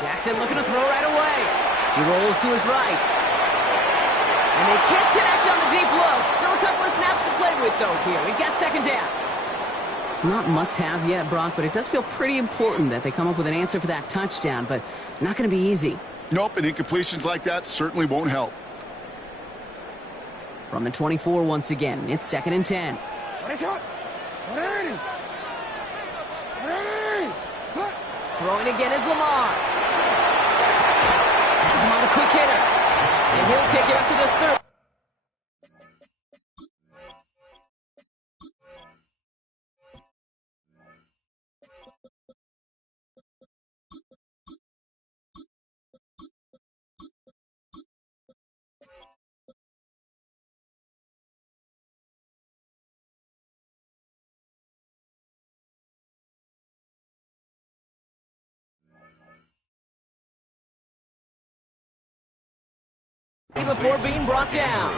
Jackson looking to throw right away. He rolls to his right. And they can't connect on the deep look. Still a couple of snaps to play with, though, here. We've got second down. Not must-have yet, Brock, but it does feel pretty important that they come up with an answer for that touchdown, but not going to be easy. Nope, and incompletions like that certainly won't help. From the 24 once again, it's 2nd and 10. Throwing again is Lamar. Has him on the quick hitter. And he'll take it up to the 30. Before being brought down.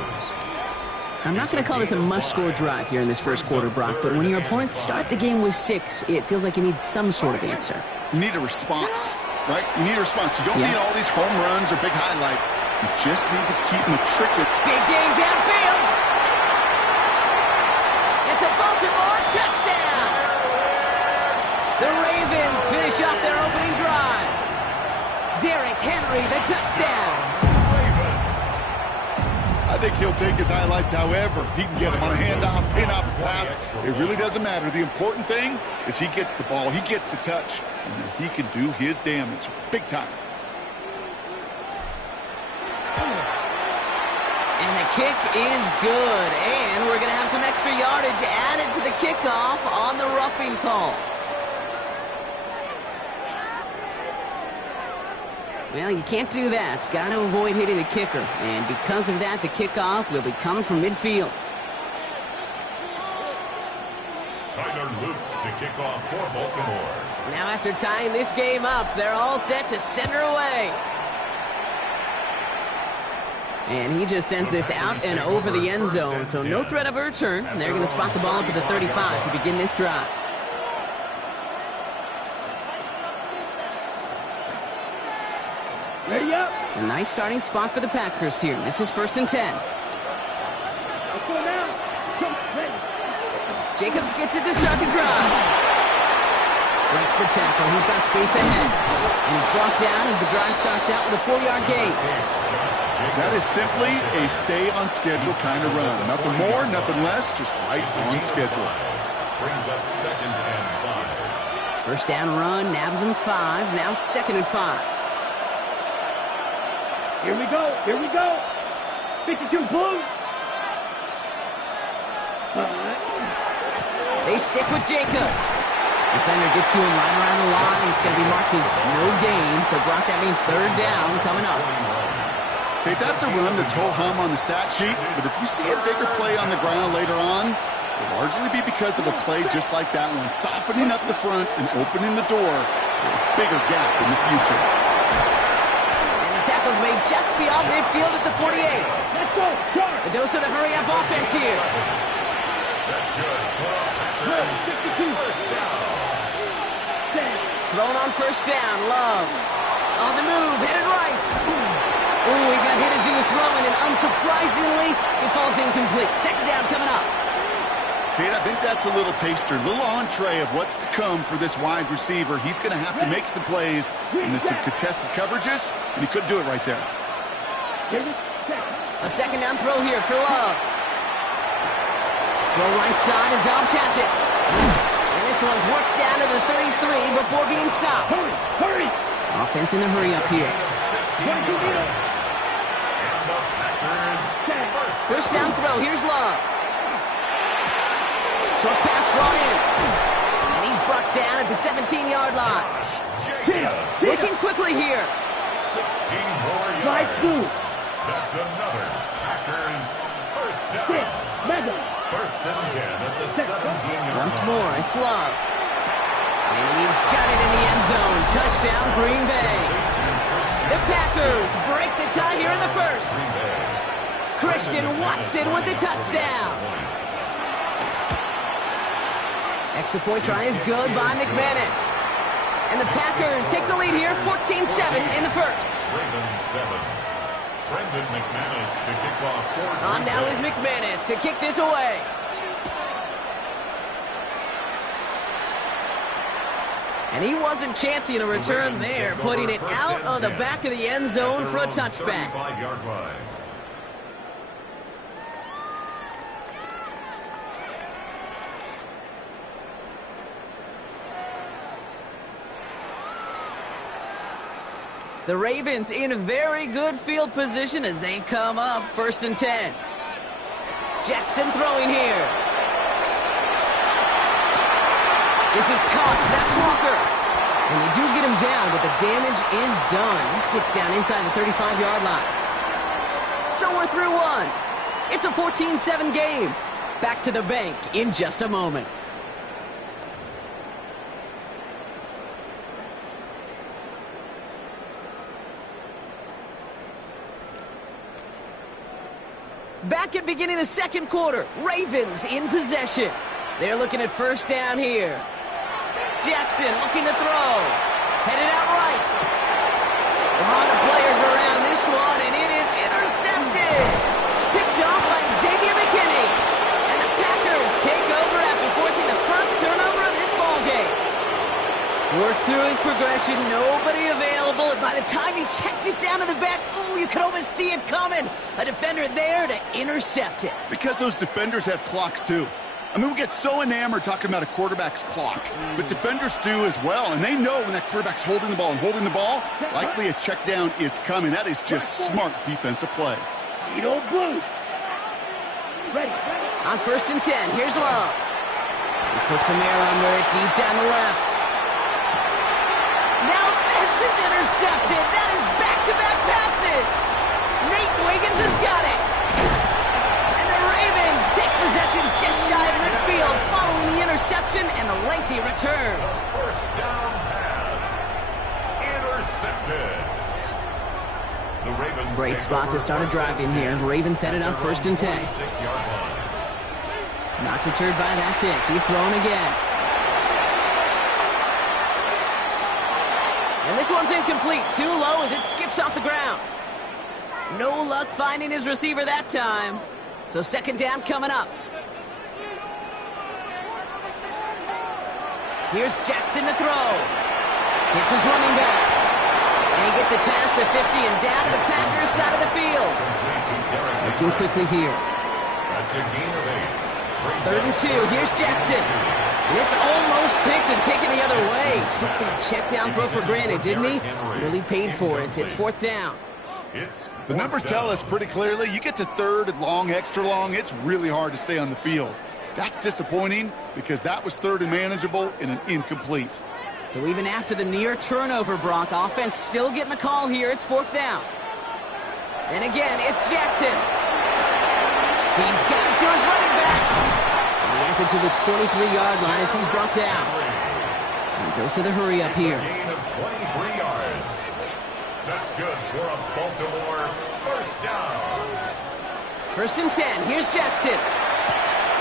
I'm not going to call this a must-score drive here in this first quarter, Brock, but when your opponents start the game with 6, it feels like you need some sort of answer. You need a response, right? You need a response. You don't need all these home runs or big highlights. You just need to keep matriculating. Big game downfield. It's a Baltimore touchdown. The Ravens finish off their opening drive. Derrick Henry, the touchdown. I think he'll take his highlights however he can get them on a handoff, pin off a pass. It really doesn't matter. The important thing is he gets the ball, he gets the touch, and then he can do his damage big time. And the kick is good, and we're going to have some extra yardage added to the kickoff on the roughing call. Well, you can't do that. Got to avoid hitting the kicker. And because of that, the kickoff will be coming from midfield. Tyler Luke to kick off for Baltimore. Now after tying this game up, they're all set to center away. And he just sends this out and over the end zone, so no threat of a return. And they're going to spot the ball up at the 35 to begin this drive. Ready up. A nice starting spot for the Packers here. This is 1st and 10. Jacobs gets it to start the drive. Breaks the tackle. He's got space ahead. And he's brought down as the drive starts out with a 4-yard gain. That is simply a stay-on-schedule kind of run. Nothing more, nothing less, just right on schedule. Brings up 2nd and 5. First down run, nabs him 5. Now 2nd and 5. Here we go. Here we go. 52 blue. They stick with Jacobs. Defender gets to him right around the line. It's going to be marked as no gain. So, Brock, that means 3rd down coming up. Okay, that's a run that's ho-hum on the stat sheet. But if you see a bigger play on the ground later on, it'll largely be because of a play just like that one. Softening up the front and opening the door for a bigger gap in the future. Tackles made just beyond midfield at the 48. Let's go. A dose of the hurry-up offense here. That's good. 52. First down. Thrown on 1st down. Love. On the move. Headed right. Ooh, he got hit as he was throwing, and unsurprisingly, it falls incomplete. 2nd down coming up. Kate, I think that's a little taster, a little entree of what's to come for this wide receiver. He's going to have to make some plays into some contested coverages, and he couldn't do it right there. A 2nd down throw here for Love. Throw right side, and Dobbs has it. And this one's worked down to the 33 before being stopped. Hurry. Offense in the hurry-up here. 16 yards. And the Packers. First down throw. Here's Love. Short pass brought in. And he's brought down at the 17-yard line. Looking quickly here. 16 more yards. That's another Packers first down. 1st and 10 at the 17-yard line. Once more, it's Love. And he's got it in the end zone. Touchdown, Green Bay. The Packers break the tie here in the first. Christian Watson with the touchdown. Extra point try is good by McManus. And the Packers take the lead here, 14-7 in the first. Ravens 7. Brendan McManus to kick off. On now is McManus to kick this away. And he wasn't chancing a return there, putting it out on the back of the end zone for a touchback. 35-yard line. The Ravens in very good field position as they come up 1st and 10. Jackson throwing here. This is caught. Snaps Walker. And they do get him down, but the damage is done. This gets down inside the 35-yard line. So we're through one. It's a 14-7 game. Back to the bank in just a moment. Back at beginning of the second quarter, Ravens in possession. They're looking at 1st down here. Jackson looking to throw. Headed out right. A lot of players around this one, and it is intercepted. Picked off by Xavier McKinney. And the Packers take over after forcing the first turnover of this ballgame. Worked through his progression, nobody available, and by the time he checked it down to the back, ooh, you could almost see it coming. A defender there to intercept it. Because those defenders have clocks too. I mean, we get so enamored talking about a quarterback's clock, but defenders do as well, and they know when that quarterback's holding the ball and holding the ball, likely a check down is coming. That is just smart defensive play. You don't blue. Ready. On 1st and 10, here's Love. He puts some air under it deep down the left. Now this is intercepted. That is back-to-back passes. Nate Wiggins has got it. And the Ravens take possession just shy of midfield following the interception and a lengthy return. First down pass. Intercepted. The Ravens Great spot to start a drive in here. Ravens headed up 1st and 10. 26-yard line. Not deterred by that kick. He's throwing again. And this one's incomplete. Too low as it skips off the ground. No luck finding his receiver that time. So 2nd down coming up. Here's Jackson to throw. Hits his running back. And he gets it past the 50 and down to the Packers side of the field. Looking quickly here. That's a gain of 8. 3rd and 2. Here's Jackson. And it's almost picked and taken the other way. Took that check down throw for granted, didn't he? Really paid for it. It's 4th down. The numbers tell us pretty clearly, you get to 3rd and long, extra long, it's really hard to stay on the field. That's disappointing because that was 3rd and manageable and an incomplete. So even after the near turnover, Brock, offense still getting the call here. It's 4th down. And again, it's Jackson. He's got it to his running back. And he has it to the 23-yard line as he's brought down. And dose of the hurry up here. Gain of 23 yards. That's good for a Baltimore 1st down. 1st and 10. Here's Jackson.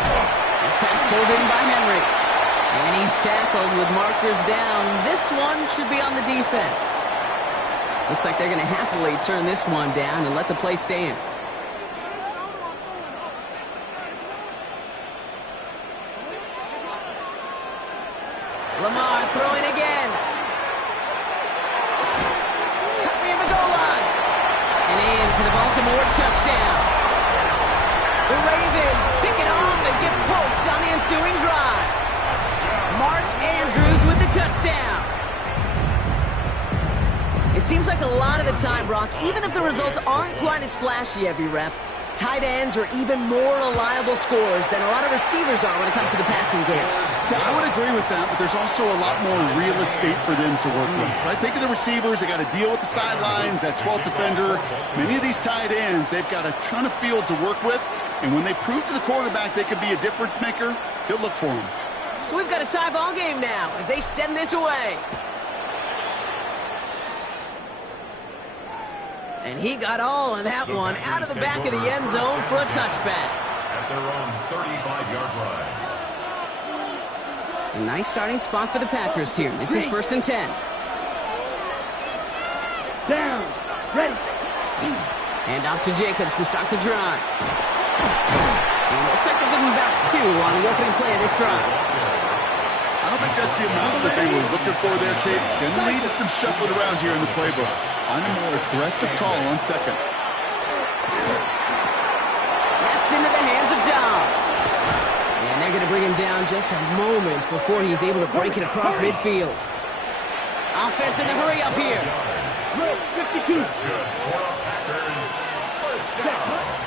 That pass pulled in by Henry. And he's tackled with markers down. This one should be on the defense. Looks like they're going to happily turn this one down and let the play stand. Lamar throwing again. Cut near the goal line. And in for the Baltimore touchdown. The Ravens pick it off and get points on the ensuing drive. Mark Andrews with the touchdown. It seems like a lot of the time, Brock, even if the results aren't quite as flashy every rep, tight ends are even more reliable scorers than a lot of receivers are when it comes to the passing game. Yeah, I would agree with that, but there's also a lot more real estate for them to work with. Right? Think of the receivers. They got to deal with the sidelines, that 12th defender. Many of these tight ends, they've got a ton of field to work with, and when they prove to the quarterback they could be a difference maker, he'll look for them. So we've got a tie ball game now as they send this away. And he got all of that one out of the back of the end zone for a touchback. At their own 35-yard line. A nice starting spot for the Packers here. This is 1st and 10. Ready. And off to Jacobs to start the drive. And looks like they're giving about 2 on the opening play of this drive. I don't think that's the amount that they were looking for there, Kate. Going to lead to some shuffling around here in the playbook. On a more aggressive call on second. That's into the hands of Dobbs. And they're going to bring him down just a moment before he's able to break it across midfield. Offense in the hurry up here. 52.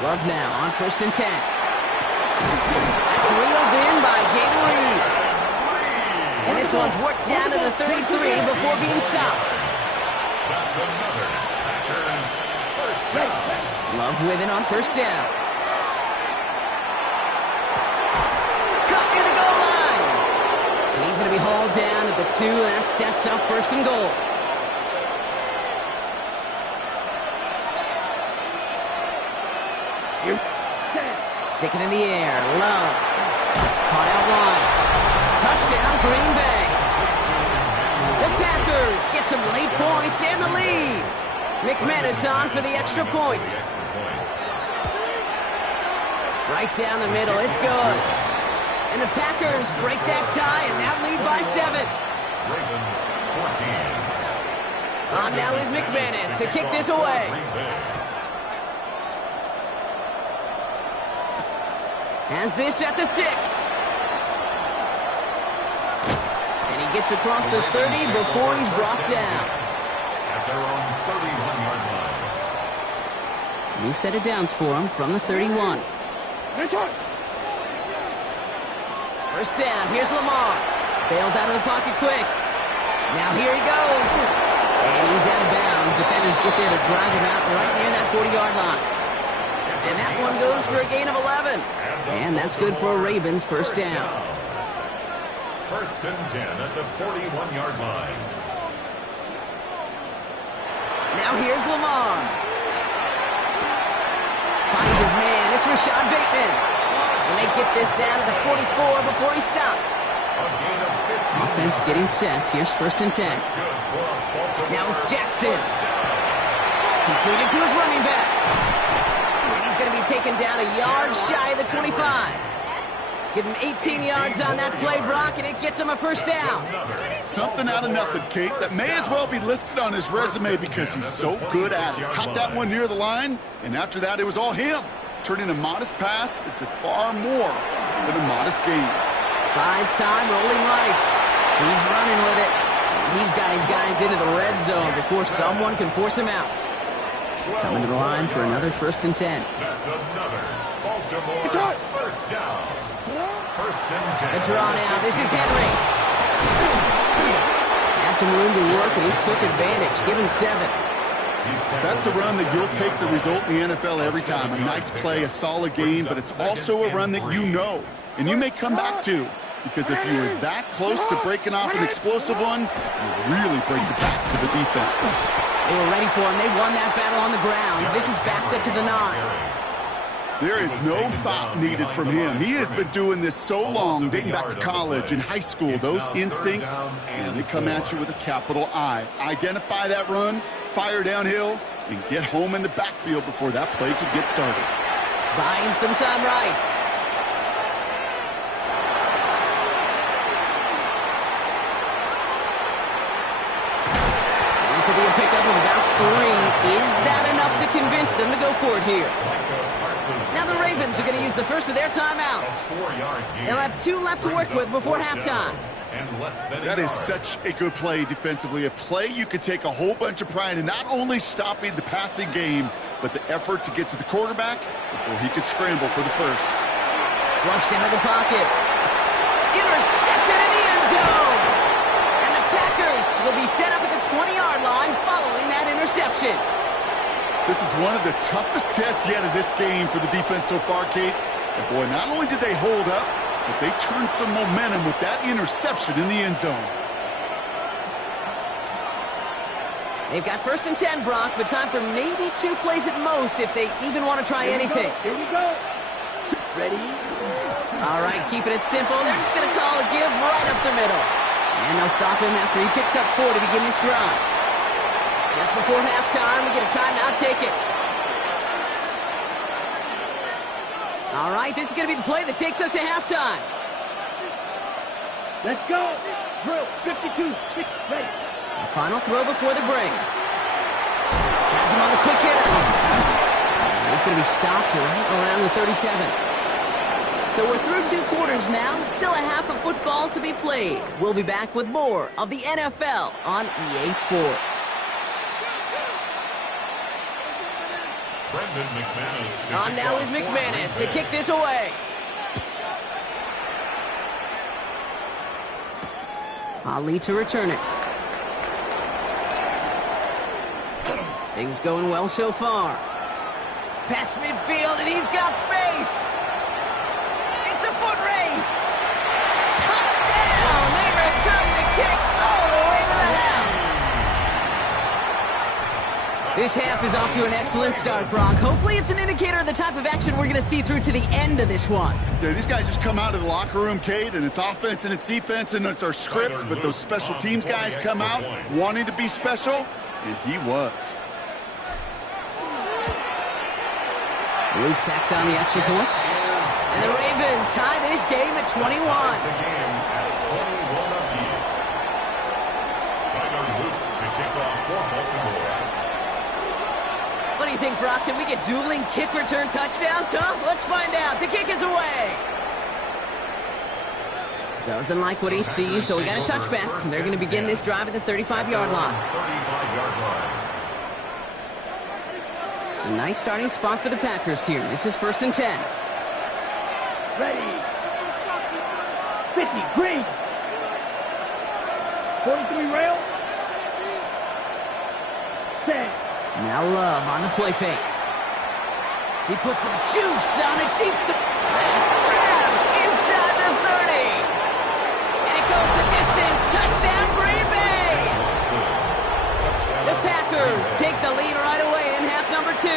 Love now on 1st and 10. That's reeled in by Jaden Reed. And this one's worked down to the 33 before being stopped. That's another Packers first down. Love with it on 1st down. Cut near the goal line. And he's going to be hauled down at the 2, and that sets up 1st and goal. Stick it in the air. Love. Caught out wide. Touchdown, Green Bay. The Packers get some late points and the lead. McManus on for the extra point. Right down the middle. It's good. And the Packers break that tie and now lead by 7. Ravens 14. On now is McManus to kick this away. Has this at the 6. And he gets across the 30 before he's brought down. At their own 31-yard line. New set of downs for him from the 31. Nice one. 1st down. Here's Lamar. Bails out of the pocket quick. Now here he goes. And he's out of bounds. Defenders get there to drive him out right near that 40-yard line. And that one goes for a gain of 11. And that's good for a Ravens 1st down. 1st and 10 at the 41-yard line. Now here's Lamar. Finds his man. It's Rashad Bateman. And they get this down to the 44 before he stopped. Offense getting set. Here's 1st and 10. Now it's Jackson. Completed to his running back. And he's going to be taken down a yard shy of the 25. Give him 18 yards on that play, Brock, and it gets him a 1st down. Something out of nothing, Kate, that may as well be listed on his resume because he's so good at it. Caught that one near the line, and after that, it was all him. Turning a modest pass into far more than a modest gain. Buys time, rolling right. He's running with it. He's got his guys into the red zone before someone can force him out. Coming to the line for another 1st and 10. That's another Baltimore 1st down. 1st and 10. A draw now. This is Henry. Had some room to work, and he took advantage. Given 7. That's a run that you'll take the result in the NFL every time. A nice play, a solid game, but it's also a run that you know, and you may come back to, because if you were that close to breaking off an explosive one, you really break the back to the defense. They were ready for him. They won that battle on the ground. This is backed up to the 9. There is no thought needed from him. He has been doing this so long, dating back to college and high school. Those instincts, and they come at you with a capital I. Identify that run, fire downhill, and get home in the backfield before that play could get started. Buying some time right. This will be a pickup of about 3. Is that enough to convince them to go for it here? Now the Ravens are going to use the first of their timeouts. They'll have 2 left to work with before halftime. That is such a good play defensively. A play you could take a whole bunch of pride in not only stopping the passing game, but the effort to get to the quarterback before he could scramble for the first. Flushed out of the pocket. Intercepted in the end zone. And the Packers will be set up at the 20-yard line following that interception. This is one of the toughest tests yet of this game for the defense so far, Kate. And boy, not only did they hold up, but they turned some momentum with that interception in the end zone. They've got 1st and 10, Brock, but time for maybe 2 plays at most if they even want to try anything. Here we go. Ready? All right, keeping it simple. They're just going to call a give right up the middle. And they'll stop him after he picks up 4 to begin this drive. Just before halftime, we get a timeout ticket. All right, this is going to be the play that takes us to halftime. Let's go. Drill 52, 6, ready. The final throw before the break. Has him on the quick hitter. He's going to be stopped right around the 37. So we're through 2 quarters now. Still a half of football to be played. We'll be back with more of the NFL on EA Sports. On now is McManus to kick this away. Ali to return it. Things going well so far. Past midfield, and he's got space. It's a foot race. Touchdown! They return the kick all the way to the house. This half is off to an excellent start, Brock. Hopefully it's an indicator of the type of action we're going to see through to the end of this one. Dude, these guys just come out of the locker room, Kate, and it's offense and it's defense and it's our scripts, but those special teams guys come out wanting to be special, and he was. Luke tacks on the extra point. And the Ravens tie this game at 21. What do you think, Brock? Can we get dueling kick return touchdowns, huh? Let's find out. The kick is away. Doesn't like what he sees, so we got a touchback. They're going to begin this drive at the 35-yard line. A nice starting spot for the Packers here. This is 1st and 10. Ready. 50, green. 43 rail. Set. Now Love on the play fake. He puts some juice on it deep. That's grabbed inside the 30. And it goes the distance. Touchdown, Green Bay. The Packers take the lead right away in half number 2.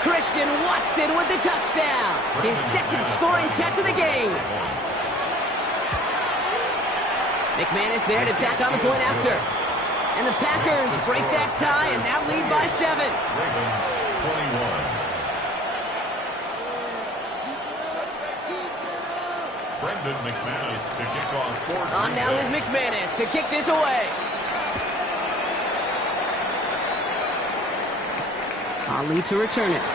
Christian Watson with the touchdown. His second scoring catch of the game. McManus there to tack on the point after. And the Packers break that tie and now lead by 7. Ravens 21. Brendan McManus to kick off. On now is McManus to kick this away. Ali to return it.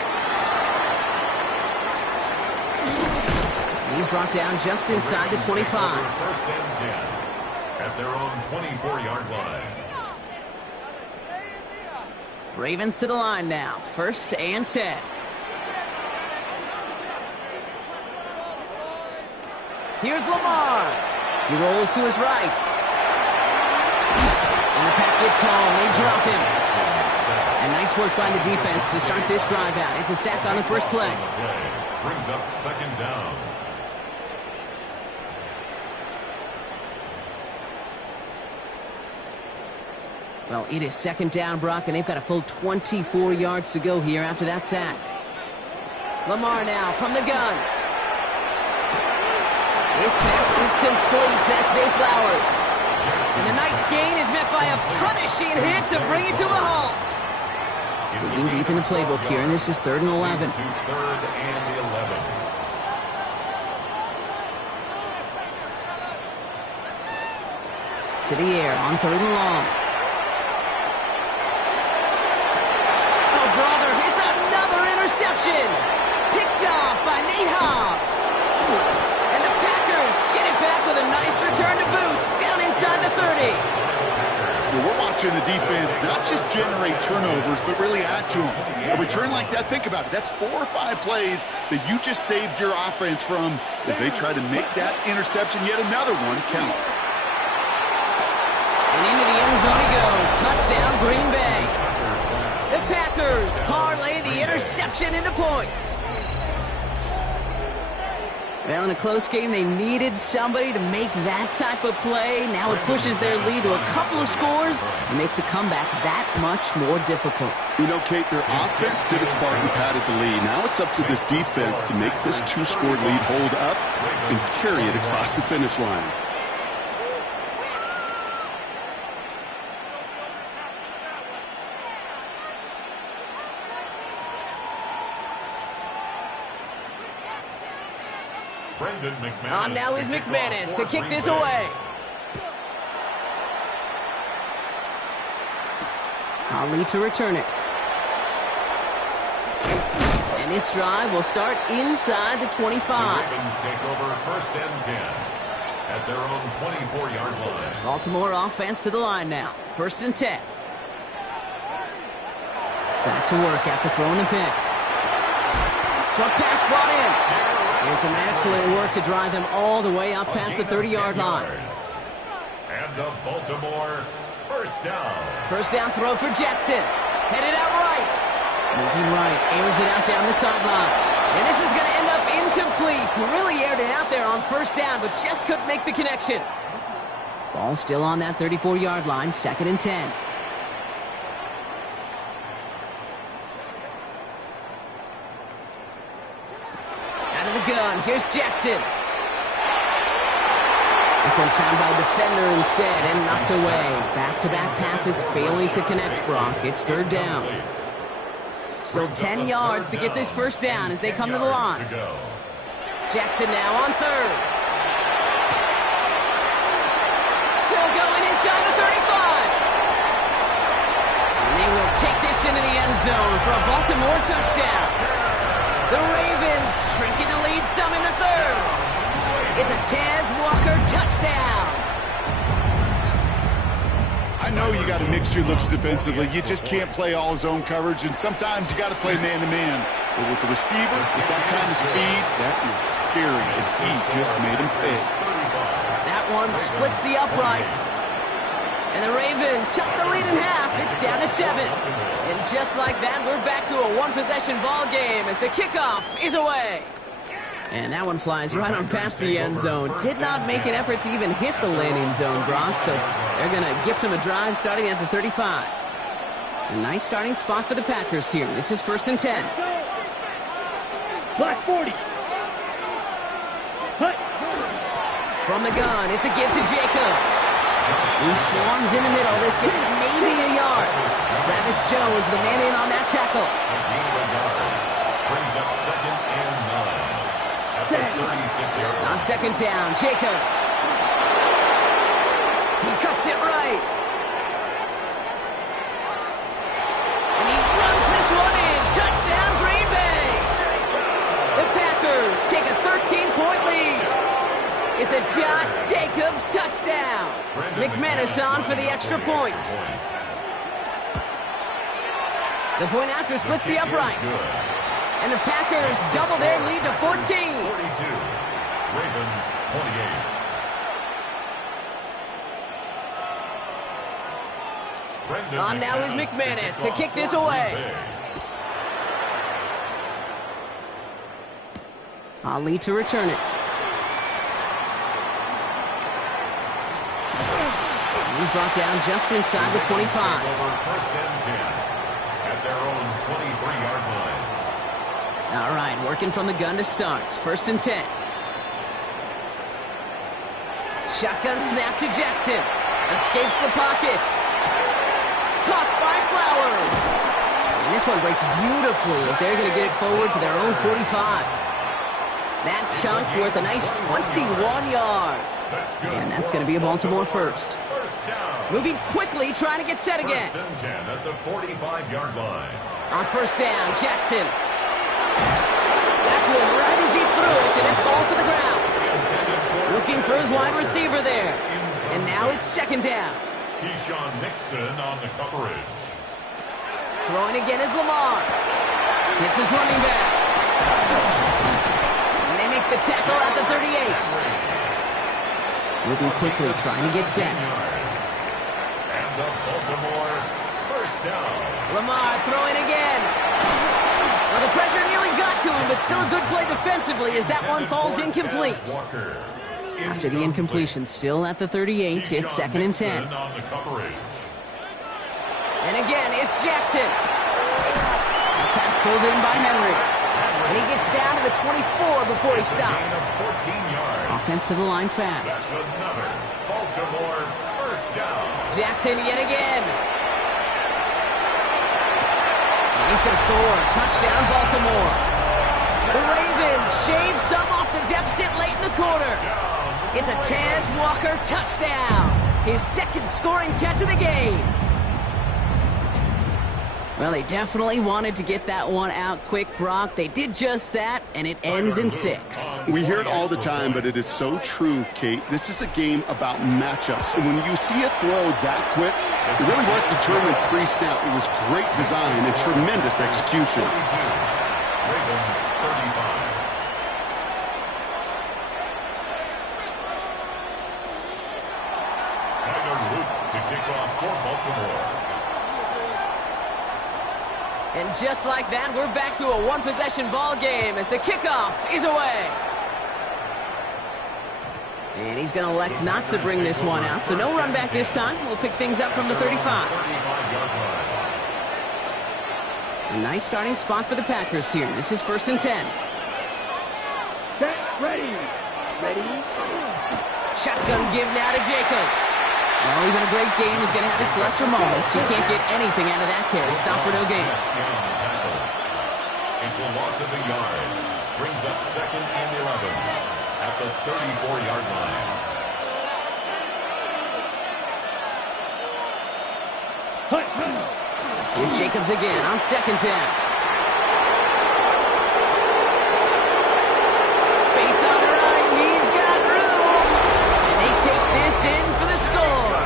He's brought down just inside the 25. 1st and 10 at their own 24-yard line. Ravens to the line now. 1st and 10. Here's Lamar. He rolls to his right. And the pack gets home. They drop him. And nice work by the defense to start this drive out. It's a sack on the first play. Brings up 2nd down. Well, it is 2nd down, Brock, and they've got a full 24 yards to go here after that sack. Lamar now from the gun. His pass is complete. That's Zay Flowers. And the nice gain is met by a punishing hit to bring it to a halt. Digging deep in the playbook here, and this is 3rd and 11. 3rd and 11. To the air on 3rd and long. Oh, brother, it's another interception. Picked off by Nate Hobbs. And the Packers get it back with a nice return to boot down inside the 30. Well, we're watching the defense not just generate turnovers, but really add to them. A return like that, think about it. That's 4 or 5 plays that you just saved your offense from as they try to make that interception, yet another one, count. And into the end zone he goes. Touchdown, Green Bay. The Packers parlay the interception into points. Well, in a close game, they needed somebody to make that type of play. Now it pushes their lead to a couple of scores and makes a comeback that much more difficult. You know, Kate, their offense did its part and padded the lead. Now it's up to this defense to make this 2-score lead hold up and carry it across the finish line. Brendan McManus. On now is to kick McManus off to for kick Green this Bay. away. Ali to return it. And this drive will start inside the 25. The Ravens take over 1st and 10 at their own 24-yard line. Baltimore offense to the line now. 1st and 10. Back to work after throwing the pick. Short pass brought in. And some excellent work to drive them all the way up past the 30-yard line. And the Baltimore 1st down. 1st down throw for Jackson. Headed out right. Moving right, airs it out down the sideline. And this is going to end up incomplete. He really aired it out there on 1st down, but just couldn't make the connection. Ball still on that 34-yard line, 2nd and 10. Out of the gun, here's Jackson. This one found by a defender instead and knocked away. Back-to-back passes failing to connect, Brock. It's 3rd down. Still 10 yards to get this 1st down as they come to the line. Jackson now on 3rd. Still going inside the 35. And they will take this into the end zone for a Baltimore touchdown. The Ravens shrinking the lead some in the 3rd. It's a Taz Walker touchdown. I know you got to mix your looks defensively. You just can't play all zone coverage, and sometimes you got to play man-to-man. But with the receiver, with that kind of speed, that is scary, and he just made him pay. That one splits the uprights. And the Ravens chop the lead in half. It's down to 7. And just like that, we're back to a one-possession ball game as the kickoff is away. And that one flies right on past the end zone. Did not make an effort to even hit the landing zone, Brock. So they're going to gift him a drive starting at the 35. A nice starting spot for the Packers here. This is 1st and 10. Black 40. Hut. From the gun, it's a give to Jacobs. He swarms in the middle. This gets maybe a yard. Travis Jones, the man in on that tackle. Brings up 2nd and 9. At the 36-yard line. On 2nd down, Jacobs. He cuts it right. And he runs this one in. Touchdown, Green Bay. The Packers take a 13-point lead. It's a Josh Jacobs touchdown. McManus on for the extra point. The point after splits the uprights. And the Packers double their lead to 14. 42. Ravens 28. On now is McManus to kick this away. Ali to return it. He's brought down just inside the 25. Over 1st and 10 at their own 23-yard line. All right, working from the gun to start. 1st and 10. Shotgun snap to Jackson. Escapes the pocket. Caught by Flowers. And this one breaks beautifully as they're going to get it forward to their own 45. That chunk worth a nice 21 yards. And that's going to be a Baltimore 1st. Moving quickly, trying to get set again. 1st and 10 at the 45-yard line. On 1st down, Jackson. That's one right as he threw it, and it falls to the ground. Looking for his wide receiver there. And now it's 2nd down. Keyshawn Nixon on the coverage. Throwing again is Lamar. Hits his running back. And they make the tackle at the 38. Moving quickly, trying to get set. And the Baltimore 1st down. Lamar throwing again. Well, the pressure nearly got to him, but still a good play defensively as that one falls incomplete. After the incompletion, still at the 38, it's 2nd and 10. And again, it's Jackson. Pass pulled in by Henry. And he gets down to the 24 before he stopped. Offense to the line fast. That's another Baltimore 1st down. Jackson yet again. And he's going to score. Touchdown, Baltimore. The Ravens shave some off off the deficit late in the quarter. It's a Taz Walker touchdown. His second scoring catch of the game. Well, they definitely wanted to get that one out quick, Brock. They did just that, and it ends in 6. We hear it all the time, but it is so true, Kate. This is a game about matchups. And when you see a throw that quick, it really was determined pre-snap. It was great design and tremendous execution. Ravens 35. Tyler Luke to kick off for Baltimore. And just like that, we're back to a one-possession ball game as the kickoff is away. And he's going to elect not to bring this one out, so no run back this time. We'll pick things up from the 35. A nice starting spot for the Packers here. This is 1st and 10. Get ready. Ready. Shotgun give now to Jacobs. Well, even a great game is going to have its lesser moments. You can't get anything out of that carry. Stop for no gain. It's a loss of a yard. Brings up 2nd and 11 at the 34-yard line. Here's Jacobs again on 2nd down. Space on the right. He's got room. And they take this in for the score.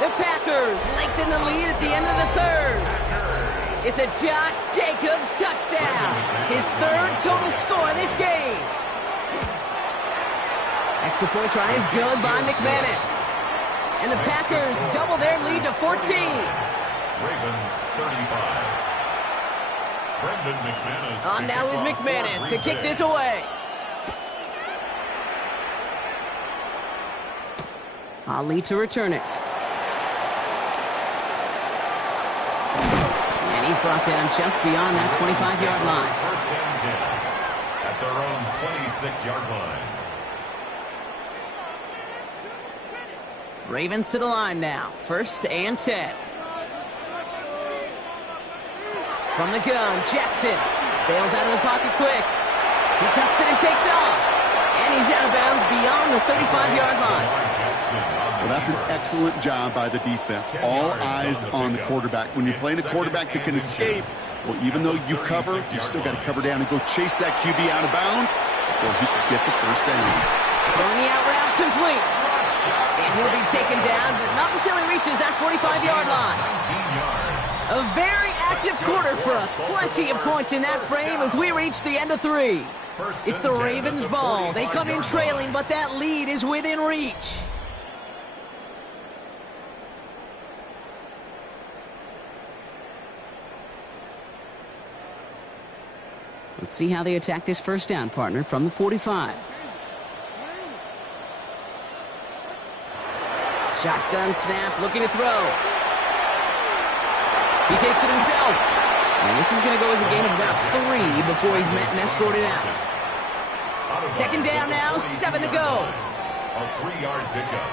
The Packers lengthen the lead at the end of the 3rd. It's a Josh Jacobs touchdown. His 3rd total score in this game. Extra point try is good by McManus. And the Packers double their lead to 14. Ravens 35. Brendan McManus. On now is McManus to kick this away. Ali to return it. And he's brought down just beyond that 25-yard line. 1st and 10 at their own 26-yard line. Ravens to the line now. 1st and 10. From the gun, Jackson bails out of the pocket quick. He tucks it and takes off. And he's out of bounds beyond the 35-yard line. Well, that's an excellent job by the defense. All eyes on the quarterback. When you're playing a quarterback that can escape, well, even though you cover, you still got to cover down and go chase that QB out of bounds before he can get the 1st down. Throwing the out route complete. And he'll be taken down, but not until he reaches that 45-yard line. A very active quarter for us. Plenty of points in that frame as we reach the end of 3. It's the Ravens' ball. They come in trailing, but that lead is within reach. Let's see how they attack this 1st down, partner, from the 45. Shotgun snap, looking to throw. He takes it himself. And this is going to go as a gain of about 3 before he's met and escorted out. 2nd down now, 7 to go. A 3-yard pickup.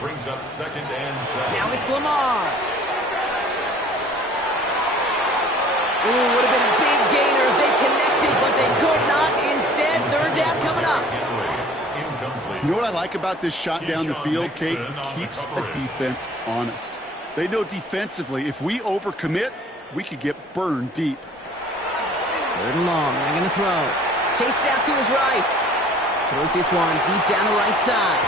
Brings up 2nd and 7. Now it's Lamar. Ooh, would have been a big gainer if they connected, but they could not. Instead, 3rd down coming up. You know what I like about this shot down the field, Kate? It keeps a defense honest. They know defensively, if we overcommit, we could get burned deep. 3rd and long, they're going to throw. Chased out to his right. Throws this one deep down the right side.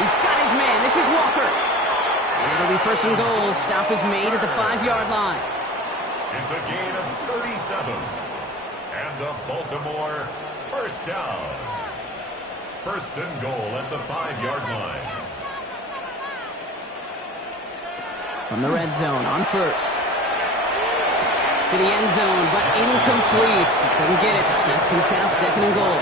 He's got his man. This is Walker. And it'll be 1st and goal. Stop is made at the 5-yard line. It's a gain of 37. And the Baltimore 1st down. 1st and goal at the 5-yard line. From the red zone on 1st. To the end zone, but incomplete. Couldn't get it. That's going to set up 2nd and goal.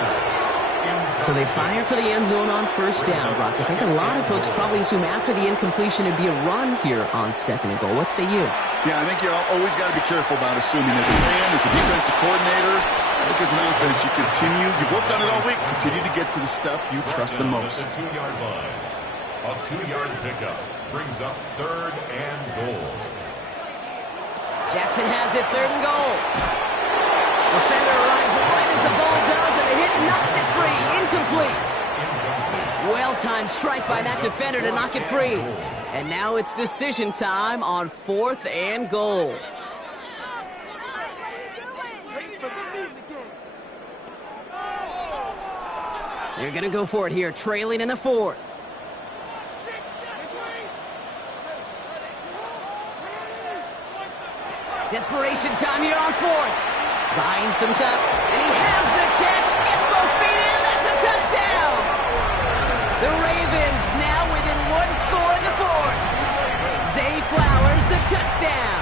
So they fire for the end zone on 1st down, Brock. I think a lot of folks probably assume after the incompletion it'd be a run here on 2nd and goal. What say you? Yeah, I think you always got to be careful about assuming. As a fan, as a defensive coordinator, I think as an offense, you continue, you've worked on it all week, continue to get to the stuff you trust the most. The 2-yard line. A 2-yard pickup brings up 3rd and goal. Jackson has it, 3rd and goal. Defender arrives right as the ball does, and a knocks it free. Incomplete. Well-timed strike by that defender to knock it free. And now it's decision time on 4th and goal. They're going to go for it here, trailing in the 4th. Desperation time here on 4th. Buying some time. And he has the catch. Gets both feet in. That's a touchdown. The Ravens now within 1 score in the 4th. Zay Flowers, the touchdown.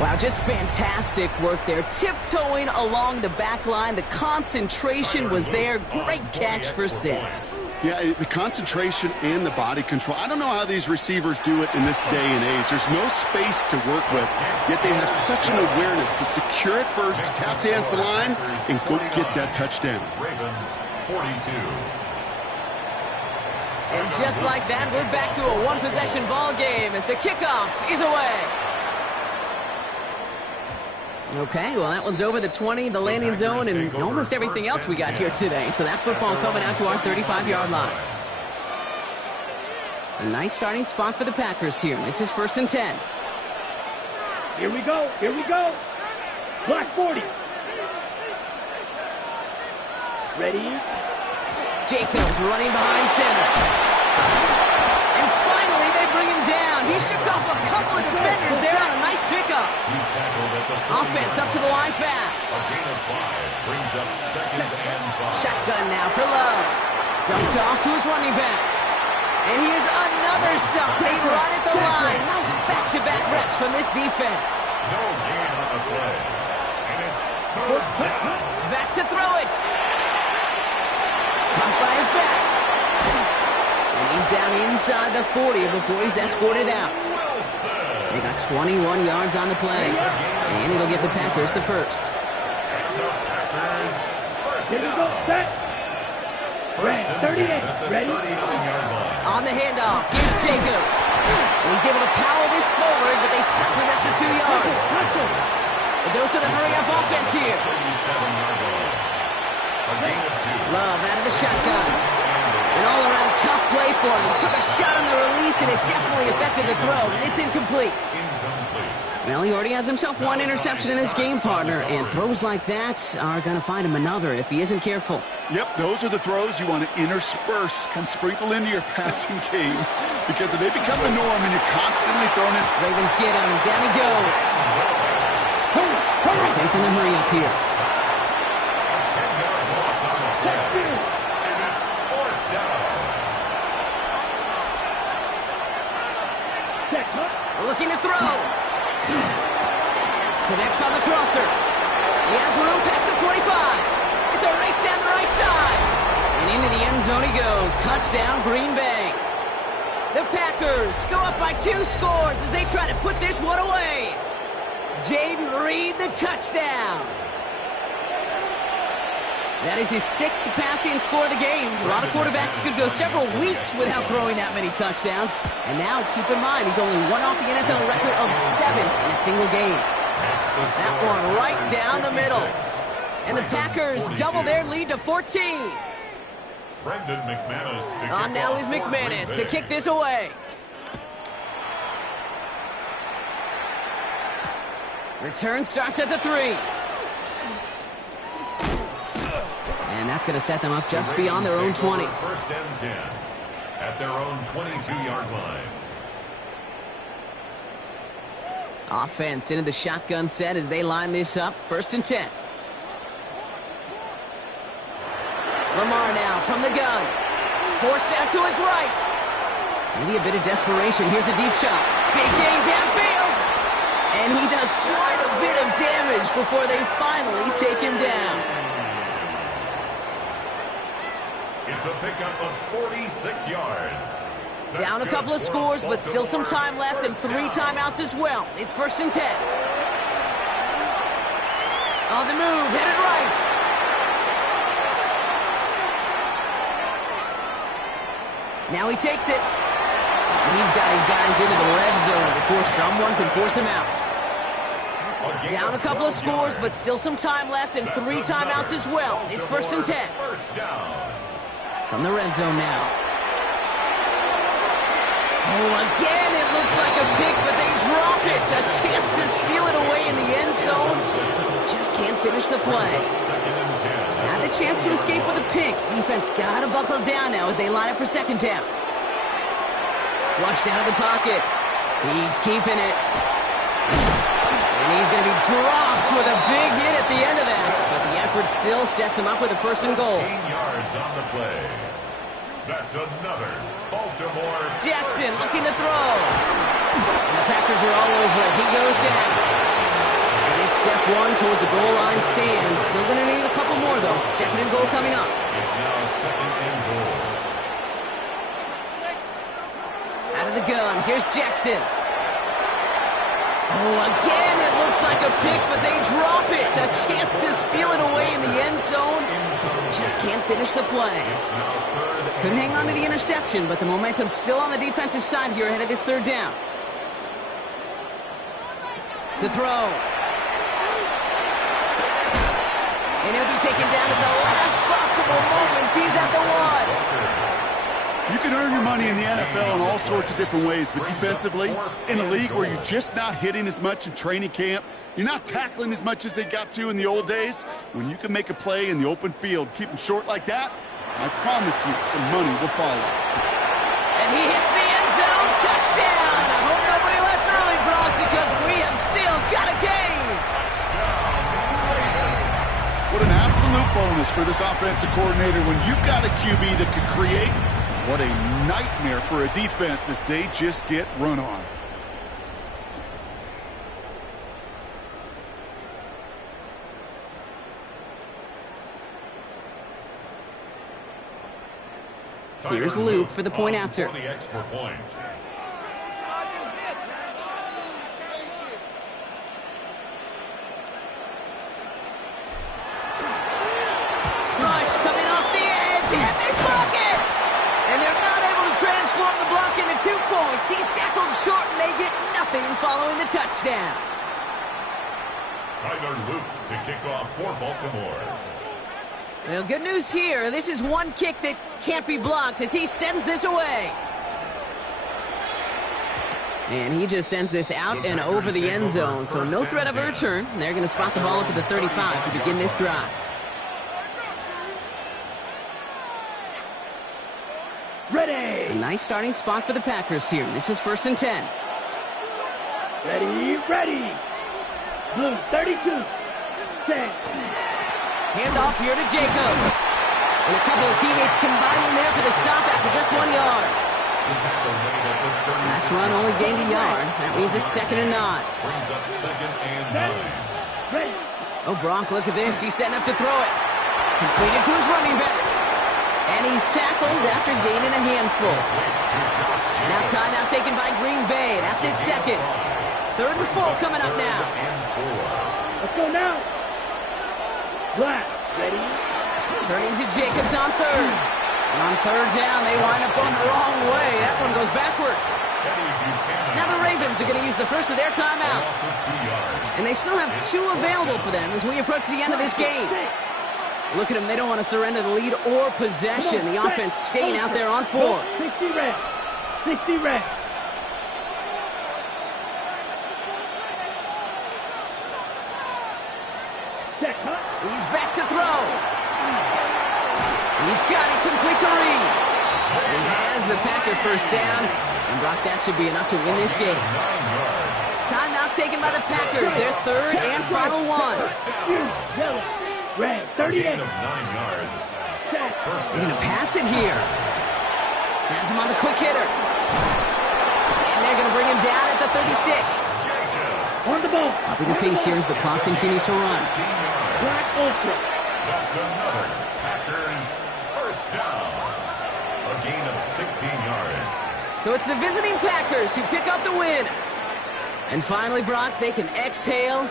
Wow, just fantastic work there. Tiptoeing along the back line. The concentration was there. Great catch for 6. Yeah, the concentration and the body control. I don't know how these receivers do it in this day and age. There's no space to work with, yet they have such an awareness to secure it first, to tap dance the line, and go get that touchdown. Ravens 42. And just like that, we're back to a one-possession ball game as the kickoff is away. Okay, well, that one's over the 20, the landing zone, and almost everything else we got here today. So that football coming out to our 35-yard line. A nice starting spot for the Packers here. This is 1st and 10. Here we go. Here we go. Block 40. Ready? Jacobs running behind center. And finally, they bring him down. He shook off a couple of defenders there on a nice pickup. He's tackled at the Offense up to the line fast. A gain of 5 brings up 2nd and 5. Shotgun now for Love. Dumped off to his running back. And here's another stop made right at the line. Nice back-to-back reps from this defense. No gain on the play. And it's 3rd down. Back to throw it. Caught by his back. And he's down inside the 40 before he's escorted out. They got 21 yards on the play. And it'll give the Packers the first. And the Packers first Here we go. down. Set. First and 38. 10 at the Ready? 39-yard line. On the handoff, here's Jacobs. And he's able to power this forward, but they stop him after 2 yards. A dose of the hurry-up offense here. 37-yard line. A gain of 2. Love out of the shotgun. An all-around tough play for him. He took a shot on the release, and it definitely affected the throw. It's incomplete. Incomplete. Well, he already has himself 1 interception in this game, partner, and throws like that are going to find him another if he isn't careful. Yep, those are the throws you want to intersperse, kind of sprinkle into your passing game, because if they become the norm and you're constantly throwing it. Ravens get him. Down he goes. Offense in the hurry-up here. A 10-yard loss on the play. And it's 4th down. Looking to throw. Connects on the crosser. He has room past the 25. It's a race down the right side. And into the end zone he goes. Touchdown, Green Bay. The Packers go up by 2 scores as they try to put this one away. Jaden Reed, the touchdown. That is his 6th passing score of the game. A lot of quarterbacks could go several weeks without throwing that many touchdowns. And now, keep in mind, he's only one off the NFL record of 7 in a single game. That one right down the middle. And the Packers double their lead to 14. Brendan McManus to On now is McManus to kick this away. Return starts at the 3. And that's going to set them up just beyond their own 20. 1st and 10 at their own 22-yard line. Offense into the shotgun set as they line this up. 1st and 10. Lamar now from the gun. Forced down to his right. Maybe a bit of desperation. Here's a deep shot. Big gain downfield. And he does quite a bit of damage before they finally take him down. It's a pickup of 46 yards. Down a couple of scores, but still some time left and 3 timeouts as well. It's 1st and 10. On the move, headed right. Now he takes it. He's got his guys into the red zone before someone can force him out. Down a couple of scores, but still some time left and 3 timeouts as well. It's 1st and 10. From the red zone now. Oh, again, it looks like a pick, but they drop it. A chance to steal it away in the end zone. They just can't finish the play. Had the chance to escape with a pick. Defense got to buckle down now as they line up for 2nd down. Flushed out of the pocket. He's keeping it. And he's going to be dropped with a big hit at the end of that. But the effort still sets him up with a 1st and goal. 15 yards on the play. That's another Baltimore. Jackson looking to throw. And the Packers are all over it. He goes down. And it's step 1 towards a goal line stand. Still going to need a couple more, though. 2nd and goal coming up. It's now 2nd and goal. Out of the gun. Here's Jackson. Oh, again, it looks like a pick, but they drop it. A chance to steal it away in the end zone. Just can't finish the play. Couldn't hang on to the interception, but the momentum's still on the defensive side here ahead of this 3rd down. To throw. And he'll be taken down at the last possible moments. He's at the 1. You can earn your money in the NFL in all sorts of different ways, but defensively, in a league where you're just not hitting as much in training camp, you're not tackling as much as they got to in the old days, when you can make a play in the open field, keep them short like that, I promise you some money will follow. And he hits the end zone. Touchdown! I hope nobody left early, Brock, because we have still got a game. What an absolute bonus for this offensive coordinator when you've got a QB that could create. What a nightmare for a defense as they just get run on. Here's Luke for the point after. The extra point. Rush coming off the edge, and they block it! And they're not able to transform the block into 2 points. He's tackled short, and they get nothing following the touchdown. Tyler Luke to kick off for Baltimore. Well, good news here. This is one kick that can't be blocked as he sends this away. And he just sends this out and over the end zone, so no threat of a return. They're going to spot the ball up at the 35 to begin this drive. Ready. A nice starting spot for the Packers here. This is 1st and 10. Ready, ready. Blue 32. Set. Handoff here to Jacobs. And a couple of teammates combining there for the stop after just 1 yard. Last run only gained a yard. That means it's 2nd and 9. Brings up 2nd and 9. Ready. Oh, Brock, look at this. He's setting up to throw it. Completed to his running back. And he's tackled after gaining a handful. Now timeout taken by Green Bay. That's it, 2nd. 3rd and 4 coming up now. Let's go now. Black. Ready. Turning to Jacobs on 3rd. And on 3rd down, they wind up going the wrong way. That one goes backwards. Now the Ravens are going to use the first of their timeouts. And they still have 2 available for them as we approach the end of this game. Look at them. They don't want to surrender the lead or possession. The offense staying out there on 4. 60 red. 60 red. He's back to throw. He's got it complete to Reed. He has the Packer first down. And Brock, that should be enough to win this game. Timeout taken by the Packers. Their 3rd and final one. Yellow. Red. 38. 9 yards. They're going to pass it here. Has him on the quick hitter. And they're going to bring him down at the 36. On the ball. Upping the pace here as the clock continues to run. Black Ultra. That's another Packers first down. A gain of 16 yards. So it's the visiting Packers who pick up the win. And finally, Brock, they can exhale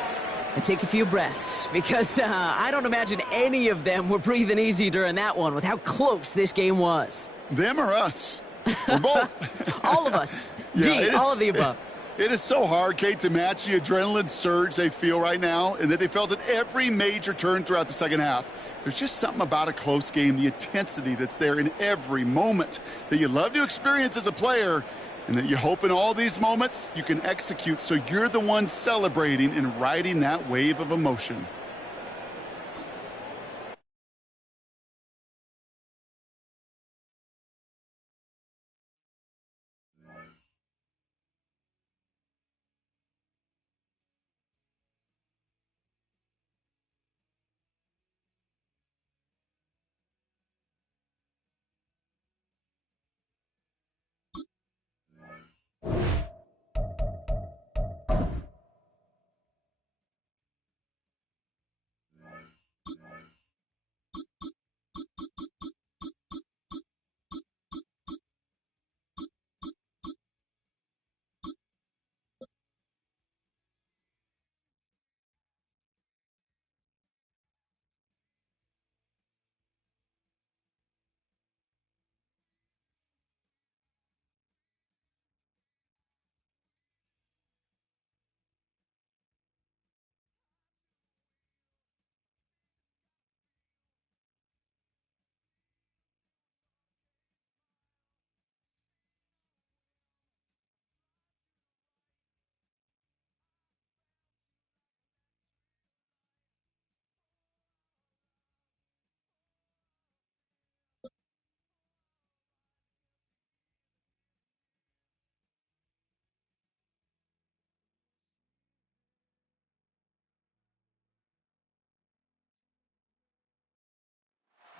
and take a few breaths. Because I don't imagine any of them were breathing easy during that one with how close this game was. Them or us? We're both. All of us. Yeah, D, all of the above. It is so hard, Kate, to match the adrenaline surge they feel right now and that they felt at every major turn throughout the second half. There's just something about a close game, the intensity that's there in every moment that you love to experience as a player, and that you hope in all these moments you can execute so you're the one celebrating and riding that wave of emotion.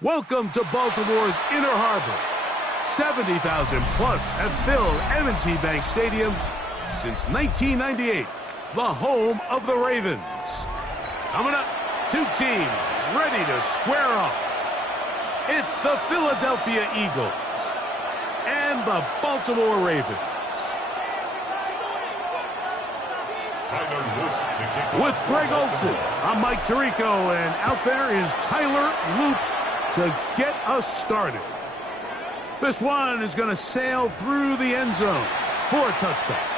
Welcome to Baltimore's Inner Harbor. 70,000 plus have filled M&T Bank Stadium since 1998, the home of the Ravens. Coming up, two teams ready to square off. It's the Philadelphia Eagles and the Baltimore Ravens. With Greg Olsen, I'm Mike Tirico, and out there is Tyler Loop to get us started. This one is going to sail through the end zone for a touchdown.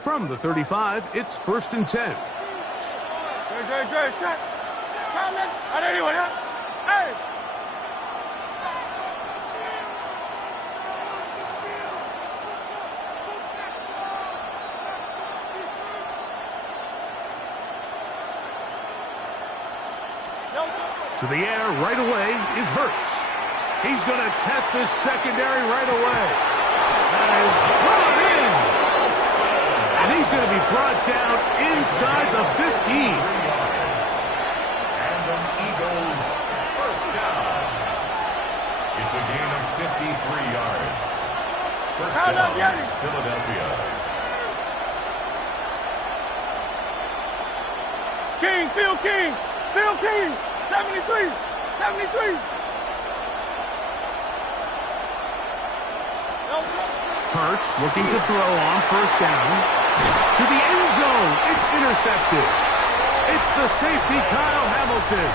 From the 35, it's 1st and 10. To the air right away is Hurts. He's going to test this secondary right away. That is brought in. And He's going to be brought down inside the 15. And an Eagles first down. It's a gain of 53 yards. First down, Philadelphia. Phil King, 73. Hurts looking to throw on first down. To the end zone. It's intercepted. It's the safety, Kyle Hamilton.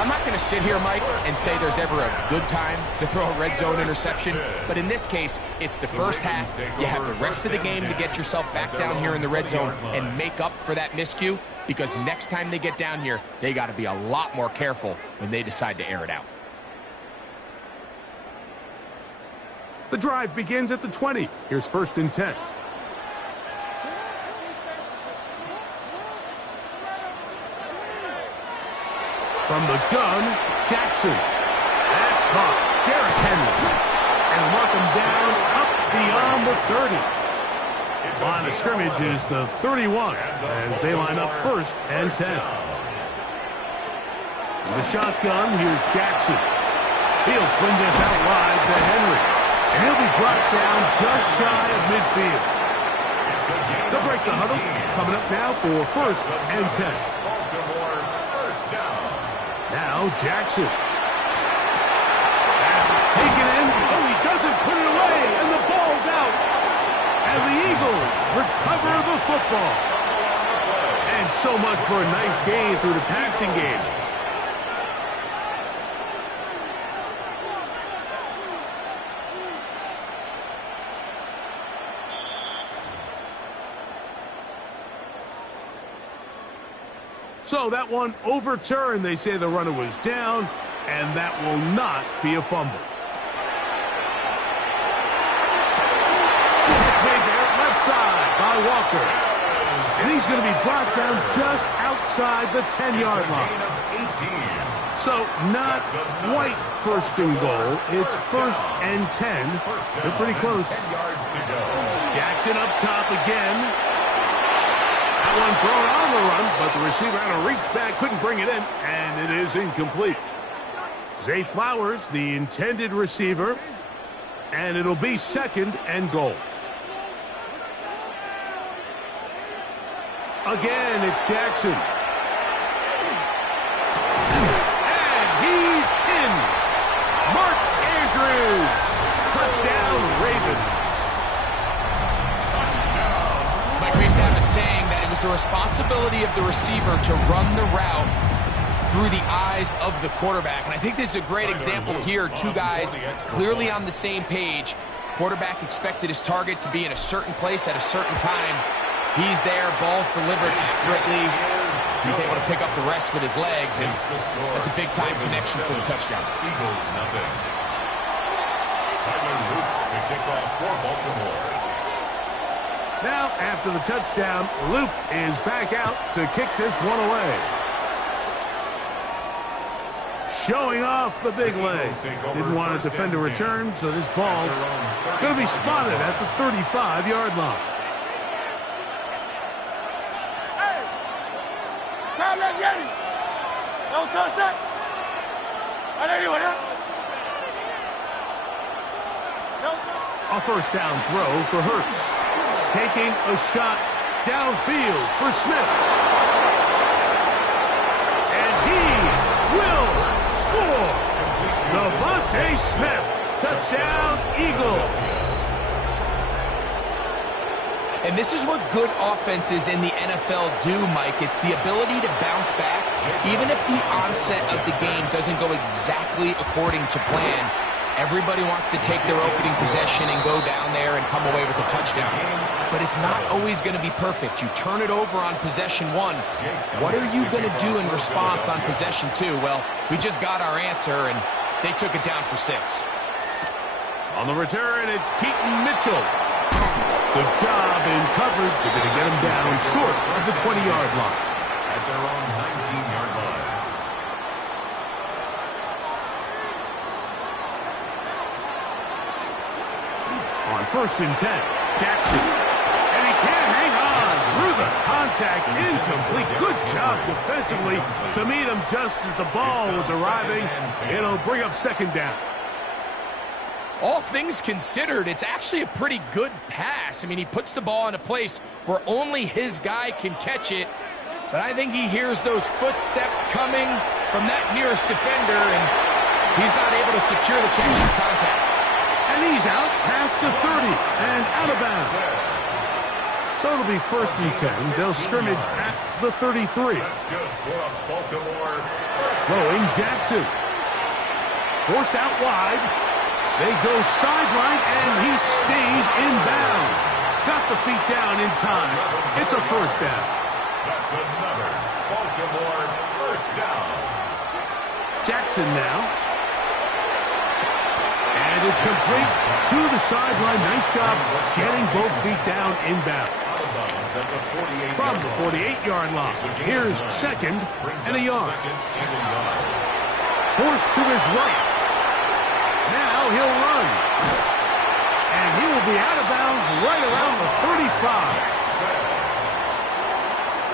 I'm not going to sit here, Mike, and say there's ever a good time to throw a red zone interception, but in this case, it's the first half. You have the rest of the game to get yourself back down here in the red zone and make up for that miscue, because next time they get down here, they got to be a lot more careful when they decide to air it out. The drive begins at the 20. Here's 1st and 10. From the gun, Jackson. That's caught. Derrick Henry. And mark him down up beyond the 30. Line of scrimmage is the 31 as they line up 1st and 10. The shotgun, here's Jackson. He'll swing this out wide to Henry. And he'll be brought down just shy of midfield. They'll break the huddle. Coming up now for 1st and 10. Now Jackson. That's taken in. Oh, he doesn't put it away, and the ball's out. And the Eagles recover the football. And so much for a nice gain through the passing game. So that one overturned. They say the runner was down, and that will not be a fumble. It's made there, left side by Walker. And he's going to be brought down just outside the 10-yard line. So not quite 1st and goal. It's 1st and 10. They're pretty close. Jackson up top again. One thrown on the run, but the receiver had to reach back, couldn't bring it in, and it is incomplete. Zay Flowers, the intended receiver, and it'll be 2nd and goal. Again, it's Jackson. And he's in. Mark Andrews. Touchdown, Ravens. Mike, we used to have a saying that it was the responsibility of the receiver to run the route through the eyes of the quarterback. And I think this is a great example here. Two guys clearly on the same page. Quarterback expected his target to be in a certain place at a certain time. He's there, ball's delivered accurately. He's able to pick up the rest with his legs, and that's a big-time connection for the touchdown. Eagles nothing. Tyler Luke to kick off for Baltimore. Now, after the touchdown, Luke is back out to kick this one away. Showing off the big leg. Didn't want to defend a return, so this ball going to be spotted at the 35-yard line. A first down throw for Hurts. Taking a shot downfield for Smith. And he will score. Devontae Smith. Touchdown, Eagles. And this is what good offenses in the NFL do, Mike. It's the ability to bounce back, even if the onset of the game doesn't go exactly according to plan. Everybody wants to take their opening possession and go down there and come away with a touchdown. But it's not always going to be perfect. You turn it over on possession 1. What are you going to do in response on possession 2? Well, we just got our answer, and they took it down for 6. On the return, it's Keaton Mitchell. Good job in coverage. They're going to get him down short of the 20-yard line. At their own 19-yard line. On 1st and 10, Jackson. And he can't hang contact, incomplete. Good job defensively to meet him just as the ball was arriving. It'll bring up second down. All things considered, it's actually a pretty good pass. I mean, he puts the ball in a place where only his guy can catch it. But I think he hears those footsteps coming from that nearest defender, and he's not able to secure the catch for contact. And he's out past the 30 and out of bounds. So it'll be 1st and 10. They'll scrimmage at the 33. That's good for a Baltimore. Throwing Jackson. Forced out wide. They go sideline, and he stays in bounds. Got the feet down in time. It's a 1st down. That's another Baltimore 1st down. Jackson now. And it's complete to the sideline. Nice job getting both feet down in bounds. From the 48-yard line. Here's 2nd and a yard. Forced to his right. Now he'll run. And he will be out of bounds right around the 35.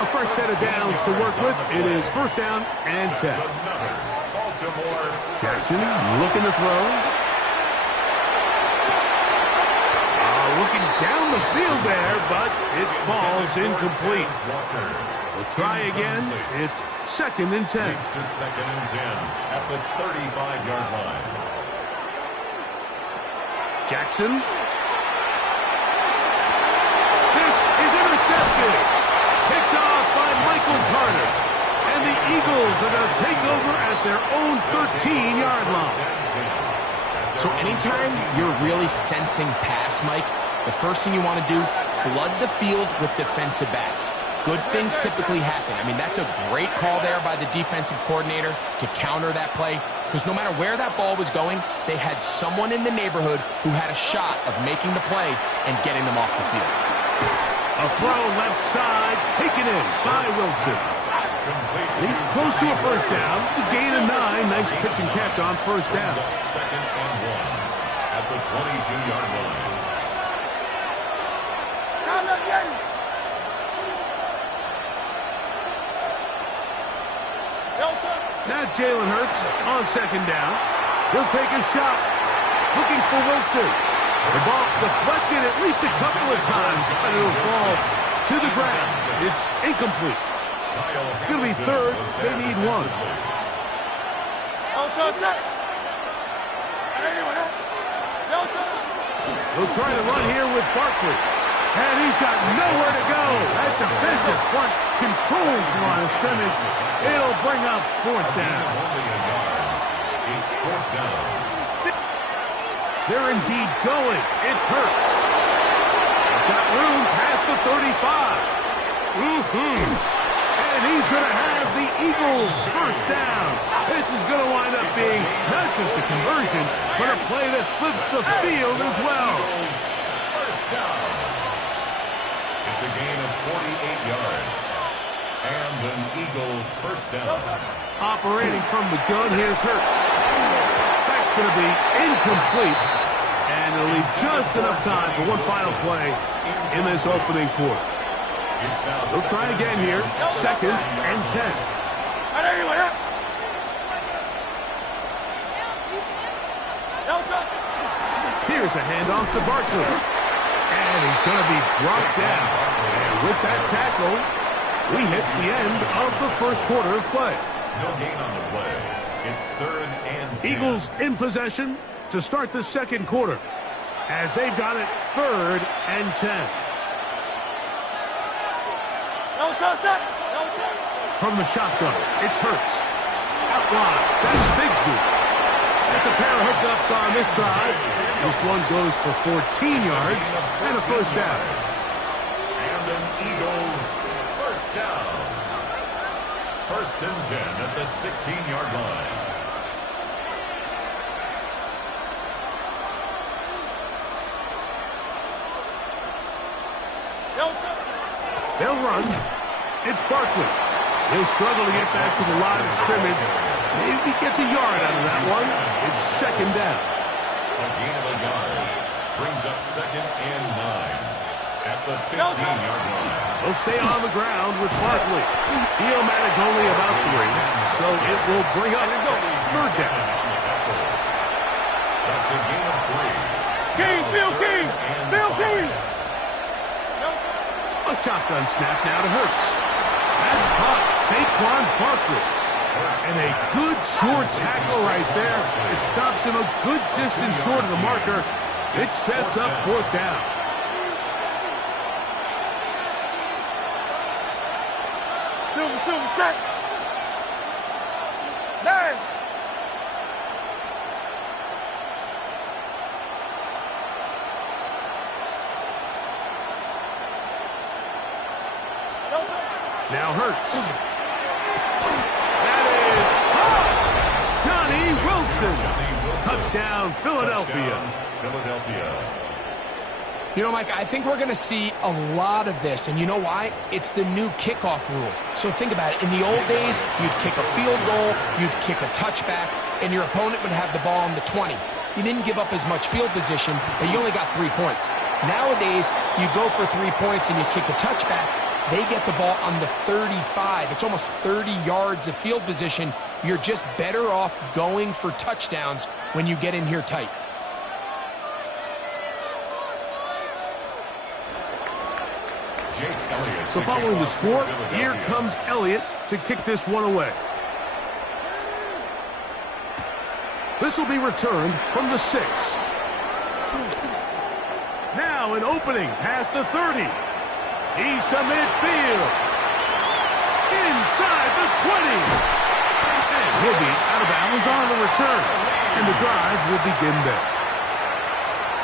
A fresh set of downs to work with. It is 1st down and 10. Jackson looking to throw. Looking down the field there, but it falls incomplete. We'll try again. It's 2nd and 10. It's to 2nd and 10 at the 35-yard line. Jackson. This is intercepted. Picked off by Michael Carter. And the Eagles are going to take over at their own 13-yard line. So anytime you're really sensing pass, Mike, the first thing you want to do, flood the field with defensive backs. Good things typically happen. I mean, that's a great call there by the defensive coordinator to counter that play, because no matter where that ball was going, they had someone in the neighborhood who had a shot of making the play and getting them off the field. A throw left side, taken in by Wilson. He's close to a 1st down to gain a 9. Nice pitch and catch on 1st down. 2nd and 1 at the 22-yard line. Now Jalen Hurts on 2nd down. He'll take a shot. Looking for Wilson. The ball deflected at least a couple of times, but it'll fall to the ground. It's incomplete. It's going to be 3rd. They need 1. They'll try to run here with Barkley. And he's got nowhere to go. That defensive front controls the line of scrimmage. It'll bring up 4th down. It's 4th down. They're indeed going. It's Hurts. He's got room past the 35. And he's going to have the Eagles 1st down. This is going to wind up being not just a conversion, but a play that flips the field as well. 1st down. It's a gain of 48 yards. And an Eagle 1st down. Operating from the gun, here's Hurts. That's going to be incomplete. And it'll leave just enough time for one final play in this opening quarter. They'll try again here. 2nd and 10. Here's a handoff to Barkley. And he's going to be brought down. And with that tackle, we hit the end of the 1st quarter of play. No gain on the play. It's 3rd and 10. Eagles in possession to start the 2nd quarter, as they've got it 3rd and 10. From the shotgun, it's Hurts. Out wide, that's Bigsby. That's a pair of hookups on this drive. This one goes for 14 yards and a 1st down. And an Eagles 1st down. 1st and 10 at the 16-yard line. They'll run. It's Barkley. He'll struggle to get back to the line of scrimmage. Maybe gets a yard out of that one. It's 2nd down. A gain of a yard brings up 2nd and 9 at the 15-yard line. He'll stay on the ground with Barkley. He'll manage only about 3, so it will bring up third down. That's a gain of 3. King, Bill King! Bill King! A shotgun snap now to Hurts. That's caught. Saquon Barkley. And a good short tackle right there. It stops him a good distance short of the marker. It sets up fourth down. Silver, set! 9! Now Hurts. That is Johnny Wilson. Touchdown, Philadelphia. You know, Mike, I think we're going to see a lot of this, and you know why? It's the new kickoff rule. So think about it. In the old days, you'd kick a field goal, you'd kick a touchback, and your opponent would have the ball on the 20. You didn't give up as much field position, but you only got 3 points. Nowadays, you go for 3 points and you kick a touchback, they get the ball on the 35. It's almost 30 yards of field position. You're just better off going for touchdowns when you get in here tight. So following the score, here comes Elliott to kick this one away. This will be returned from the 6. Now an opening past the 30. He's to midfield. Inside the 20. And he'll be out of bounds on the return. And the drive will begin there.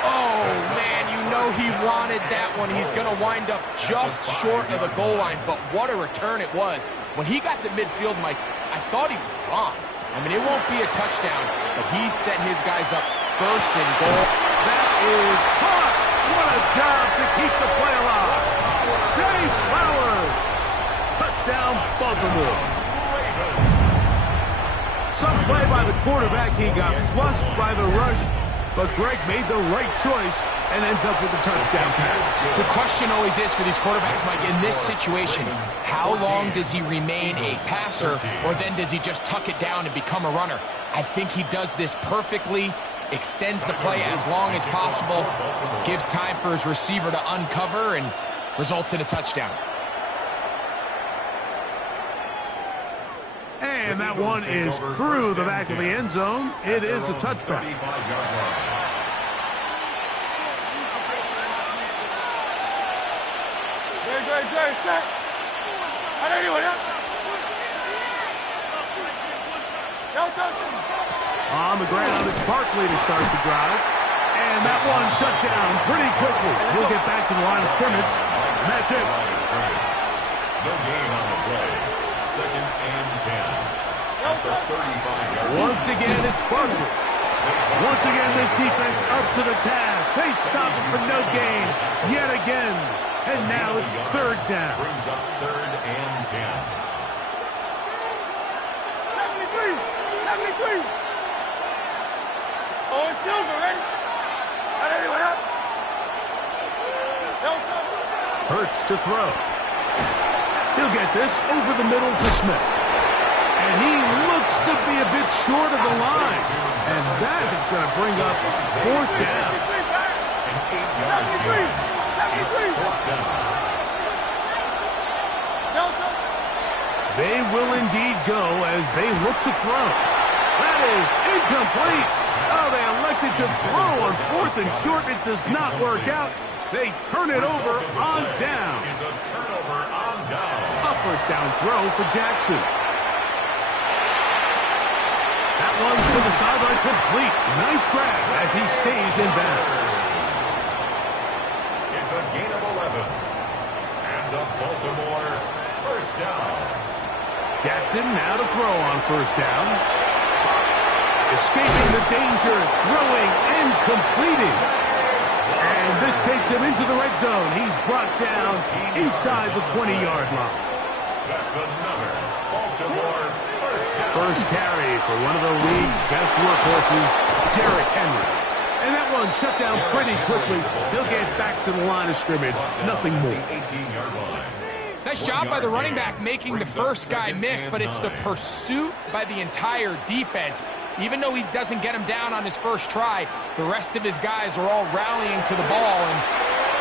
Oh, man, you know he wanted that one. He's going to wind up just short of the goal line, but what a return it was. When he got to midfield, Mike, I thought he was gone. I mean, it won't be a touchdown, but he set his guys up first and goal. That is caught. What a job to keep the play alive. Jay Flowers. Touchdown, Baltimore. Some play by the quarterback. He got flushed by the rush, but Greg made the right choice and ends up with a touchdown pass. The question always is for these quarterbacks, Mike, in this situation, how long does he remain a passer, or then does he just tuck it down and become a runner? I think he does this perfectly, extends the play as long as possible, gives time for his receiver to uncover, and results in a touchdown. And that one is through the back of the end zone. It is a touchback. Set! On the ground, it's Barkley to start the drive. And that one shut down pretty quickly. He'll get back to the line of scrimmage. And that's it. No gain on the play. 2nd and 10. At the 35-yard line. Once again, it's Barkley. Once again, this defense up to the task. They stop it for no gain yet again. And now it's third down. Brings up 3rd and 10. 73! Oh, it's Silver, ready? Hurts to throw. He'll get this over the middle to Smith. And he looks to be a bit short of the line. And that is going to bring up fourth down. An 8-yard gain. It's 4th down. They will indeed go as they look to throw. That is incomplete. Oh, they elected to throw on 4th and short. It does not work out. They turn it over on down. Is a turnover on down. A first down throw for Jackson. That one's to the sideline complete. Nice grab as he stays in bounds. It's a gain of 11. And the Baltimore first down. Jackson now to throw on first down. Escaping the danger, throwing and completing. And this takes him into the red zone. He's brought down inside the 20-yard line. That's another Baltimore first down. First carry for one of the league's best workhorses, Derrick Henry. And that one shut down pretty quickly. He'll get back to the line of scrimmage. Nothing more. 18-yard line. Nice job by the running back making the first guy miss, but it's the pursuit by the entire defense. Even though he doesn't get him down on his first try, the rest of his guys are all rallying to the ball, and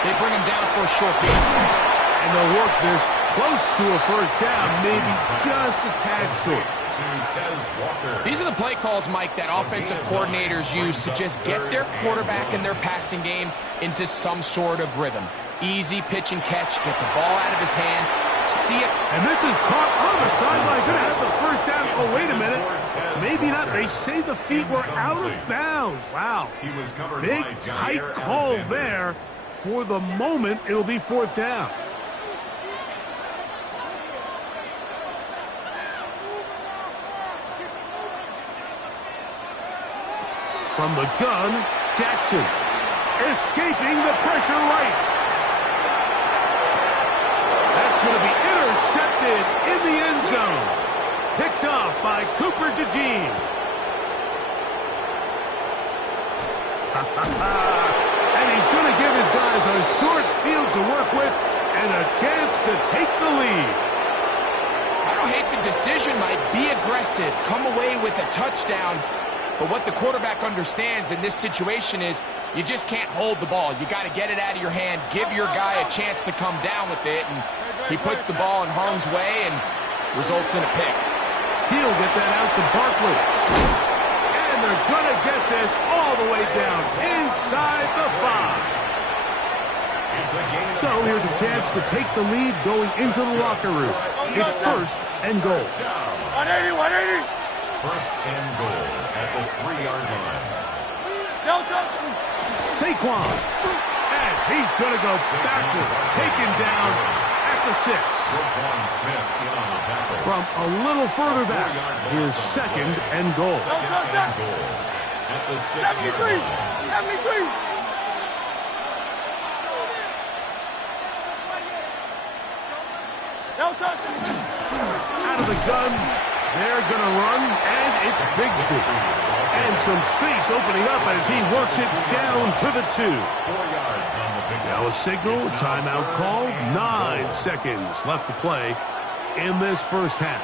they bring him down for a short gain. And they'll work this close to a first down, maybe just a tad short. These are the play calls, Mike, that offensive coordinators use to just get their quarterback and their passing game into some sort of rhythm. Easy pitch and catch, get the ball out of his hand, see it. And this is caught on the sideline. Going to have the first down. Oh, wait a minute. Maybe not. They say the feet were out of bounds. Wow. Big, tight call there. For the moment, it'll be fourth down. From the gun, Jackson. Escaping the pressure right. That's going to be intercepted in the end zone. Picked off by Cooper DeJean. And he's going to give his guys a short field to work with and a chance to take the lead. I don't hate the decision, Mike. Be aggressive. Come away with a touchdown. But what the quarterback understands in this situation is you just can't hold the ball. You got to get it out of your hand, give your guy a chance to come down with it, and he puts the ball in harm's way and results in a pick. He'll get that out to Barkley. And they're going to get this all the way down inside the 5. So here's a chance to take the lead going into the locker room. It's first and goal. 180, 180. First and goal at the 3-yard line. Saquon. And he's going to go backward. Taken down at the 6. From a little further back, his second and goal. Second and goal at the 6-yard line. Out of the gun, they're going to run, and it's Bigsby. And some space opening up as he works it down to the 2. 4 yards on the pick. Now a signal, timeout call, 9 seconds left to play in this first half.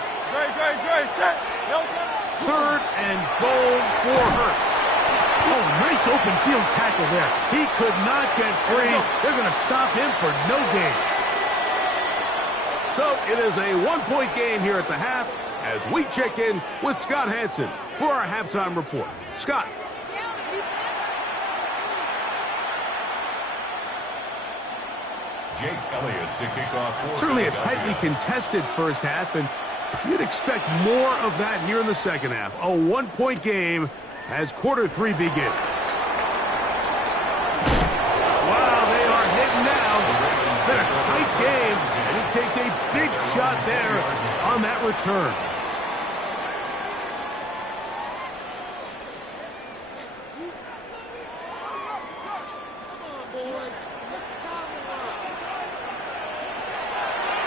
Third and goal for Hurts. Oh, nice open field tackle there. He could not get free. They're going to stop him for no gain. So it is a 1-point game here at the half as we check in with Scott Hansen for our halftime report. Scott. Jake Elliott to kick off. Certainly a tightly contested first half, and you'd expect more of that here in the second half. A 1-point game as quarter 3 begins. Wow, they are hitting now. It's been a tight game, and he takes a big shot there on that return.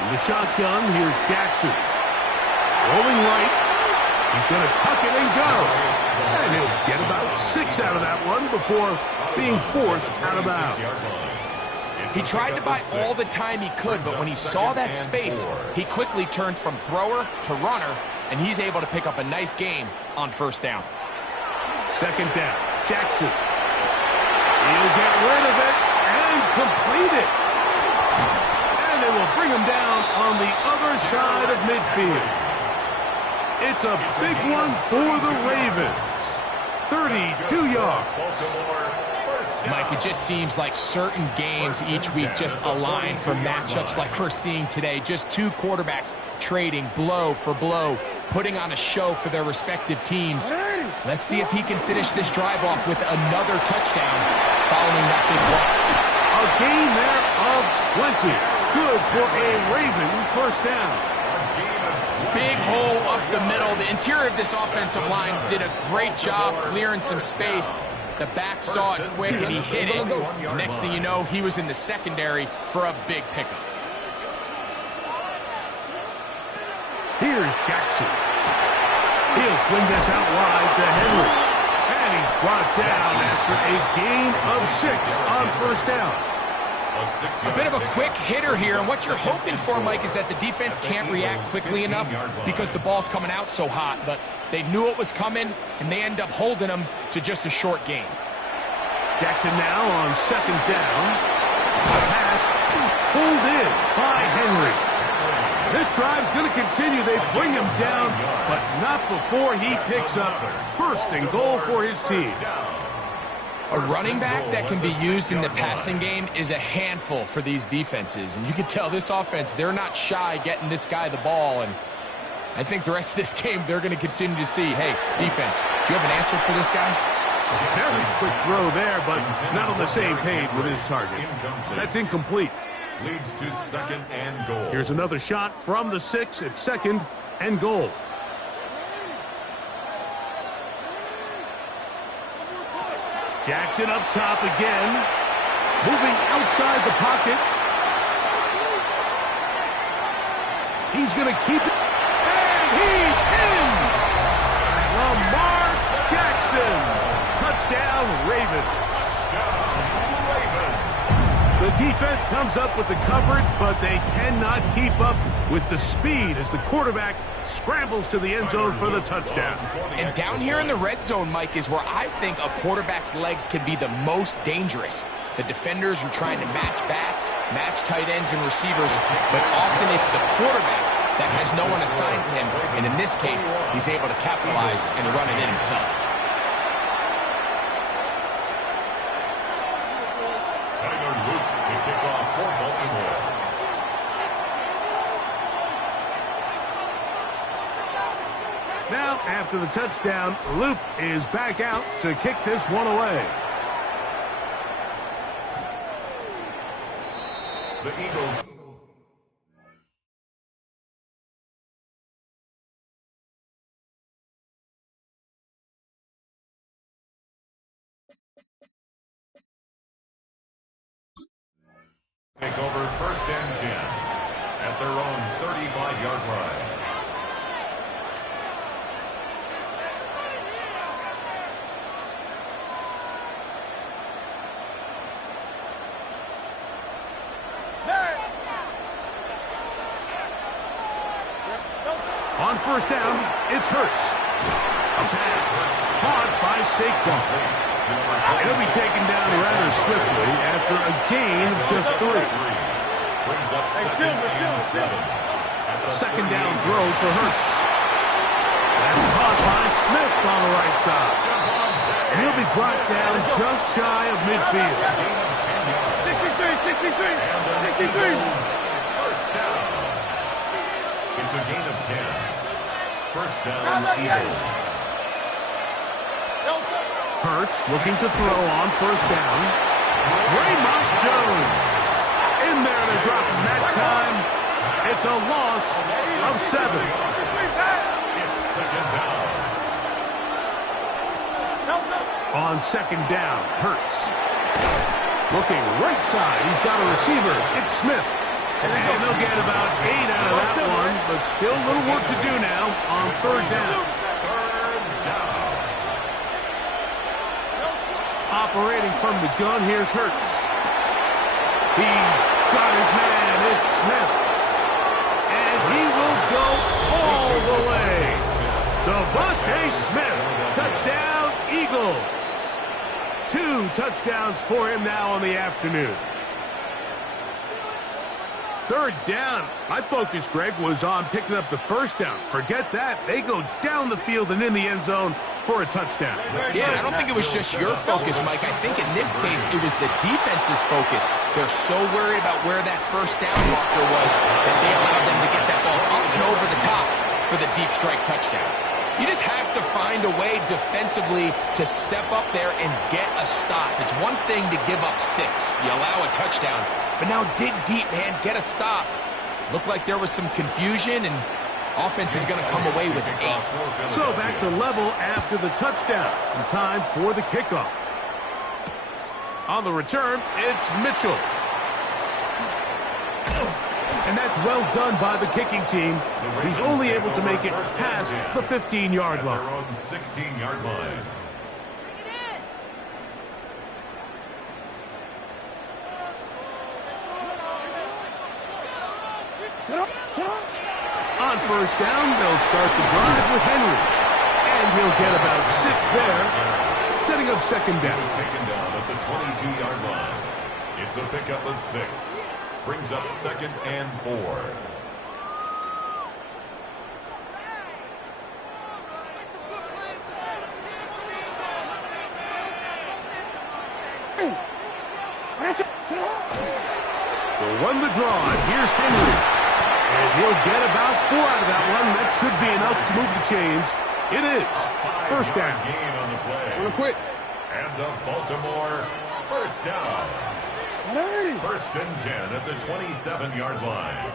In the shotgun, here's Jackson. Rolling right. He's going to tuck it and go. And he'll get about 6 out of that one before being forced out of bounds. He tried to buy all the time he could, but when he saw that space, he quickly turned from thrower to runner, and he's able to pick up a nice gain on first down. Second down, Jackson. He'll get rid of it and complete it. And they will bring him down on the other side of midfield. It's a big one for the Ravens. 32 yards. Mike, it just seems like certain games each week just align for matchups like we're seeing today. Just two quarterbacks trading blow for blow, putting on a show for their respective teams. Let's see if he can finish this drive off with another touchdown following that big play. A gain there of 20. Good for a Raven first down. Big hole up the middle. The interior of this offensive line did a great job clearing some space. The back saw it quick, and he hit it. And next thing you know, he was in the secondary for a big pickup. Here's Jackson. He'll swing this out wide to Henry. And he's brought down after a gain of 6 on first down. A bit of a quick hitter here, and what you're hoping for, Mike, is that the defense can't react quickly enough because the ball's coming out so hot. But they knew it was coming, and they end up holding them to just a short game. Jackson now on second down. Pass pulled in by Henry. This drive's going to continue. They bring him down, but not before he picks up first and goal for his team. A running back that can be used in the passing game is a handful for these defenses. And you can tell this offense, they're not shy getting this guy the ball. And I think the rest of this game, they're going to continue to see, hey, defense, do you have an answer for this guy? Very quick throw there, but not on the same page with his target. That's incomplete. Leads to second and goal. Here's another shot from the 6 at second and goal. Jackson up top again. Moving outside the pocket. He's going to keep it. And he's in! Lamar Jackson. Touchdown, Ravens. The defense comes up with the coverage, but they cannot keep up with the speed as the quarterback scrambles to the end zone for the touchdown. And down here in the red zone, Mike, is where I think a quarterback's legs can be the most dangerous. The defenders are trying to match backs, match tight ends and receivers, but often it's the quarterback that has no one assigned to him, and in this case, he's able to capitalize and run it in himself. Now, after the touchdown, Loop is back out to kick this one away. The Eagles. Take over first and 10 at their own 35-yard line. On first down, it's Hurts. A pass caught by Saquon. He'll be taken down rather swiftly after a gain of just 3. Brings up Second down throw for Hurts. That's caught by Smith on the right side. And he'll be brought down just shy of midfield. 63. First down. It's a gain of 10. First down, Eagles. Hurts looking to throw on first down. Raymond Jones in there to drop him that time. It's a loss of 7. It's second down. On second down, Hurts. Looking right side. He's got a receiver. It's Smith. And they'll get about 8 out of that one, but still a little work to do now on third down. Operating from the gun, here's Hurts. He's got his man. It's Smith. And he will go all the way. Devontae Smith. Touchdown, Eagles. 2 touchdowns for him now on the afternoon. Third down. My focus, Greg, was on picking up the first down. Forget that. They go down the field and in the end zone for a touchdown. Yeah, I don't think it was just your focus, Mike. I think in this case, it was the defense's focus. They're so worried about where that first down marker was that they allowed them to get that ball up and over the top for the deep strike touchdown. You just have to find a way defensively to step up there and get a stop. It's one thing to give up 6. You allow a touchdown. But now dig deep, man. Get a stop. Looked like there was some confusion, and offense is going to come away with an 8. So back to level after the touchdown. And time for the kickoff. On the return, it's Mitchell. And that's well done by the kicking team. He's only able to make it past the 15-yard line. Their own 16-yard line. On first down, they'll start the drive with Henry. And he'll get about 6 there, setting up second down. He was taken down at the 22-yard line. It's a pickup of 6. Brings up 2nd and 4. They'll run the draw, and here's Henry. And he'll get about 4 out of that one. That should be enough to move the chains. It is. First down. Gain on the play. Wanna quit? And the Baltimore first down. First and 10 at the 27-yard line.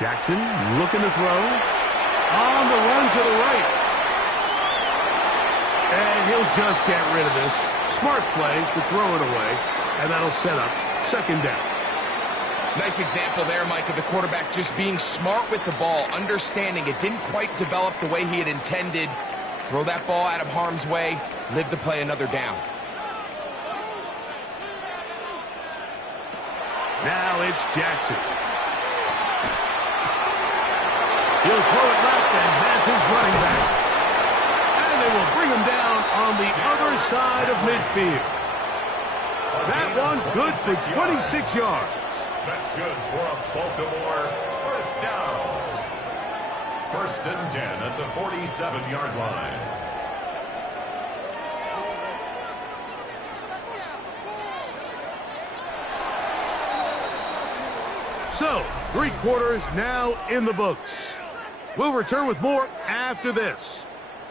Jackson looking to throw. On the run to the right. And he'll just get rid of this. Smart play to throw it away. And that'll set up second down. Nice example there, Mike, of the quarterback just being smart with the ball, understanding it didn't quite develop the way he had intended. Throw that ball out of harm's way, live to play another down. Now it's Jackson. He'll throw it left, and that's his running back. And they will bring him down on the other side of midfield. That one good for 26 yards. That's good for a Baltimore first down. First and 10 at the 47-yard line. So, 3 quarters now in the books. We'll return with more after this.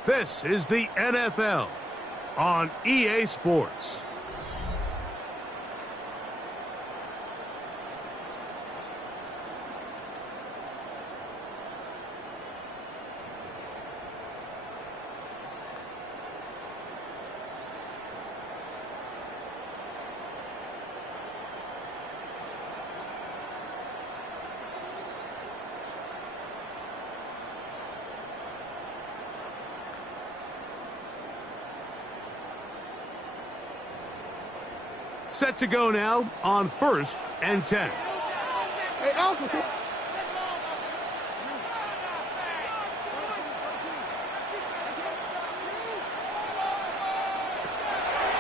This is the NFL on EA Sports. Set to go now on first and 10.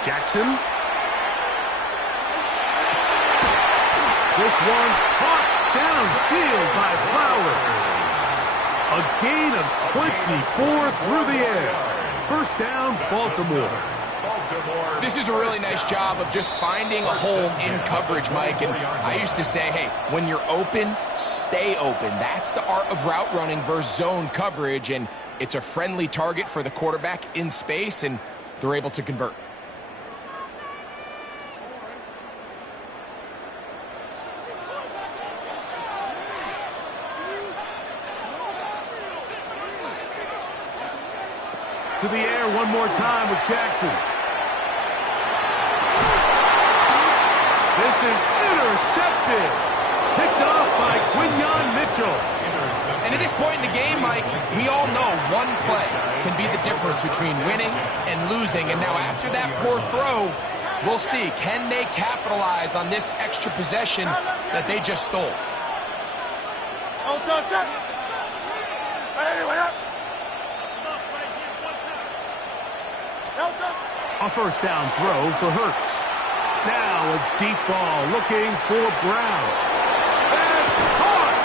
Jackson. This one caught downfield by Flowers. A gain of 24 through the air. First down, Baltimore. This is a really nice job of just finding a hole in coverage, Mike. And I used to say, hey, when you're open, stay open. That's the art of route running versus zone coverage. And it's a friendly target for the quarterback in space, and they're able to convert. To the air one more time with Jackson. This is intercepted. Picked off by Quinyon Mitchell. And at this point in the game, Mike, we all know one play can be the difference between winning and losing. And now after that poor throw, we'll see. Can they capitalize on this extra possession that they just stole? A first down throw for Hurts. Now a deep ball looking for Brown. That's caught!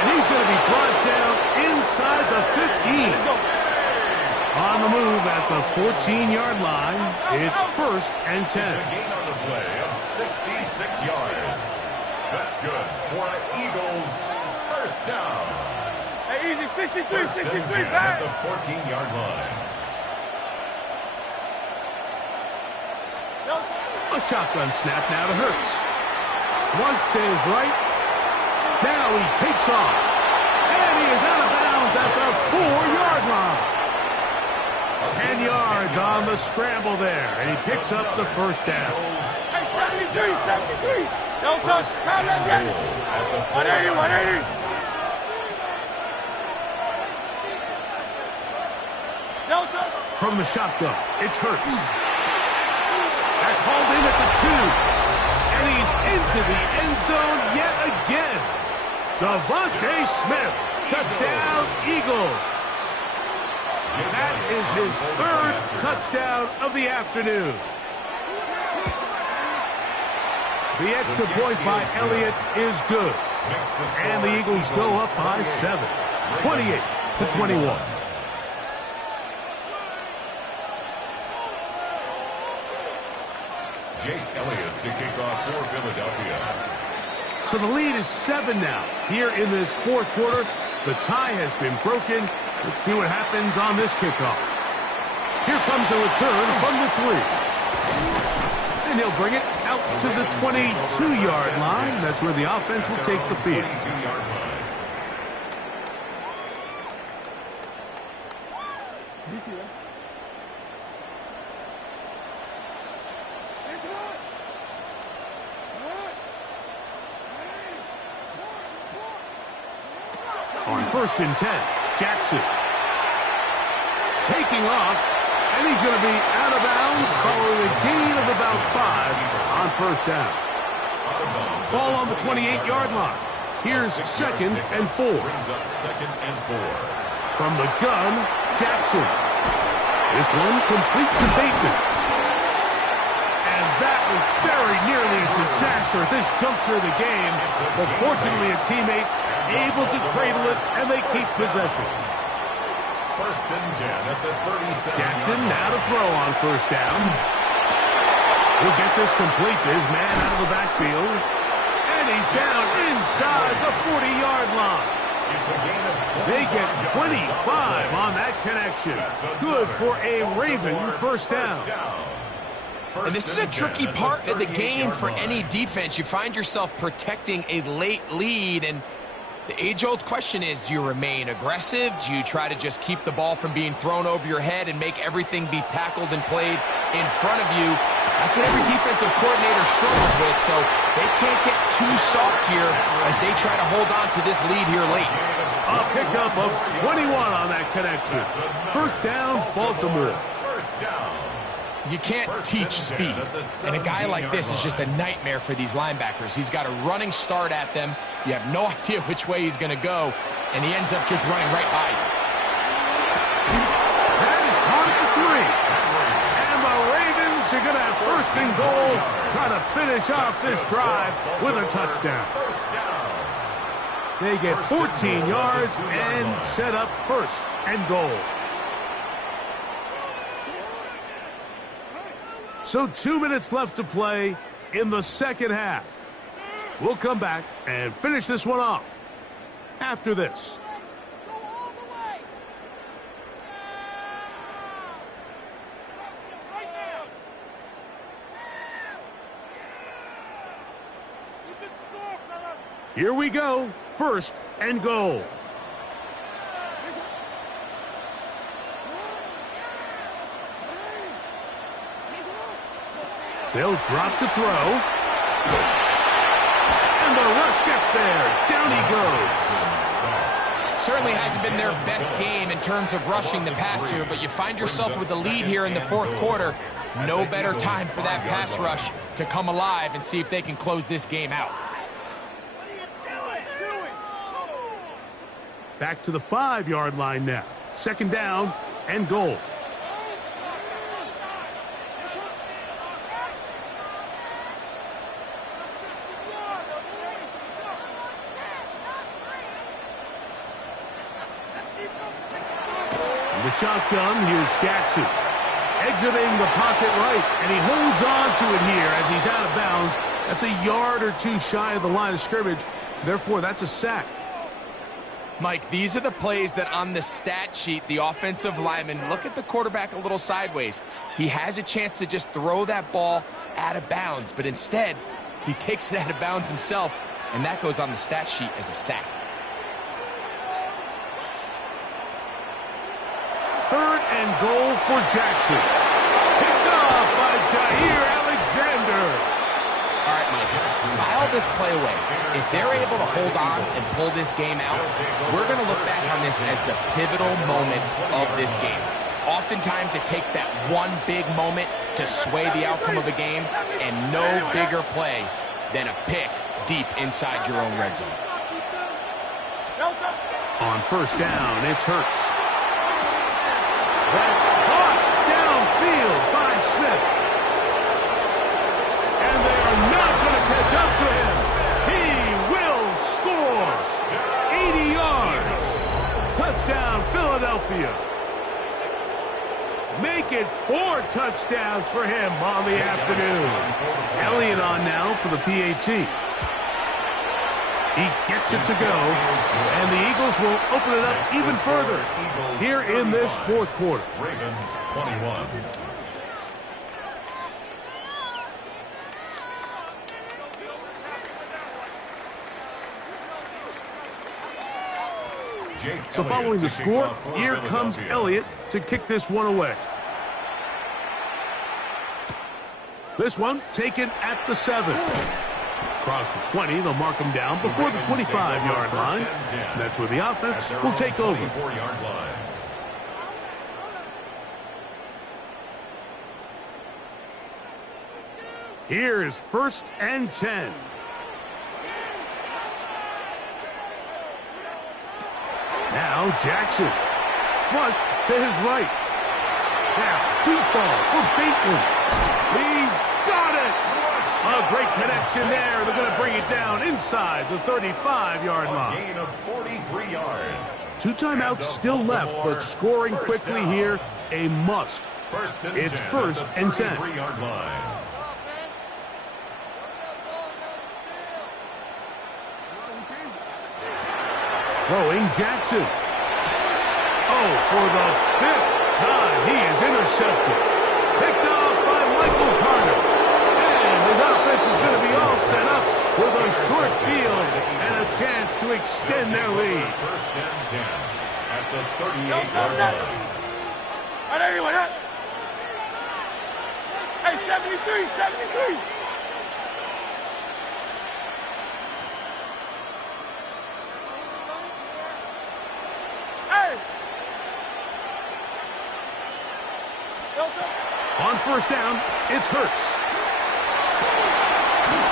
And he's going to be brought down inside the 15. On the move at the 14-yard line, it's first and 10. It's a gain on the play of 66 yards. That's good for an Eagles first down. Hey, easy, 63, First 63, and 10 back. at the 14-yard line. A shotgun snap now to Hurts. Once to his right. Now he takes off. And he is out of bounds at the 4-yard line. 10 yards on the scramble there. And he picks up the first down. Hey, 73, 73. Don't touch. Come on, get it. 180, 180. Don't touch. From the shotgun, it's Hurts. That's hauled in at the 2. And he's into the end zone yet again. Devontae Smith, touchdown, Eagles. That is his third touchdown of the afternoon. The extra point by Elliott is good. And the Eagles go up by 7, 28-21. Jake Elliott to kick off for Philadelphia. So the lead is 7 now. Here in this fourth quarter, the tie has been broken. Let's see what happens on this kickoff. Here comes a return from the 3. And he'll bring it out to the 22-yard line. That's where the offense will take the field. 22-yard line. You see that? On 1st and 10, Jackson taking off, and he's going to be out of bounds following a gain of about 5 on 1st down. Ball on the 28-yard line. Here's 2nd and 4. Brings up 2nd and 4. From the gun, Jackson. This one complete to Bateman. And that was very nearly a disaster at this juncture of the game. But fortunately, a teammate able to cradle it, and they keep possession. 1st and 10 at the 37. Jackson now to throw on 1st down. He'll get this complete to his man out of the backfield. And he's down inside the 40-yard line. It's a gain of 20. They get 25 on that connection. Good for a Raven 1st down. And this is a tricky part of the game for any defense. You find yourself protecting a late lead, and the age-old question is, do you remain aggressive? Do you try to just keep the ball from being thrown over your head and make everything be tackled and played in front of you? That's what every defensive coordinator struggles with, so they can't get too soft here as they try to hold on to this lead here late. A pickup of 21 on that connection. 1st down, Baltimore. 1st down. You can't teach speed, and a guy like this is just a nightmare for these linebackers. He's got a running start at them. You have no idea which way he's going to go, and he ends up just running right by you. That is caught at 3. And the Ravens are going to have 1st and goal, try to finish off this drive with a touchdown. They get 14 yards and set up 1st and goal. So 2 minutes left to play in the 2nd half. We'll come back and finish this one off after this. Here we go. 1st and goal. They'll drop to throw. And the rush gets there. Down he goes. Certainly hasn't been their best game in terms of rushing the passer, but you find yourself with the lead here in the 4th quarter. No better time for that pass rush to come alive and see if they can close this game out. Back to the 5-yard line now. 2nd down and goal. The shotgun, here's Jackson. Exiting the pocket right, and he holds on to it here as he's out of bounds. That's a yard or 2 shy of the line of scrimmage. Therefore, that's a sack. Mike, these are the plays that on the stat sheet, the offensive lineman, look at the quarterback a little sideways. He has a chance to just throw that ball out of bounds, but instead, he takes it out of bounds himself, and that goes on the stat sheet as a sack. 3rd and goal for Jackson. Picked off by Jair Alexander. All right, Mike, file this play away. If they're able to hold on and pull this game out, we're going to look back on this as the pivotal moment of this game. Oftentimes, it takes that one big moment to sway the outcome of a game, and no bigger play than a pick deep inside your own red zone. On first down, it's Hurts. That's caught downfield by Smith. And they are not going to catch up to him. He will score. 80 yards. Touchdown, Philadelphia. Make it 4 touchdowns for him on the afternoon. Elliott on now for the PAT. He gets it to go, and the Eagles will open it up even further here in this fourth quarter. Ravens 21. So following the score, here comes Elliott to kick this one away. This one taken at the 7. Across the 20, they'll mark him down before the 25-yard line. And that's where the offense will take over. Here's 1st and 10. Now Jackson. Flushed to his right. Now deep ball for Bateman. He's got it. A great connection there. They're going to bring it down inside the 35-yard line. A gain of 43 yards. 2 timeouts still left, but scoring quickly here, a must. It's 1st and 10. 33-yard line. Throwing Jackson. Oh, for the 5th time, he is intercepted. Picked off by Michael Carter. And his offense is going to be all set up with a short field and a chance to extend their lead. 1st and 10 at the 38-yard line. Hey, 73. On first down, it's Hurts.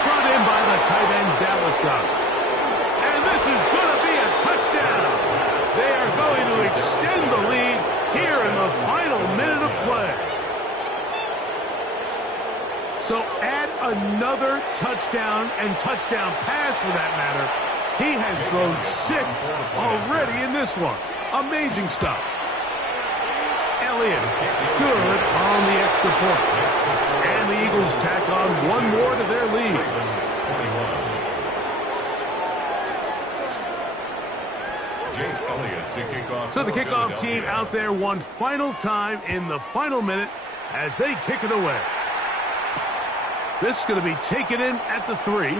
Brought in by the tight end, Dallas Goedert. And this is going to be a touchdown. They are going to extend the lead here in the final minute of play. So add another touchdown and touchdown pass for that matter. He has thrown 6 already in this one. Amazing stuff. Elliott, good on the extra point. And the Eagles tack on one more to their lead. So the kickoff team out there one final time in the final minute as they kick it away. This is going to be taken in at the 3. And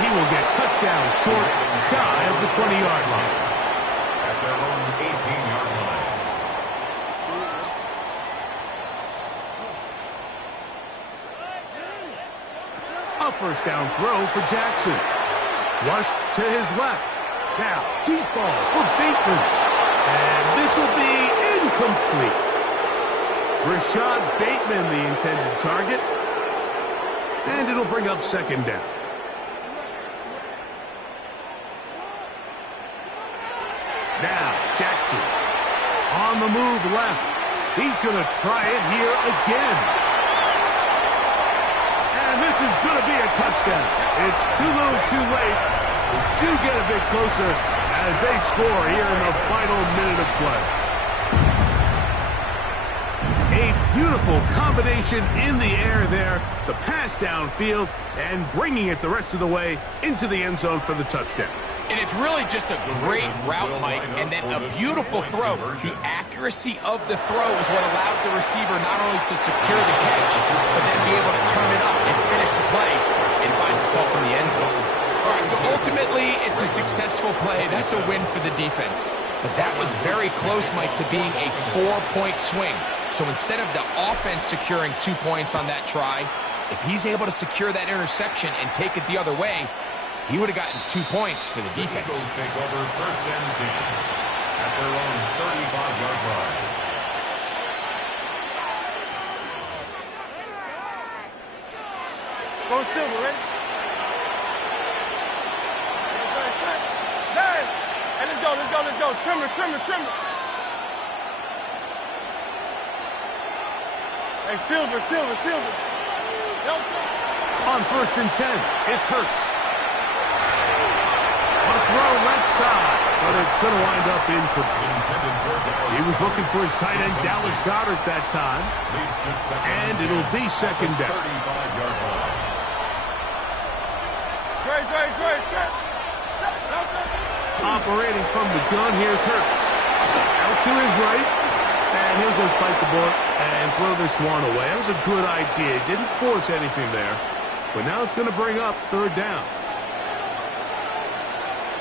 he will get cut down short, shy of the 20-yard line. At their own 18-yard line. A first down throw for Jackson. Flushed to his left. Now, deep ball for Bateman. And this will be incomplete. Rashad Bateman, the intended target. And it'll bring up 2nd down. Now, Jackson on the move left. He's going to try it here again. And this is going to be a touchdown. It's too little too late. We do get a bit closer as they score here in the final minute of play. A beautiful combination in the air there. The pass downfield and bringing it the rest of the way into the end zone for the touchdown. And it's really just a great route, Mike, and then a beautiful throw. The accuracy of the throw is what allowed the receiver not only to secure the catch, but then be able to turn it up and finish the play and find itself in the end zone. All right, so ultimately, it's a successful play. That's a win for the defense. But that was very close, Mike, to being a 4-point swing. So instead of the offense securing 2 points on that try, if he's able to secure that interception and take it the other way, he would have gotten 2 points for the defense. The Eagles take over 1st and 10 at their own 35-yard line. Go Silver, ready? go. Trimmer. Hey, Silver. On 1st and 10, it's Hurts. A throw left side, but it's going to wind up incomplete. He was looking for his tight end, Dallas Goedert, that time. And it'll be 2nd down. Great. Operating from the gun, here's Hurts. Out to his right, and he'll just bite the bullet and throw this one away. That was a good idea. Didn't force anything there, but now it's going to bring up 3rd down.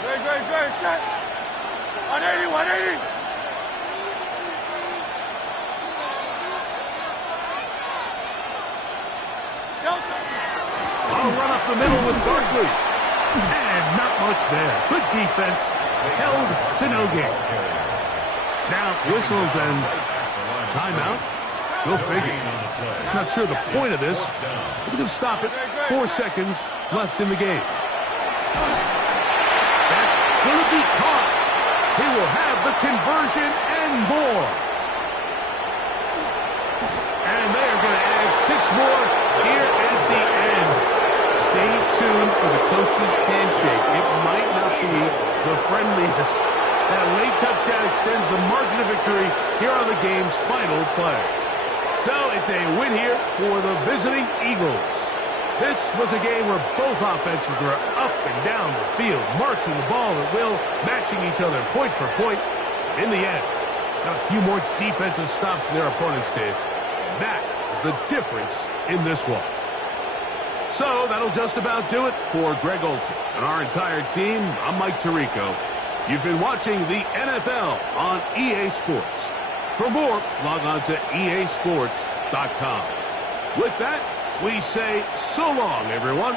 Great. Shot. 180. I'll run up the middle with Barkley. And not much there. Good defense. Held to no gain. Now whistles and timeout. Go figure. Not sure the point of this. We're going to stop it. 4 seconds left in the game. That's going to be caught. He will have the conversion and more. And they are going to add 6 more here at the end. Stay tuned for the coach's handshake. It might not be the friendliest. That late touchdown extends the margin of victory here on the game's final play. So it's a win here for the visiting Eagles. This was a game where both offenses were up and down the field, marching the ball at will, matching each other point for point. In the end, got a few more defensive stops than their opponents did. That is the difference in this one. So that'll just about do it for Greg Olsen and our entire team. I'm Mike Tirico. You've been watching the NFL on EA Sports. For more, log on to easports.com. With that, we say so long, everyone.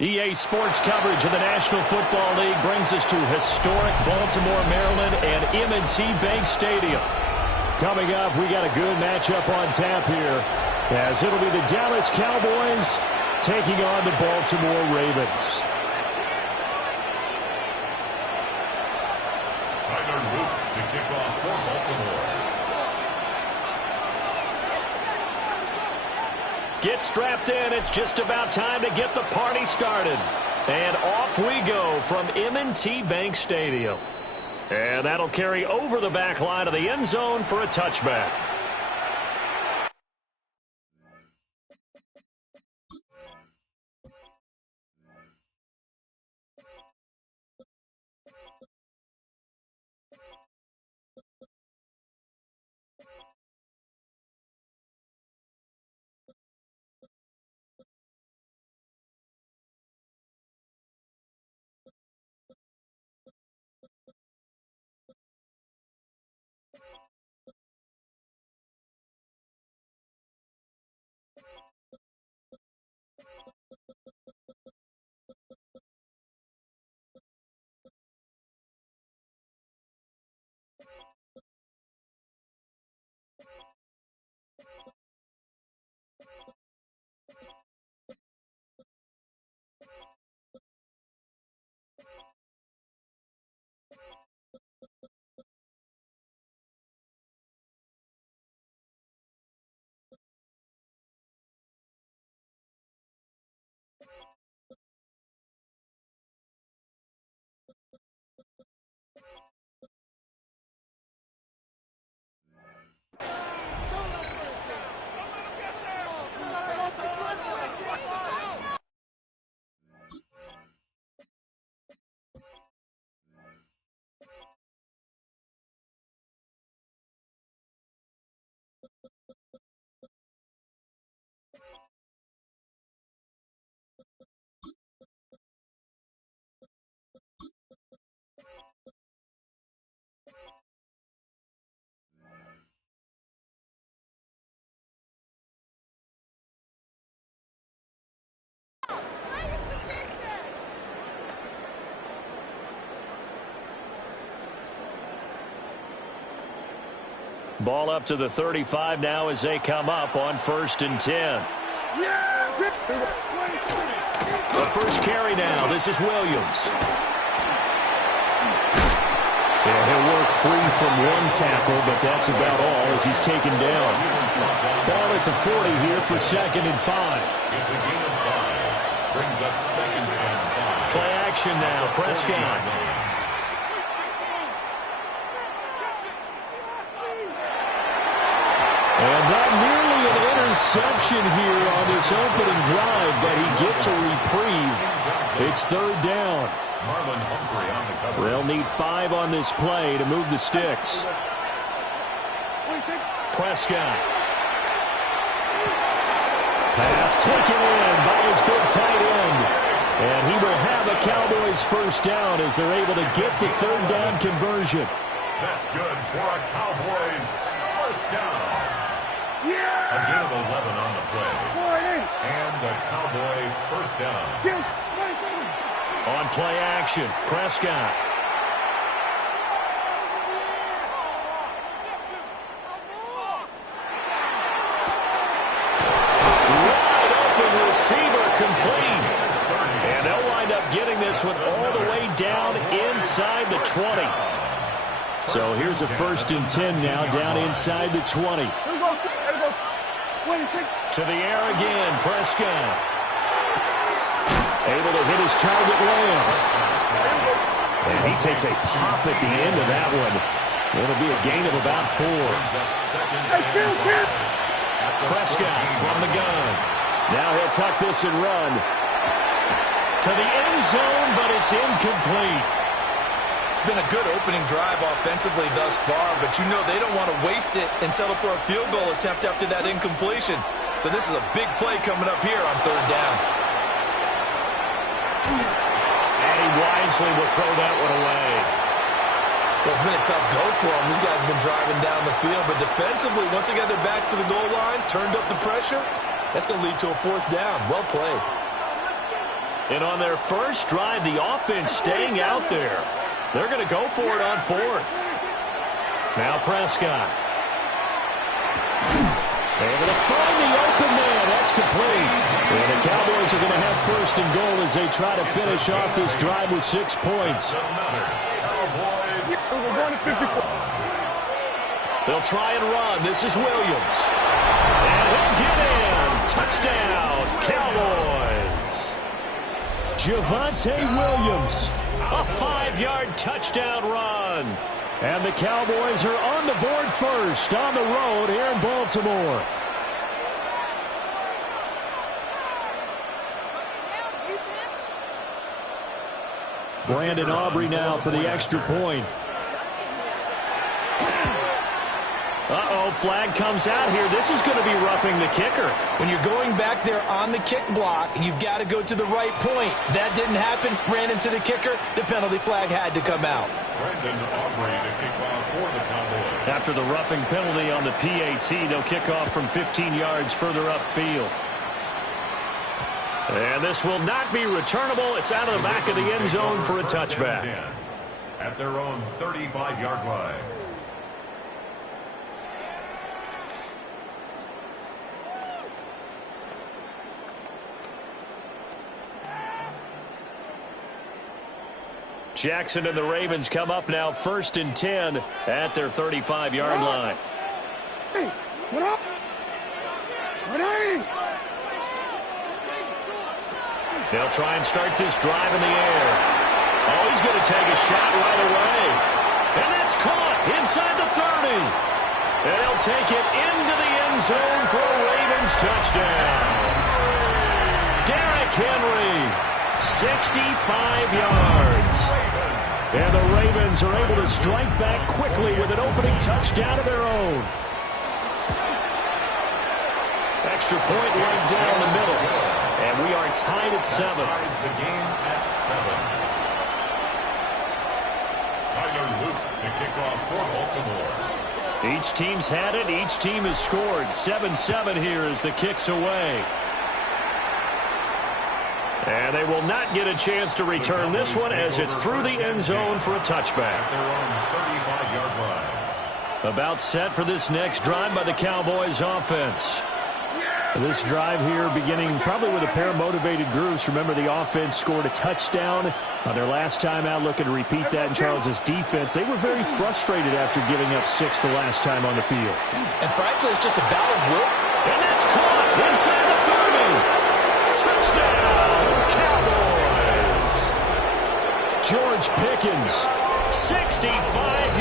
EA Sports coverage of the National Football League brings us to historic Baltimore, Maryland, and M&T Bank Stadium. Coming up, we got a good matchup on tap here, as it'll be the Dallas Cowboys taking on the Baltimore Ravens. Tyler Luke to kick off for Baltimore. Get strapped in. It's just about time to get the party started. And off we go from M&T Bank Stadium. And that'll carry over the back line of the end zone for a touchback. Ball up to the 35 now as they come up on 1st and 10. The first carry now. This is Williams. Yeah, he'll work free from one tackle, but that's about all as he's taken down. Ball at the 40 here for 2nd and 5. It's a gain of 5. Brings up 2nd and 5. Play action now. Prescott. And not nearly an interception here on this opening drive, but he gets a reprieve. It's 3rd down. Marlon Humphrey on the cover. They'll need 5 on this play to move the sticks. Prescott. Pass taken in by his big tight end. And he will have a Cowboys 1st down as they're able to get the 3rd down conversion. That's good for a Cowboys 1st down. A gain of 11 on the play. And the Cowboy 1st down. On play action, Prescott. Wide open receiver complete. And they'll wind up getting this one all the way down inside the 20. So here's a 1st and 10 now down inside the 20. To the air again, Prescott. Able to hit his target Lamb. And he takes a pop at the end of that one. It'll be a gain of about 4. Prescott from the gun. Now he'll tuck this and run. To the end zone, but it's incomplete. It's been a good opening drive offensively thus far, but you know they don't want to waste it and settle for a field goal attempt after that incompletion. So this is a big play coming up here on 3rd down. And he wisely will throw that one away. Well, it's been a tough go for them. These guys have been driving down the field, but defensively, once they got their backs to the goal line, turned up the pressure, that's going to lead to a 4th down. Well played. And on their first drive, the offense staying out there. They're going to go for it on 4th. Now Prescott. Able to find the open man. That's complete. And the Cowboys are going to have 1st and goal as they try to finish off this drive with 6 points. They'll try and run. This is Williams. And he'll get in. Touchdown. Javonte Williams. A 5-yard touchdown run. And the Cowboys are on the board first on the road here in Baltimore. Brandon Aubrey now for the extra point. Uh-oh, flag comes out here. This is going to be roughing the kicker. When you're going back there on the kick block, you've got to go to the right point. That didn't happen. Ran into the kicker. The penalty flag had to come out. Brandon Aubrey to kick off for the Cowboys. After the roughing penalty on the PAT, they'll kick off from 15 yards further upfield. And this will not be returnable. It's out of the back of the end zone for a touchback. At their own 35-yard line. Jackson and the Ravens come up now 1st and 10 at their 35-yard line. Hey, what up? What are you? They'll try and start this drive in the air. Oh, he's going to take a shot right away. And that's caught inside the 30. And he'll take it into the end zone for a Ravens touchdown. Derrick Henry, 65 yards. And the Ravens are able to strike back quickly with an opening touchdown of their own. Extra point right down the middle. And we are tied at 7. Ties the game at 7. Tyler Luke to kick off for Baltimore. Each team's had it. Each team has scored. 7-7 here as the kick's away. And they will not get a chance to return this one as it's through the end zone for a touchback. At their own 35-yard line. About set for this next drive by the Cowboys offense. This drive here beginning probably with a pair of motivated groups. Remember, the offense scored a touchdown on their last time out. Looking to repeat that in Charles's defense. They were very frustrated after giving up 6 the last time on the field. And frankly, it's just a battle of will. And that's caught inside the 30. Touchdown, Cowboys. George Pickens, 65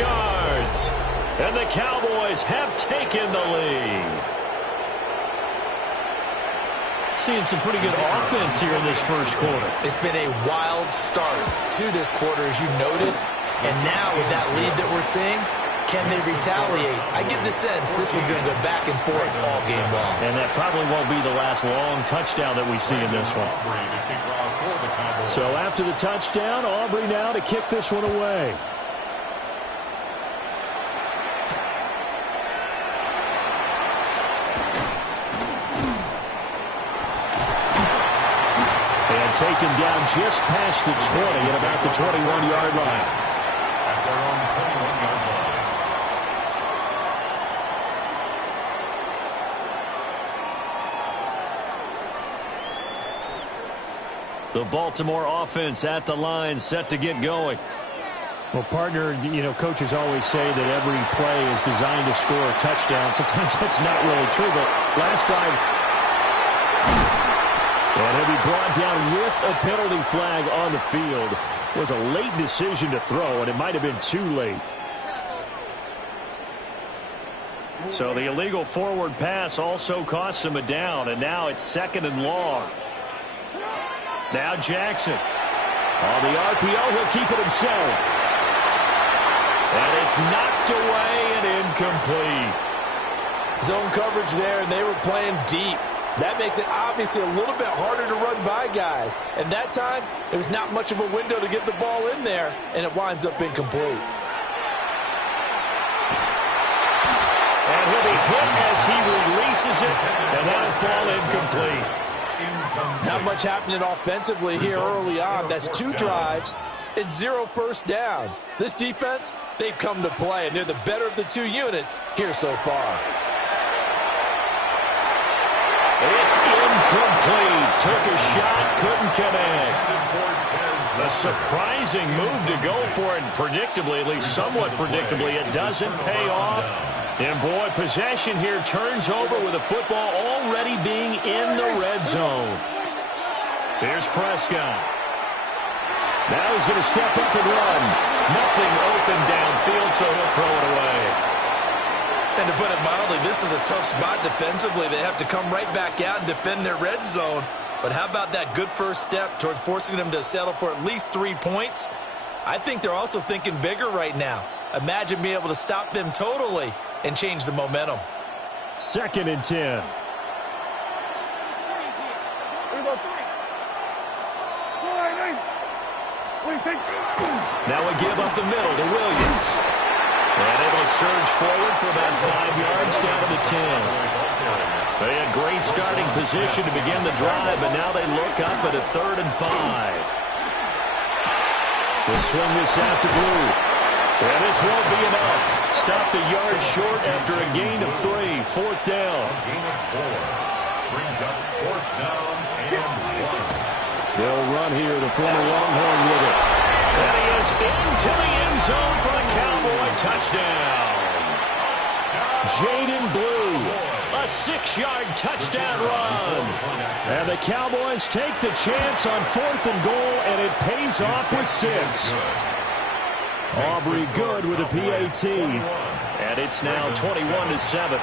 yards. And the Cowboys have taken the lead. Seeing some pretty good offense here in this first quarter. It's been a wild start to this quarter, as you noted. And now with that lead that we're seeing, can they retaliate? I get the sense this one's going to go back and forth all game long. And that probably won't be the last long touchdown that we see in this one. So after the touchdown, Aubrey now to kick this one away. Taken down just past the 20 at about the 21-yard line. At their own 21-yard line. The Baltimore offense at the line, set to get going. Well, partner, coaches always say that every play is designed to score a touchdown. Sometimes that's not really true, but last drive... And he'll be brought down with a penalty flag on the field. It was a late decision to throw, and it might have been too late. So the illegal forward pass also costs him a down, and now it's 2nd and long. Now Jackson. On the RPO, he'll keep it himself. And it's knocked away and incomplete. Zone coverage there, and they were playing deep. That makes it obviously a little bit harder to run by guys. And that time, there was not much of a window to get the ball in there, and it winds up incomplete. And he'll be hit as he releases it, and that'll fall incomplete. Not much happening offensively here early on. That's 2 drives and 0 first downs. This defense, they've come to play, and they're the better of the 2 units here so far. It's incomplete. Took a shot, couldn't connect. A surprising move to go for it, and predictably, at least somewhat predictably, it doesn't pay off. And boy, possession here turns over with the football already being in the red zone. Here's Prescott. Now he's going to step up and run. Nothing open downfield, so he'll throw it away. And to put it mildly, this is a tough spot defensively. They have to come right back out and defend their red zone. But how about that good first step towards forcing them to settle for at least 3 points? I think they're also thinking bigger right now. Imagine being able to stop them totally and change the momentum. 2nd and 10. Now we give up the middle to Williams. And able to surge forward for about 5 yards down to the 10. They had great starting position to begin the drive, but now they look up at a 3rd and 5. They'll swing this out to Blue. And this won't be enough. Stop the yard short after a gain of 3. 4th down. A gain of 4. Brings up 4th down and 1. They'll run here, the former Longhorn with it. And he is into the end zone for the Cowboy touchdown. Jaden Blue, a 6-yard touchdown run. And the Cowboys take the chance on 4th and goal, and it pays off with 6. Aubrey good with a PAT. And it's now 21-7.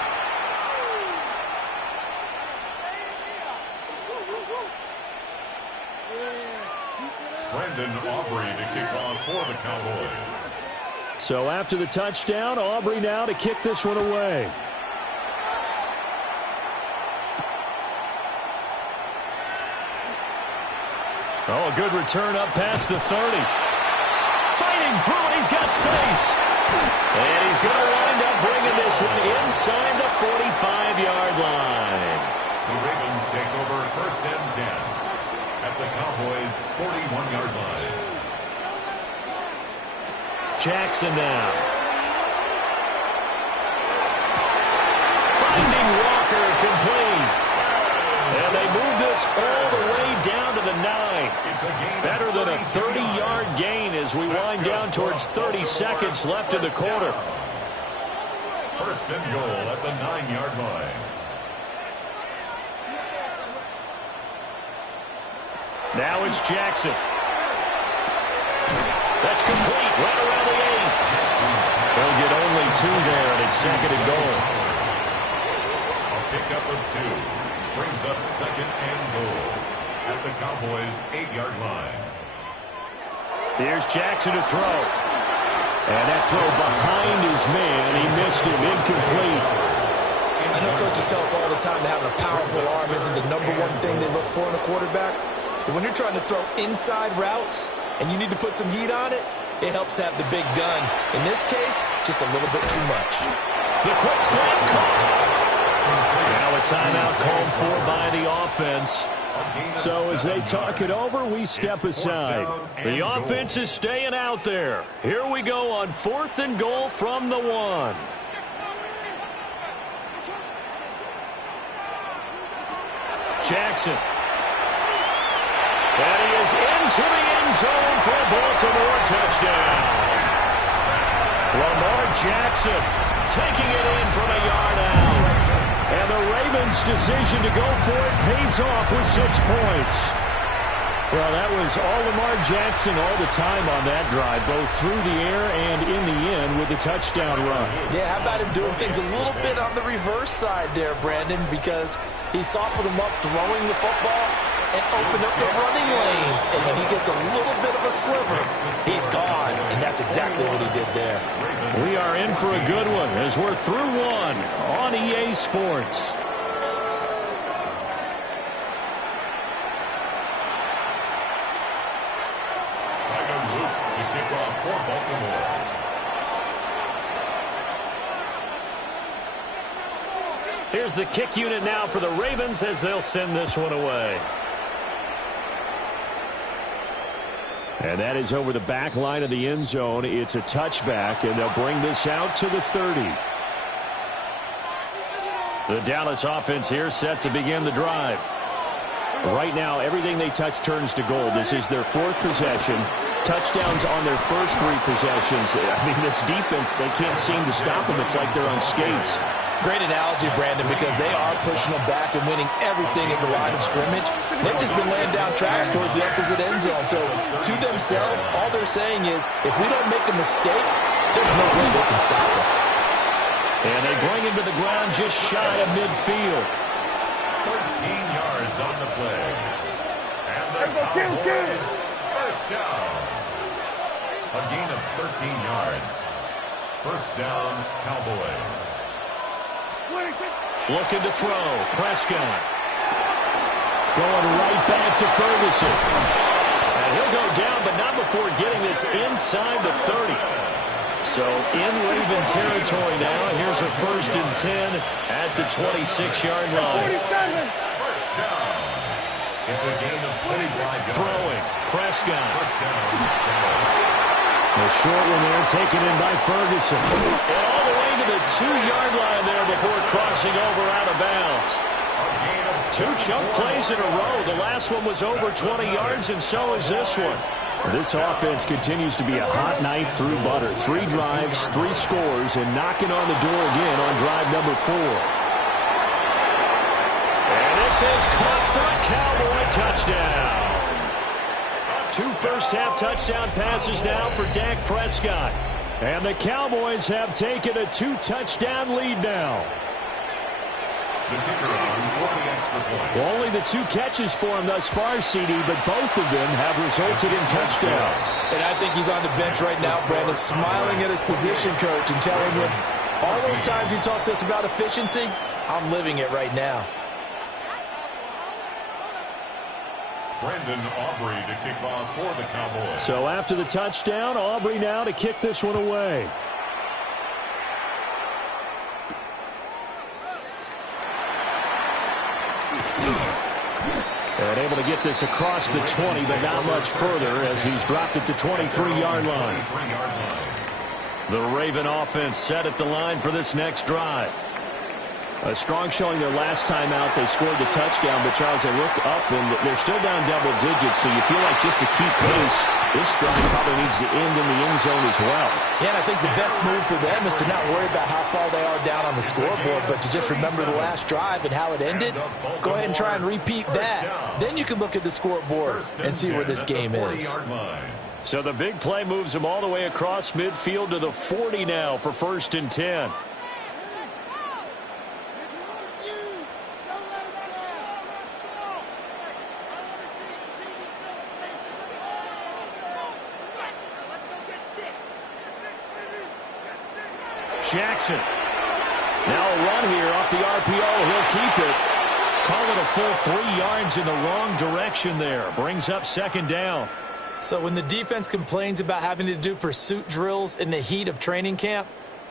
Brandon Aubrey to kick off for the Cowboys. So after the touchdown, Aubrey now to kick this one away. Oh, a good return up past the 30. Fighting through, and he's got space. And he's going to wind up bringing this one inside the 45-yard line. The Ravens take over 1st and 10 at the Cowboys' 41-yard line. Jackson now. Finding Walker complete. And they move this all the way down to the 9. Better than a 30-yard gain as we wind down towards 30 seconds left in the quarter. 1st and goal at the 9-yard line. Now it's Jackson. That's complete right around the 8. They'll get only 2 there, and it's 2nd and goal. A pickup of 2 brings up 2nd and goal at the Cowboys' 8-yard line. Here's Jackson to throw. And that throw behind his man. He missed him. Incomplete. I know coaches tell us all the time that having a powerful arm isn't the #1 thing they look for in a quarterback. But when you're trying to throw inside routes and you need to put some heat on it, it helps have the big gun. In this case, just a little bit too much. The quick slant call. Now a timeout called for by the offense. So as they talk it over, we step aside. The offense is staying out there. Here we go on 4th and goal from the 1. Jackson. And he is into the end zone for a Baltimore touchdown. Lamar Jackson taking it in from a yard out. And the Ravens' decision to go for it pays off with 6 points. Well, that was all Lamar Jackson all the time on that drive, both through the air and in the end with the touchdown run. Yeah, how about him doing things a little bit on the reverse side there, Brandon, because he softened him up throwing the football and opened up the running lanes. And when he gets a little bit of a sliver, he's gone. And that's exactly what he did there. We are in for a good one as we're through 1 on EA Sports. To kick off for Baltimore. Here's the kick unit now for the Ravens as they'll send this one away. And that is over the back line of the end zone. It's a touchback, and they'll bring this out to the 30. The Dallas offense here set to begin the drive. Right now, everything they touch turns to gold. This is their 4th possession. Touchdowns on their first 3 possessions. I mean, this defense, they can't seem to stop them. It's like they're on skates. Great analogy, Brandon, because they are pushing them back and winning everything at the line of scrimmage. They've just been laying down tracks towards the opposite end zone. So to themselves, all they're saying is, if we don't make a mistake, there's no way they can stop us. And they bring him to the ground just shy of midfield. 13 yards on the play. And the Cowboys first down. A gain of 13 yards. First down, Cowboys. Looking to throw. Prescott. Going right back to Ferguson. And he'll go down, but not before getting this inside the 30. So in Raven territory now. Here's a 1st and 10 at the 26-yard line. First down. It's a gain of 25 yards. Throwing. Prescott. First down. The short one there taken in by Ferguson. And all the way to the 2-yard line there before crossing over out of bounds. 2 chunk plays in a row. The last one was over 20 yards, and so is this one. This offense continues to be a hot knife through butter. 3 drives, 3 scores, and knocking on the door again on drive number 4. And this is caught for a Cowboy touchdown. 2 first-half touchdown passes now for Dak Prescott. And the Cowboys have taken a 2-touchdown lead now. The kicker on for the extra point. Well, only the 2 catches for him thus far, CD, but both of them have resulted in touchdowns. And I think he's on the bench right now, Brandon, smiling at his position coach and telling him, all those times you talked to us about efficiency, I'm living it right now. Brandon Aubrey to kick off for the Cowboys. So after the touchdown, Aubrey now to kick this one away. And able to get this across the 20, but not much further as he's dropped it to 23-yard line. The Raven offense set at the line for this next drive. A strong showing their last time out. They scored the touchdown, but Charles, they look up and they're still down double digits, so you feel like just to keep pace, this drive probably needs to end in the end zone as well. Yeah, and I think the best move for them is to not worry about how far they are down on the scoreboard, but to just remember the last drive and how it ended. Go ahead and try and repeat that. Then you can look at the scoreboard and see where this game is. So the big play moves them all the way across midfield to the 40 now for 1st and 10. Jackson. Now a run here off the RPO. He'll keep it. Call it a full 3 yards in the wrong direction there. Brings up 2nd down. So when the defense complains about having to do pursuit drills in the heat of training camp,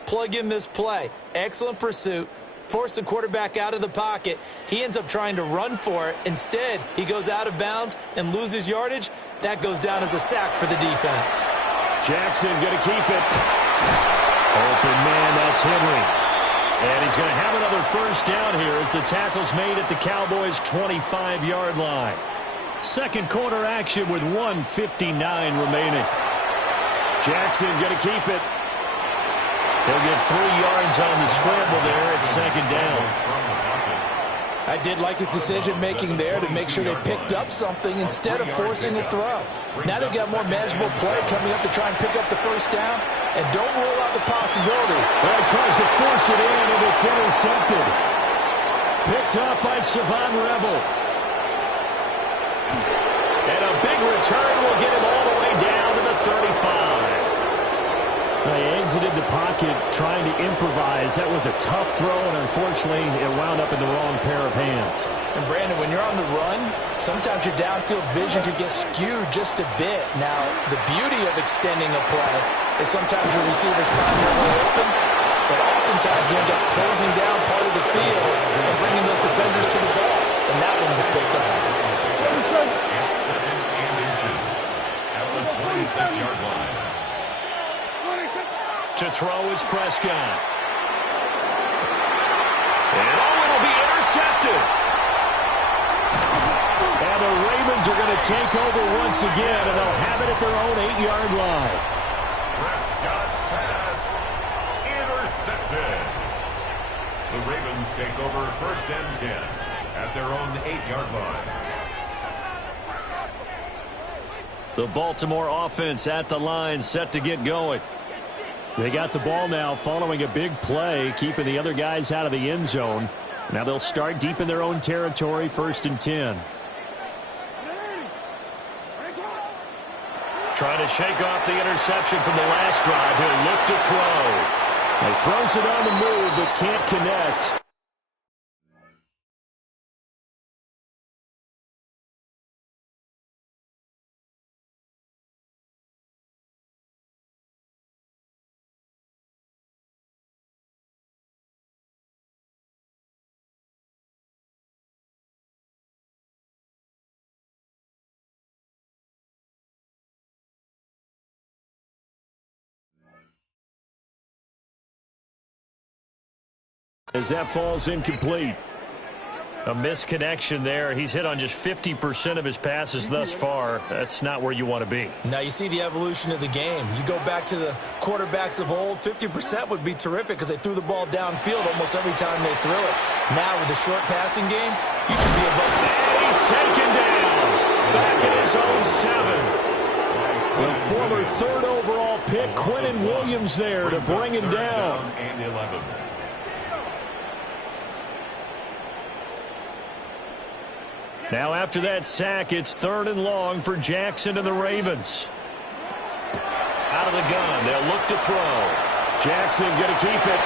plug in this play. Excellent pursuit. Force the quarterback out of the pocket. He ends up trying to run for it. Instead, he goes out of bounds and loses yardage. That goes down as a sack for the defense. Jackson going to keep it. Open man, that's Henry. And he's going to have another 1st down here as the tackle's made at the Cowboys' 25-yard line. 2nd quarter action with 1:59 remaining. Jackson going to keep it. He'll get 3 yards on the scramble there at 2nd down. I did like his decision-making there to make sure they picked up something instead of forcing a throw. Now they've got more manageable play coming up to try and pick up the 1st down, and don't rule out the possibility. Well, he tries to force it in, and it's intercepted. Picked up by Savon Revel. And a big return will get him all the way down to the 35. They exited the pocket trying to improvise. That was a tough throw, and unfortunately, it wound up in the wrong pair of hands. And, Brandon, when you're on the run, sometimes your downfield vision could get skewed just a bit. Now, the beauty of extending a play is sometimes your receivers find their way open, but oftentimes you end up closing down part of the field and bringing those defenders to the ball. And that one was picked up. It's 2nd inches at the 26-yard line. To throw is Prescott. And it'll be intercepted. And the Ravens are going to take over once again, and they'll have it at their own 8-yard line. Prescott's pass intercepted. The Ravens take over 1st and 10 at their own 8-yard line. The Baltimore offense at the line, set to get going. They got the ball now following a big play, keeping the other guys out of the end zone. Now they'll start deep in their own territory, 1st and 10. Trying to shake off the interception from the last drive. He'll look to throw. He throws it on the move, but can't connect. As that falls incomplete. A misconnection there. He's hit on just 50% of his passes thus far. That's not where you want to be. Now you see the evolution of the game. You go back to the quarterbacks of old, 50% would be terrific because they threw the ball downfield almost every time they threw it. Now with the short passing game, you should be above. And he's taken down. Back in his own 7. The former 3rd overall pick, Quentin Williams there to bring him down. And 11. Now after that sack, it's 3rd and long for Jackson and the Ravens. Out of the gun, they'll look to throw. Jackson going to keep it.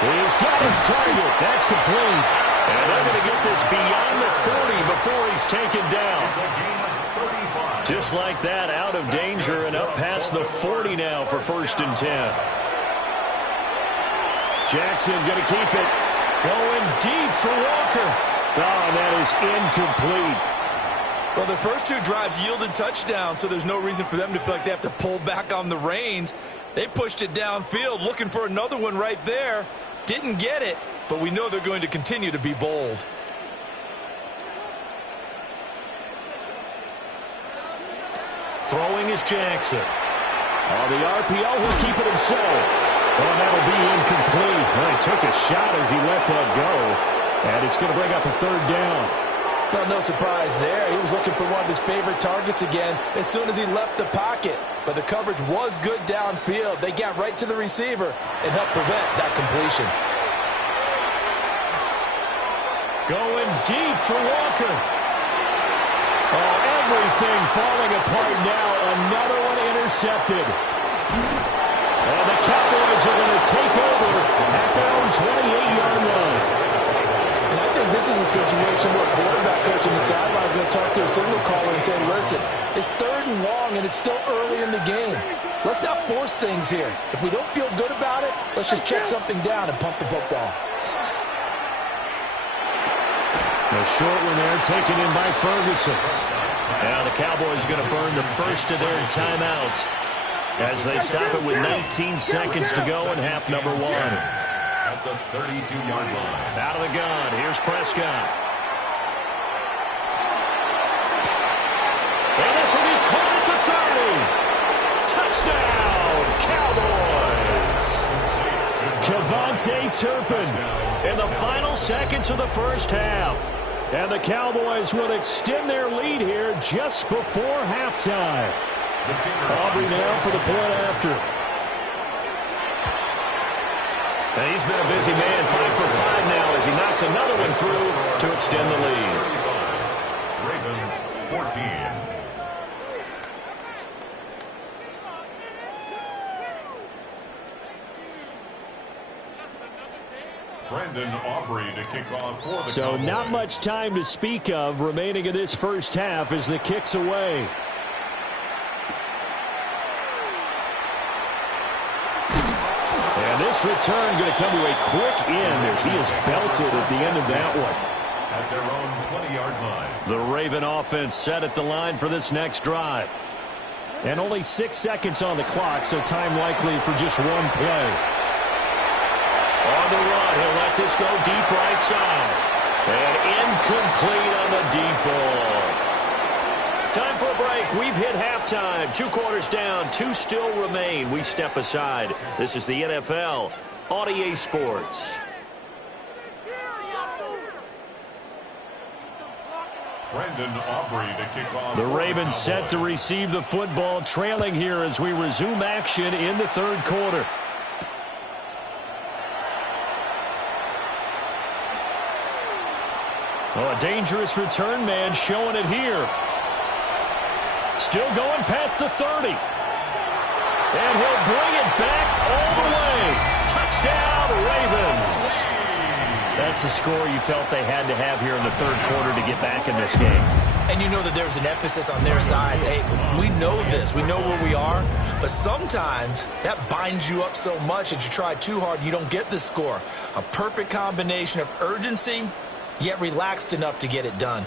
He's got his target. That's complete. And they're going to get this beyond the 40 before he's taken down. Just like that, out of danger and up past the 40 now for 1st and 10. Jackson going to keep it. Going deep for Walker. Oh, that is incomplete. Well, their first 2 drives yielded touchdowns, so there's no reason for them to feel like they have to pull back on the reins. They pushed it downfield, looking for another one right there. Didn't get it, but we know they're going to continue to be bold. Throwing is Jackson. On the RPO, he'll keep it himself. Oh, that'll be incomplete. Well, he took a shot as he let that go. And it's going to bring up a 3rd down. Well, no surprise there. He was looking for one of his favorite targets again as soon as he left the pocket. But the coverage was good downfield. They got right to the receiver and helped prevent that completion. Going deep for Walker. Oh, everything falling apart now. Another one intercepted. And the Cowboys are going to take over at their own 28-yard line. And I think this is a situation where a quarterback coach in the sideline is going to talk to a signal caller and say, listen, it's 3rd and long and it's still early in the game. Let's not force things here. If we don't feel good about it, let's just check something down and pump the football. A short one there taken in by Ferguson. Now the Cowboys are going to burn the first of their timeouts as they stop it with 19 seconds to go in half number 1. At the 32-yard line. Out of the gun, here's Prescott. And this will be caught at the 30. Touchdown, Cowboys! Kevontae Turpin in the final seconds of the first half. And the Cowboys will extend their lead here just before halftime. Aubrey now for the point after. And he's been a busy man, 5 for 5 now as he knocks another one through to extend the lead. Ravens 14. Brandon Aubrey to kick off for the So Cowboys. not much time to speak of remaining in this first half as the kick's away. And this return going to come to a quick end as he is belted at the end of that one. At their own 20-yard line. The Raven offense set at the line for this next drive. And only 6 seconds on the clock, so time likely for just one play. On the run, he'll let this go deep right side. And incomplete on the deep ball. Time for a break. We've hit halftime. 2 quarters down, 2 still remain. We step aside. This is the NFL on EA Sports. Brandon Aubrey to kick off. The Ravens set to receive the football, trailing here as we resume action in the third quarter. Oh, a dangerous return man showing it here. Still going past the 30. And he'll bring it back all the way. Touchdown, Ravens. That's a score you felt they had to have here in the third quarter to get back in this game. And you know that there's an emphasis on their side. Hey, we know this. We know where we are. But sometimes that binds you up so much that you try too hard and you don't get the score. A perfect combination of urgency, yet relaxed enough to get it done.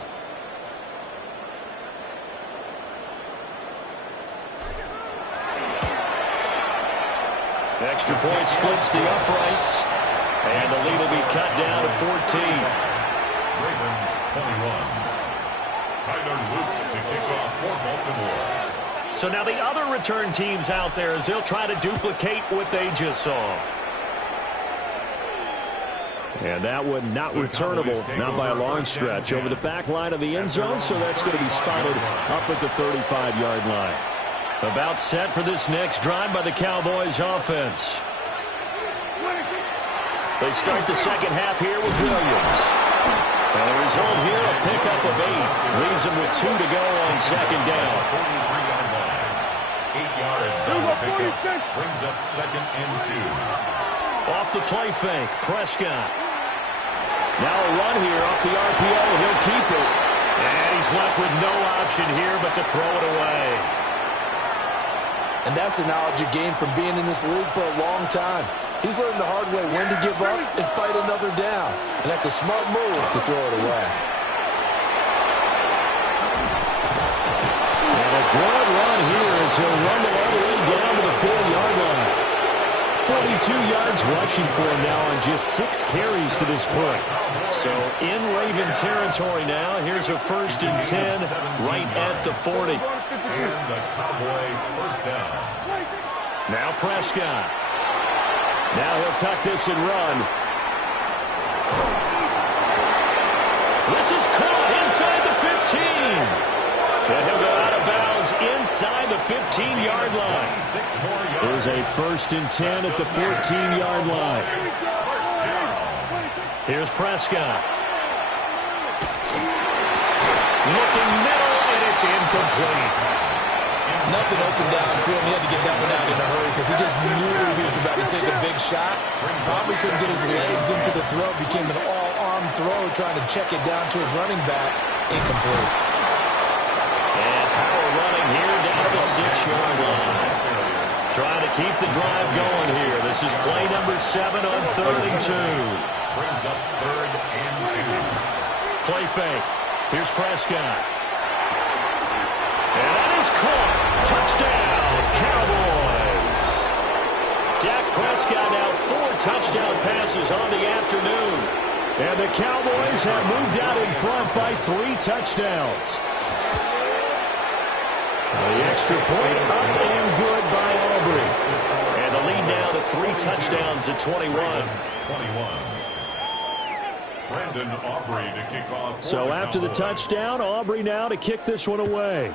Extra point splits the uprights. And the lead will be cut down to 14. Ravens 21. Tyler Luke to kick off for Baltimore. So now the other return teams out there as they'll try to duplicate what they just saw. And that one not returnable, not by a long stretch, over the back line of the end zone, so that's going to be spotted up at the 35-yard line. About set for this next drive by the Cowboys offense. They start the second half here with Williams. And the result here, a pickup of 8. Leaves them with 2 to go on second down. 43-yard line. 8 yards on the pickup. Brings up second and 2. Off the play fake, Prescott. Now a run here off the RPO. He'll keep it. And he's left with no option here but to throw it away. And that's the knowledge you gain from being in this league for a long time. He's learned the hard way when to give up and fight another down. And that's a smart move to throw it away. And a good run here as he'll run it all the way down to the 40-yard line. 42 yards rushing for him now on just 6 carries to this point. So in Raven territory now. Here's a 1st and 10 right at the 40. And the Cowboy first down. Now Prescott. Now he'll tuck this and run. This is caught inside the 15. And he'll go out of bounds inside the 15-yard line. There's a 1st and 10 at the 14-yard line. Here's Prescott. Looking middle, and it's incomplete. Nothing open downfield. He had to get that one out in a hurry because he just knew he was about to take a big shot. Probably couldn't get his legs into the throw. Became an all-arm throw, trying to check it down to his running back. Incomplete. And power running here down to the 6-yard line. Trying to keep the drive going here. This is play number 7 on 3rd and 2. Brings up 3rd and 2. Play fake. Here's Prescott. And that is caught. Touchdown, Cowboys. Dak Prescott now 4 touchdown passes on the afternoon. And the Cowboys have moved out in front by 3 touchdowns. The extra point up and good by Aubrey. And the lead now to 3 touchdowns at 21. Brandon Aubrey to kick off. So after the touchdown, Aubrey now to kick this one away.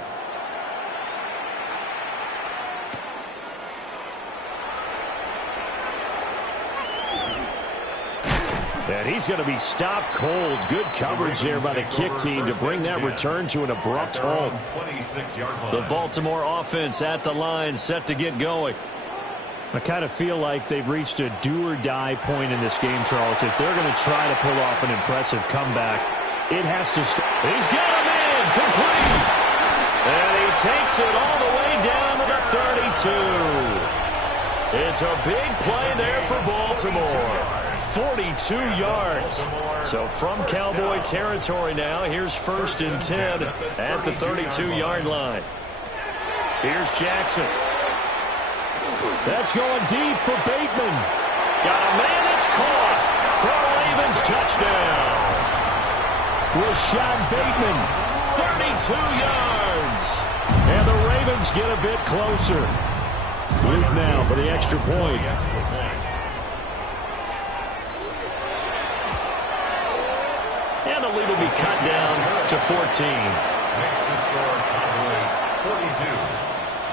And he's going to be stopped cold. Good coverage there by the kick team to bring that return to an abrupt halt. The Baltimore offense at the line, set to get going. I kind of feel like they've reached a do-or-die point in this game, Charles. If they're going to try to pull off an impressive comeback, it has to start. He's got him in, complete. And he takes it all the way down to the 32. It's a big play there for Baltimore. 42 yards. So from Cowboy territory now, here's 1st and 10 at the 32-yard line. Here's Jackson. That's going deep for Bateman. Got a man that's caught for a Ravens touchdown. Rashad Bateman, 32 yards. And the Ravens get a bit closer. Luke now for the extra point. And the lead will be cut down to 14. Makes the score Cowboys 42,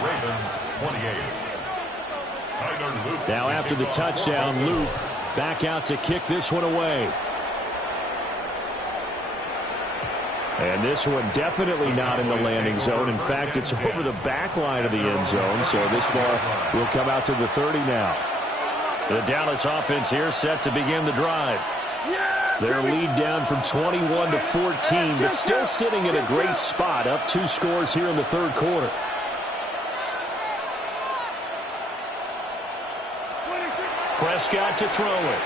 Ravens 28. Tyler Luke. Now after the touchdown, Luke back out to kick this one away. And this one definitely not in the landing zone. In fact, it's over the back line of the end zone, so this ball will come out to the 30 now. The Dallas offense here set to begin the drive. Their lead down from 21 to 14, but still sitting in a great spot, up 2 scores here in the third quarter. Prescott to throw it.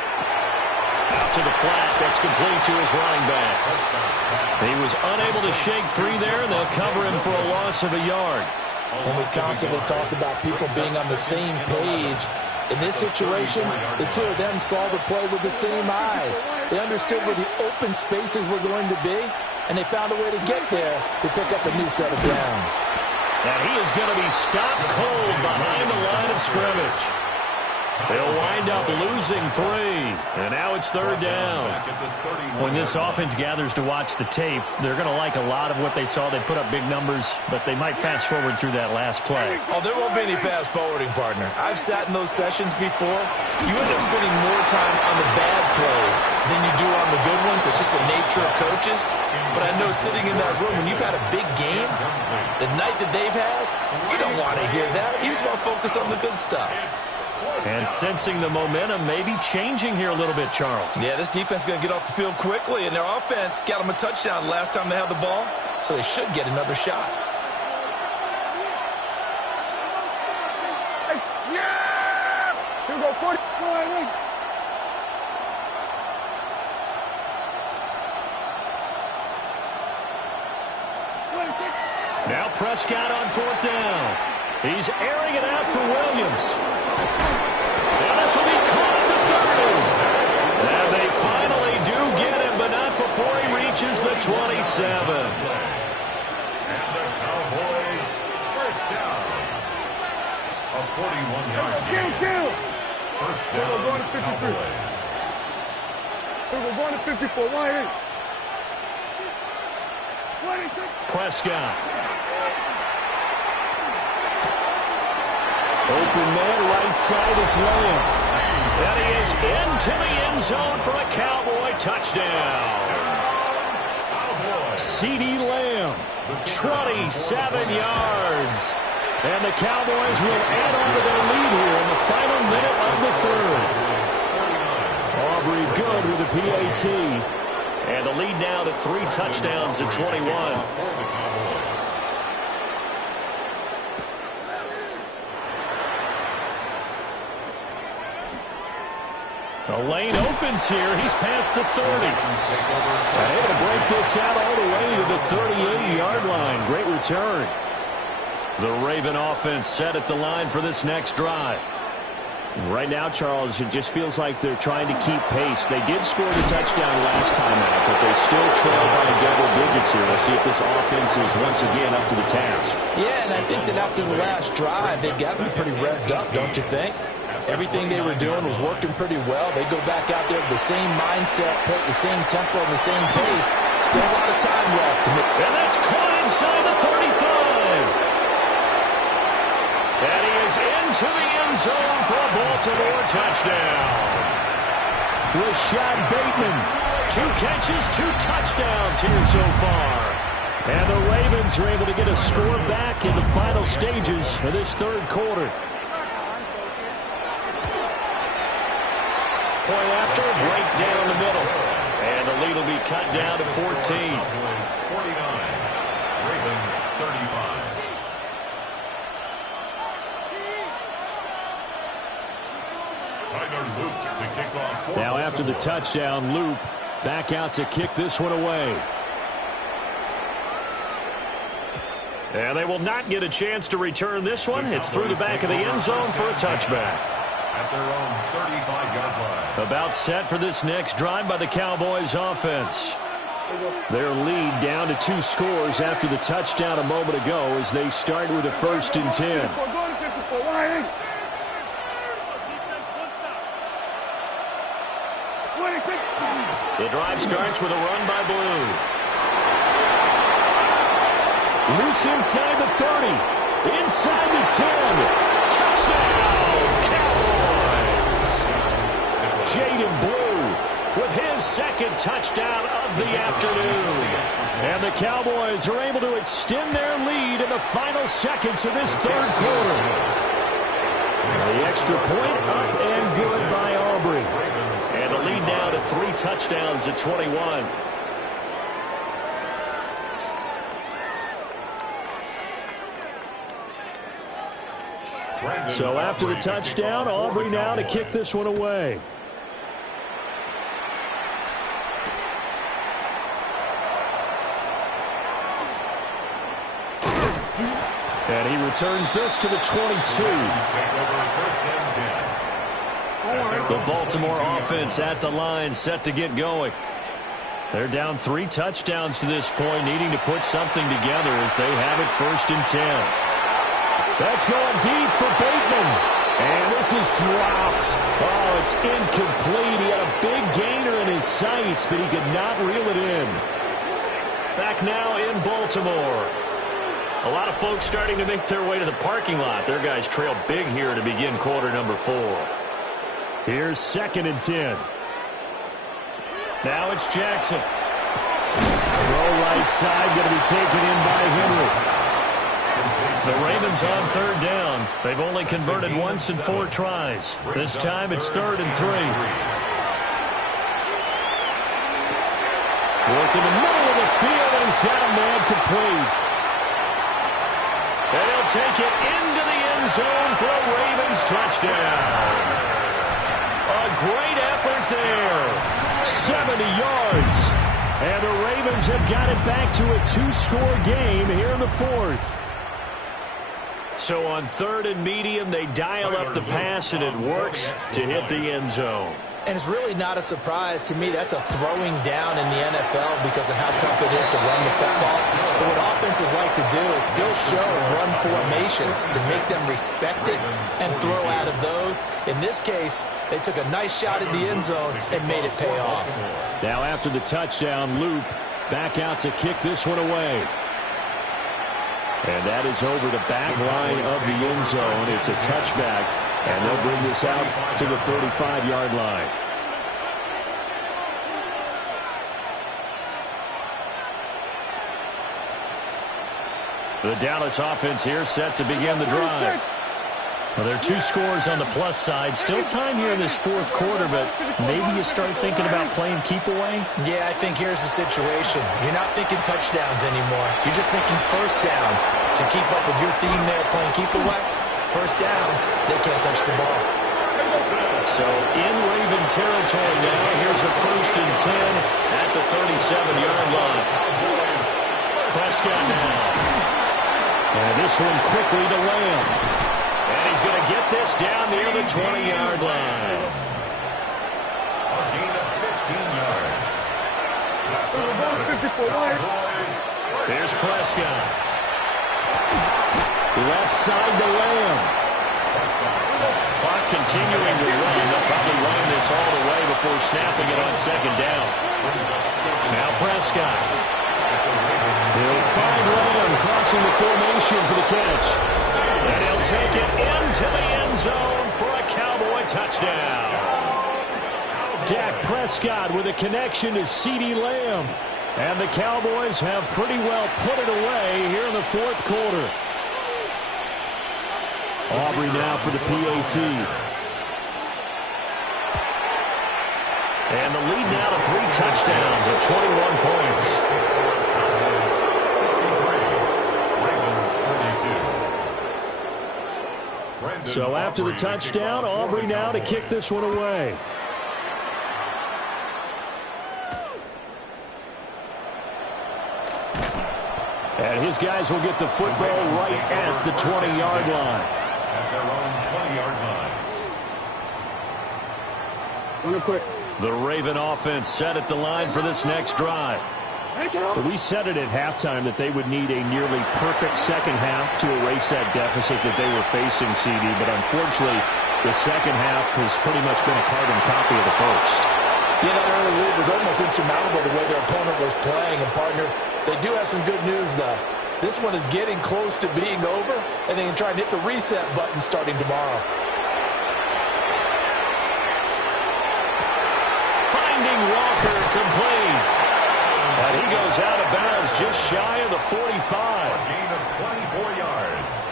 Out to the flat. That's complete to his running back. He was unable to shake free there, and they'll cover him for a loss of a yard. And we constantly talk about people being on the same page. In this situation, the two of them saw the play with the same eyes. They understood where the open spaces were going to be, and they found a way to get there to pick up a new set of downs. And he is going to be stopped cold behind the line of scrimmage. They'll wind up losing 3, and now it's third down. When this offense gathers to watch the tape, they're going to like a lot of what they saw. They put up big numbers, but they might fast forward through that last play. Oh, there won't be any fast forwarding, partner. I've sat in those sessions before. You end up spending more time on the bad plays than you do on the good ones. It's just the nature of coaches. But I know sitting in that room, when you've had a big game, the night that they've had, you don't want to hear that. You just want to focus on the good stuff. And sensing the momentum maybe changing here a little bit, Charles. Yeah, this defense is going to get off the field quickly, and their offense got them a touchdown last time they had the ball, so they should get another shot. Yeah! Here we go, 40. Now Prescott on 4th down. He's airing it out for Williams. And this will be caught at the 30. And they finally do get him, but not before he reaches the 27. And the Cowboys first down. A 41-yard gain. First down, We're going to 53. Cowboys. We're going to 54. Why ain't? Prescott. Open man, right side, it's Lamb. And he is into the end zone for a Cowboy touchdown. CeeDee Lamb, 27 yards. And the Cowboys will add on to their lead here in the final minute of the third. Aubrey good with a PAT. And the lead now to 3 touchdowns at 21. The lane opens here. He's past the 30. And able to break this out all the way to the 38-yard line. Great return. The Raven offense set at the line for this next drive. Right now, Charles, it just feels like they're trying to keep pace. They did score the touchdown last time out, but they still trail by double digits here. We'll see if this offense is once again up to the task. Yeah, and I think that after the last drive, they've got to be pretty revved up, don't you think? Everything they were doing was working pretty well. They go back out there with the same mindset, play at the same tempo, and the same pace. Still a lot of time left. And that's caught inside the 35. And he is into the end zone for a Baltimore touchdown. Rashad Bateman, 2 catches, 2 touchdowns here so far. And the Ravens are able to get a score back in the final stages of this third quarter. Point after, right down the middle. And the lead will be cut down to 14. 49, Ravens 35. Tyler Luke to kick off. Now after the touchdown, Loop back out to kick this one away. And they will not get a chance to return this one. It's through the back of the end zone for a touchback. At their own 35-yard line. About set for this next drive by the Cowboys offense. Their lead down to 2 scores after the touchdown a moment ago as they start with a 1st and 10. The drive starts with a run by Blue. Loose inside the 30. Inside the 10. Touchdown, Cowboys! Jaden Blue with his second touchdown of the afternoon. And the Cowboys are able to extend their lead in the final seconds of this third quarter. The extra point up and good by Aubrey. And the lead now to 3 touchdowns at 21. So after the touchdown, Aubrey now to kick this one away. And he returns this to the 22. The Baltimore offense at the line, set to get going. They're down 3 touchdowns to this point, needing to put something together as they have it 1st and 10. That's going deep for Bateman. And this is dropped. Oh, it's incomplete. He had a big gainer in his sights, but he could not reel it in. Back now in Baltimore. A lot of folks starting to make their way to the parking lot. Their guys trail big here to begin quarter number 4. Here's 2nd and 10. Now it's Jackson. Throw right side, going to be taken in by Henry. The Ravens on 3rd down. They've only converted once in 4 tries. This time it's 3rd and 3. Work in the middle of the field, and he's got a man complete. And he'll take it into the end zone for a Ravens touchdown. A great effort there. 70 yards. And the Ravens have got it back to a 2-score game here in the 4th. So on 3rd and medium, they dial up the pass, and it works to hit the end zone. And it's really not a surprise to me. That's a throwing down in the NFL because of how tough it is to run the football. But what offenses like to do is still show run formations to make them respect it and throw out of those. In this case, they took a nice shot at the end zone and made it pay off. Now after the touchdown, Loop back out to kick this one away. And that is over the back line of the end zone. It's a touchback, and they'll bring this out to the 35-yard line. The Dallas offense here set to begin the drive. Well, there are 2 scores on the plus side. Still time here in this 4th quarter, but maybe you start thinking about playing keep away? Yeah, I think here's the situation. You're not thinking touchdowns anymore. You're just thinking first downs. To keep up with your theme there, playing keep away, first downs, they can't touch the ball. So in Raven territory now, here's a 1st and 10 at the 37-yard line. Prescott now. And this one quickly to Lamb. And he's going to get this down near the 20-yard line. A gain of 15 yards. That's Here's Prescott. Left side to Lamb. Clock continuing to run. They'll probably run this all the way before snapping it on 2nd down. Now Prescott. He'll find Lamb crossing the formation for the catch. And he'll take it into the end zone for a Cowboy touchdown. Dak Prescott with a connection to CeeDee Lamb. And the Cowboys have pretty well put it away here in the 4th quarter. Aubrey now for the PAT. And the lead now to 3 touchdowns at 21 points. So after the touchdown, Aubrey now to kick this one away. And his guys will get the football right at the 20-yard line. At their own 20-yard line. Quick. The Raven offense set at the line for this next drive. We said it at halftime that they would need a nearly perfect second half to erase that deficit that they were facing, CD. But unfortunately, the second half has pretty much been a carbon copy of the first. Yeah, that early lead was almost insurmountable the way their opponent was playing. And, partner, they do have some good news, though. This one is getting close to being over, and they can try and hit the reset button starting tomorrow. Finding Walker complete. And he goes out of bounds just shy of the 45. A gain of 24 yards.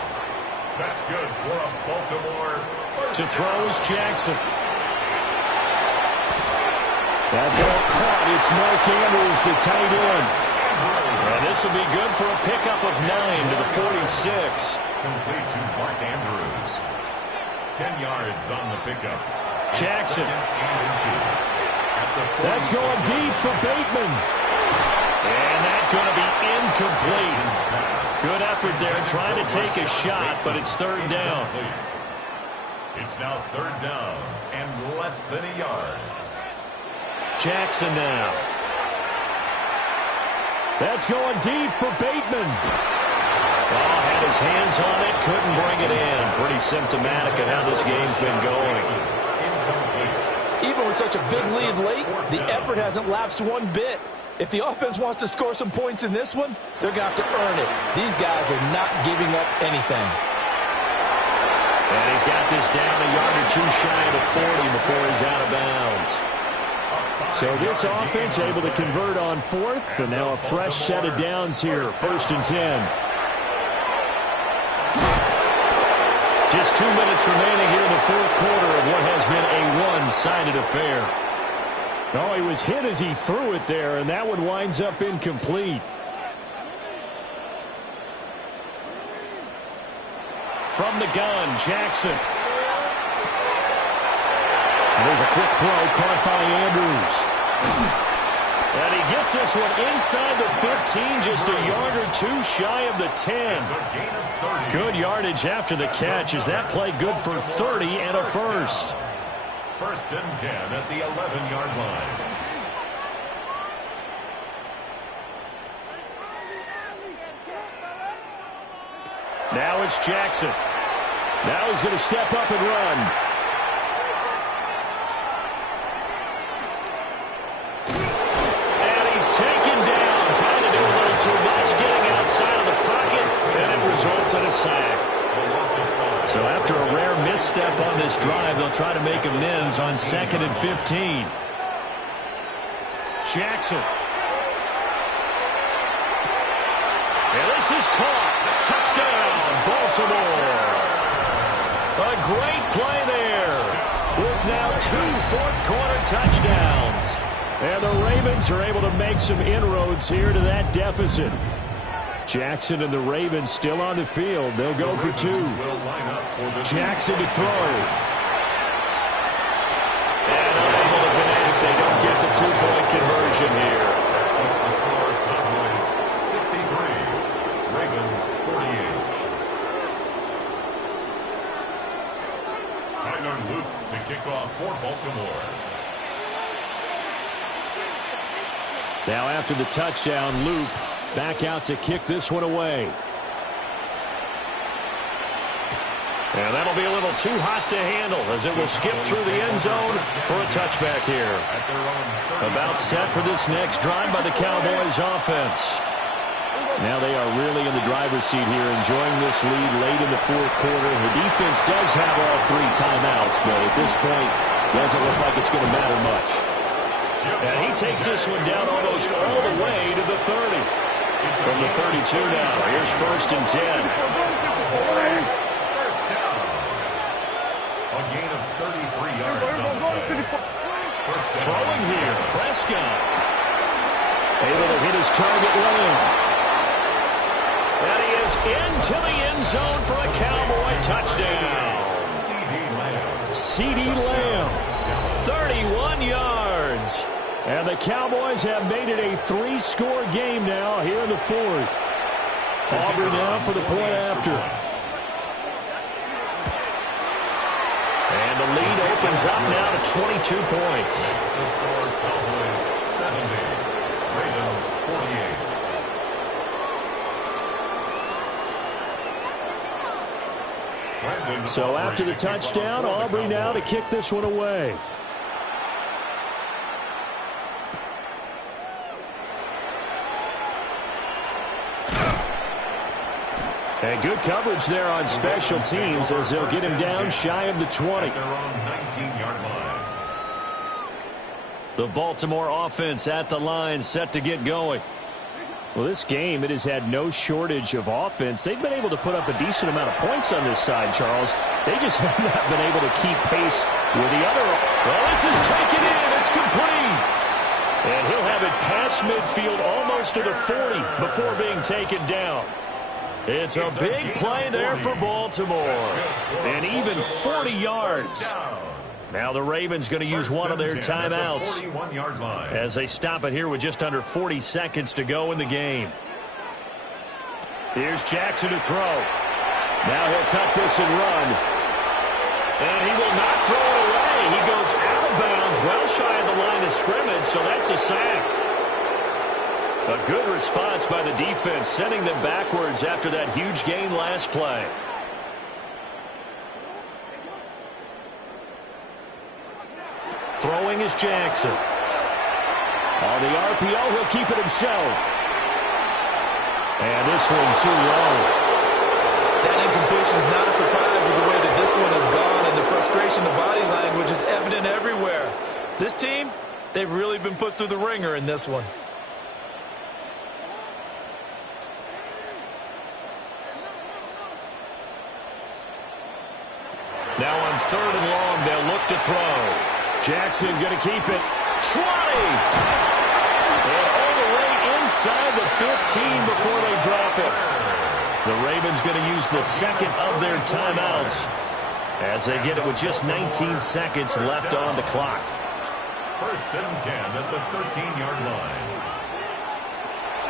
That's good for a Baltimore first To down. throw is Jackson. That ball caught. It's Mark Andrews, the tight end. And this will be good for a pickup of 9 to the 46. Complete to Mark Andrews. 10 yards on the pickup. Jackson. That's 46 going deep for Bateman. And that's going to be incomplete. Good effort there trying to take a shot, but it's third down. It's now third down and less than a yard. Jackson now. That's going deep for Bateman. Oh, had his hands on it, couldn't bring it in. Pretty symptomatic of how this game's been going. Even with such a big lead late, the effort hasn't lapsed one bit. If the offense wants to score some points in this one, they're going to have to earn it. These guys are not giving up anything. And he's got this down a yard or two shy of the 40 before he's out of bounds. So this offense able to convert on fourth, and now a fresh set of downs here, 1st and 10. Just 2 minutes remaining here in the fourth quarter of what has been a one-sided affair. Oh, he was hit as he threw it there, and that one winds up incomplete. From the gun, Jackson. And there's a quick throw caught by Andrews. And he gets this one inside the 15, just a yard or two shy of the 10. Good yardage after the catch. Is that play good for 30 and a first? 1st and 10 at the 11-yard line. Now it's Jackson. Now he's going to step up and run. And he's taken down, trying to do a little too much, getting outside of the pocket, and it results in a sack. So after a rare misstep on this drive, they'll try to make amends on 2nd and 15. Jackson. And this is caught. Touchdown, Baltimore. A great play there. With now 2 fourth-quarter touchdowns. And the Ravens are able to make some inroads here to that deficit. Jackson and the Ravens still on the field. They'll go for 2. Jackson to throw. And unable to connect. They don't get the 2-point conversion here. The score, Cowboys 63, Ravens 48. Tyler Luke to kick off for Baltimore. Now after the touchdown, Luke back out to kick this one away. And that'll be a little too hot to handle as it will skip through the end zone for a touchback here. About set for this next drive by the Cowboys offense. Now they are really in the driver's seat here, enjoying this lead late in the fourth quarter. The defense does have all 3 timeouts, but at this point, doesn't look like it's going to matter much. And he takes this one down almost all the way to the 30. From the 32 now, here's 1st and 10. First down. A gain of 33 yards on the play. Throwing here, Prescott. Able to hit his target Lamb. And he is into the end zone for a Cowboy touchdown. CeeDee Lamb, 31 yards. And the Cowboys have made it a 3-score game now here in the fourth. Aubrey now for the point after. And the lead opens up now to 22 points. The score, Cowboys 70, Ravens 48. So after the touchdown, Aubrey now to kick this one away. And good coverage there on special teams as they'll get him down shy of the 20. Their own 19-yard line. The Baltimore offense at the line, set to get going. Well, this game, it has had no shortage of offense. They've been able to put up a decent amount of points on this side, Charles. They just have not been able to keep pace with the other. Well, this is taken in. It's complete. And he'll have it past midfield almost to the 40 before being taken down. It's a big play there for Baltimore. And even 40 yards. Now the Ravens going to use one of their timeouts as they stop it here with just under 40 seconds to go in the game. Here's Jackson to throw. Now he'll tuck this and run. And he will not throw it away. He goes out of bounds, well shy of the line of scrimmage, so that's a sack. A good response by the defense, sending them backwards after that huge gain last play. Throwing is Jackson. On the RPO, he'll keep it himself. And this one too low. That incompletion is not a surprise with the way that this one has gone, and the frustration of body language is evident everywhere. This team, they've really been put through the ringer in this one. Now on 3rd and long, they'll look to throw. Jackson going to keep it. 20! And all the way inside the 15 before they drop it. The Ravens going to use the second of their timeouts as they get it with just 19 seconds left on the clock. 1st and 10 at the 13-yard line.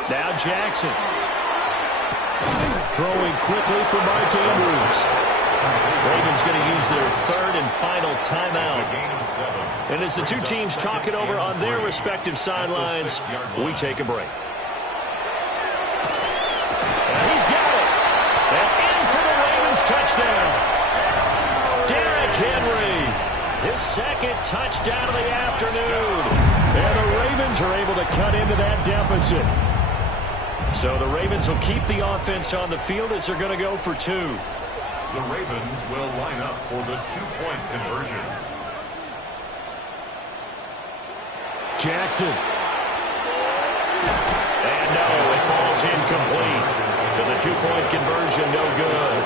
Now Jackson. Throwing quickly for Mark Andrews. Ravens going to use their 3rd and final timeout. And as the two teams talk it over on their respective sidelines, we take a break. And he's got it. And in for the Ravens touchdown. Derrick Henry, his 2nd touchdown of the afternoon. And the Ravens are able to cut into that deficit. So the Ravens will keep the offense on the field as they're going to go for 2. The Ravens will line up for the 2-point conversion. Jackson. And no, it falls incomplete. So the 2-point conversion, no good.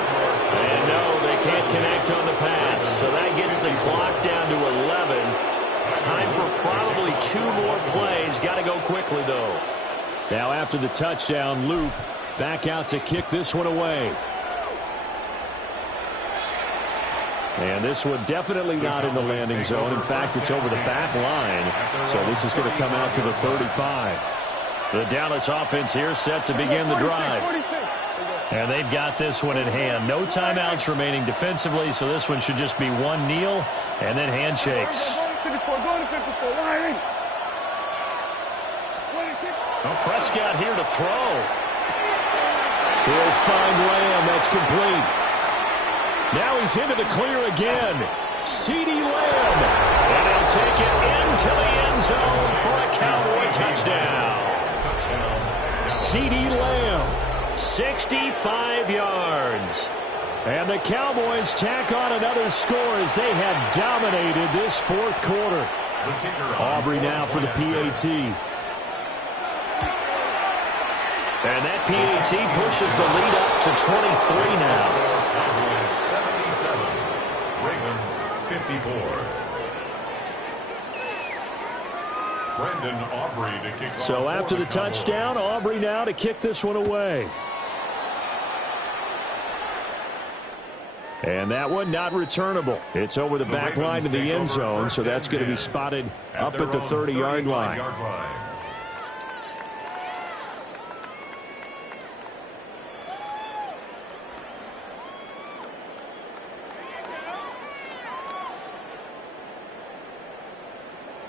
And no, they can't connect on the pass. So that gets the clock down to 11. Time for probably 2 more plays. Got to go quickly, though. Now after the touchdown, Loop back out to kick this one away. And this one definitely not in the landing zone. In fact, it's over the back line. So this is going to come out to the 35. The Dallas offense here set to begin the drive. And they've got this one in hand. No timeouts remaining defensively, so this one should just be one kneel and then handshakes. Well, Prescott here to throw. He'll find Lamb. That's complete. Now he's into the clear again. CeeDee Lamb. And he'll take it into the end zone for a Cowboy touchdown. CeeDee Lamb, 65 yards. And the Cowboys tack on another score as they have dominated this 4th quarter. Aubrey now for the PAT. And that PAT pushes the lead up to 23 now. 54. Brandon Aubrey to kick off. So after the touchdown, Aubrey now to kick this one away. And that one not returnable. It's over the back line to the end zone, so that's going to be spotted up at the 30-yard line.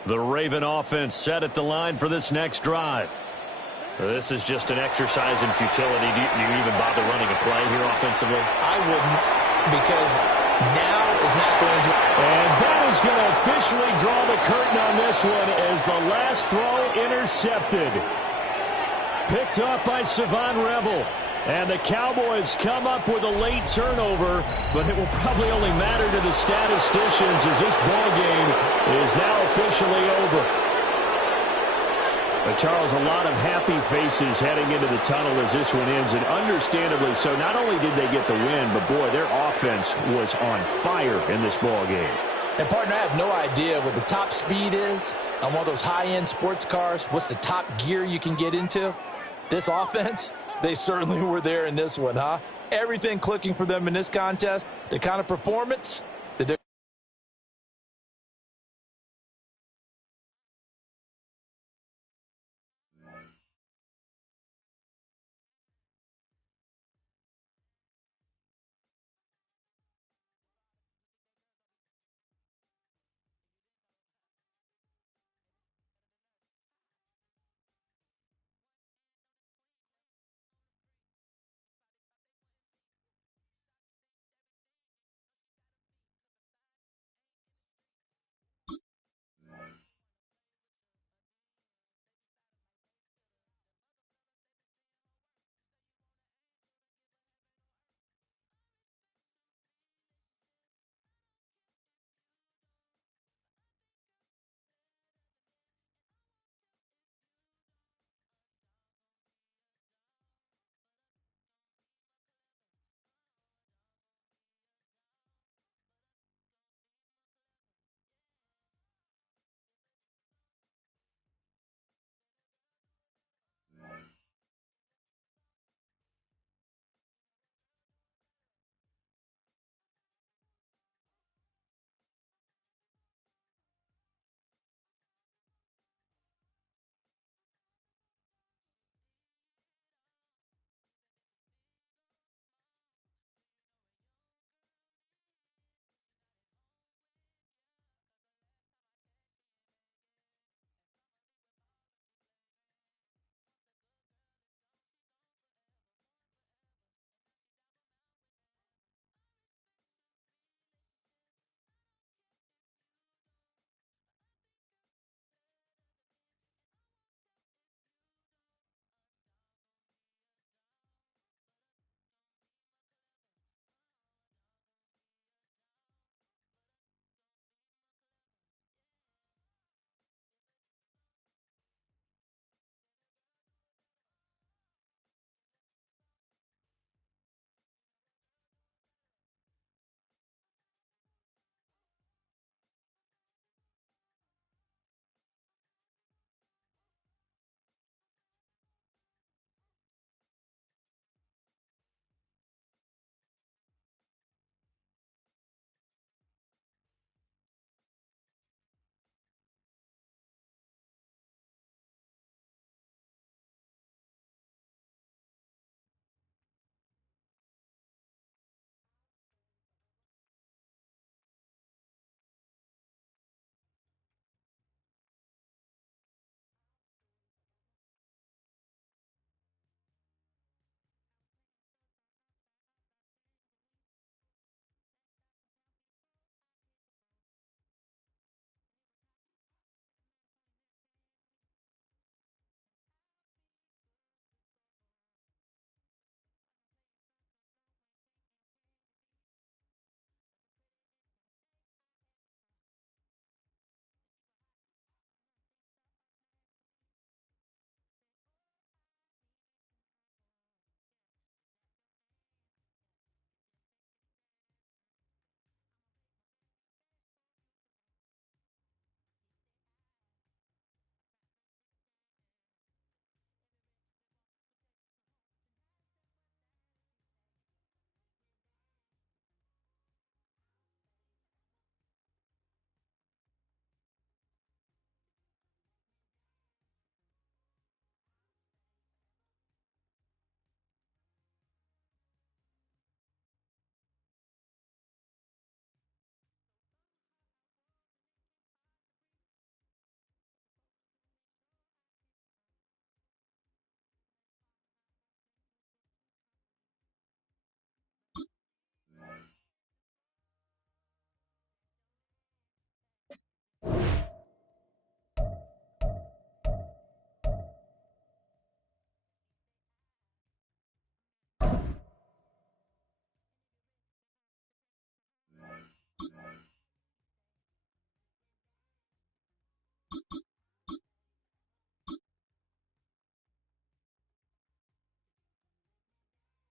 The Raven offense set at the line for this next drive. This is just an exercise in futility. Do you even bother running a play here offensively? I wouldn't, because now is not going to. And that is going to officially draw the curtain on this one as the last throw intercepted. Picked off by Savon Revel. And the Cowboys come up with a late turnover, but it will probably only matter to the statisticians as this ball game is now officially over. But Charles, a lot of happy faces heading into the tunnel as this one ends, and understandably so. Not only did they get the win, but boy, their offense was on fire in this ball game. And partner, I have no idea what the top speed is on one of those high-end sports cars. What's the top gear you can get into? This offense, they certainly were there in this one, huh? Everything clicking for them in this contest. The kind of performance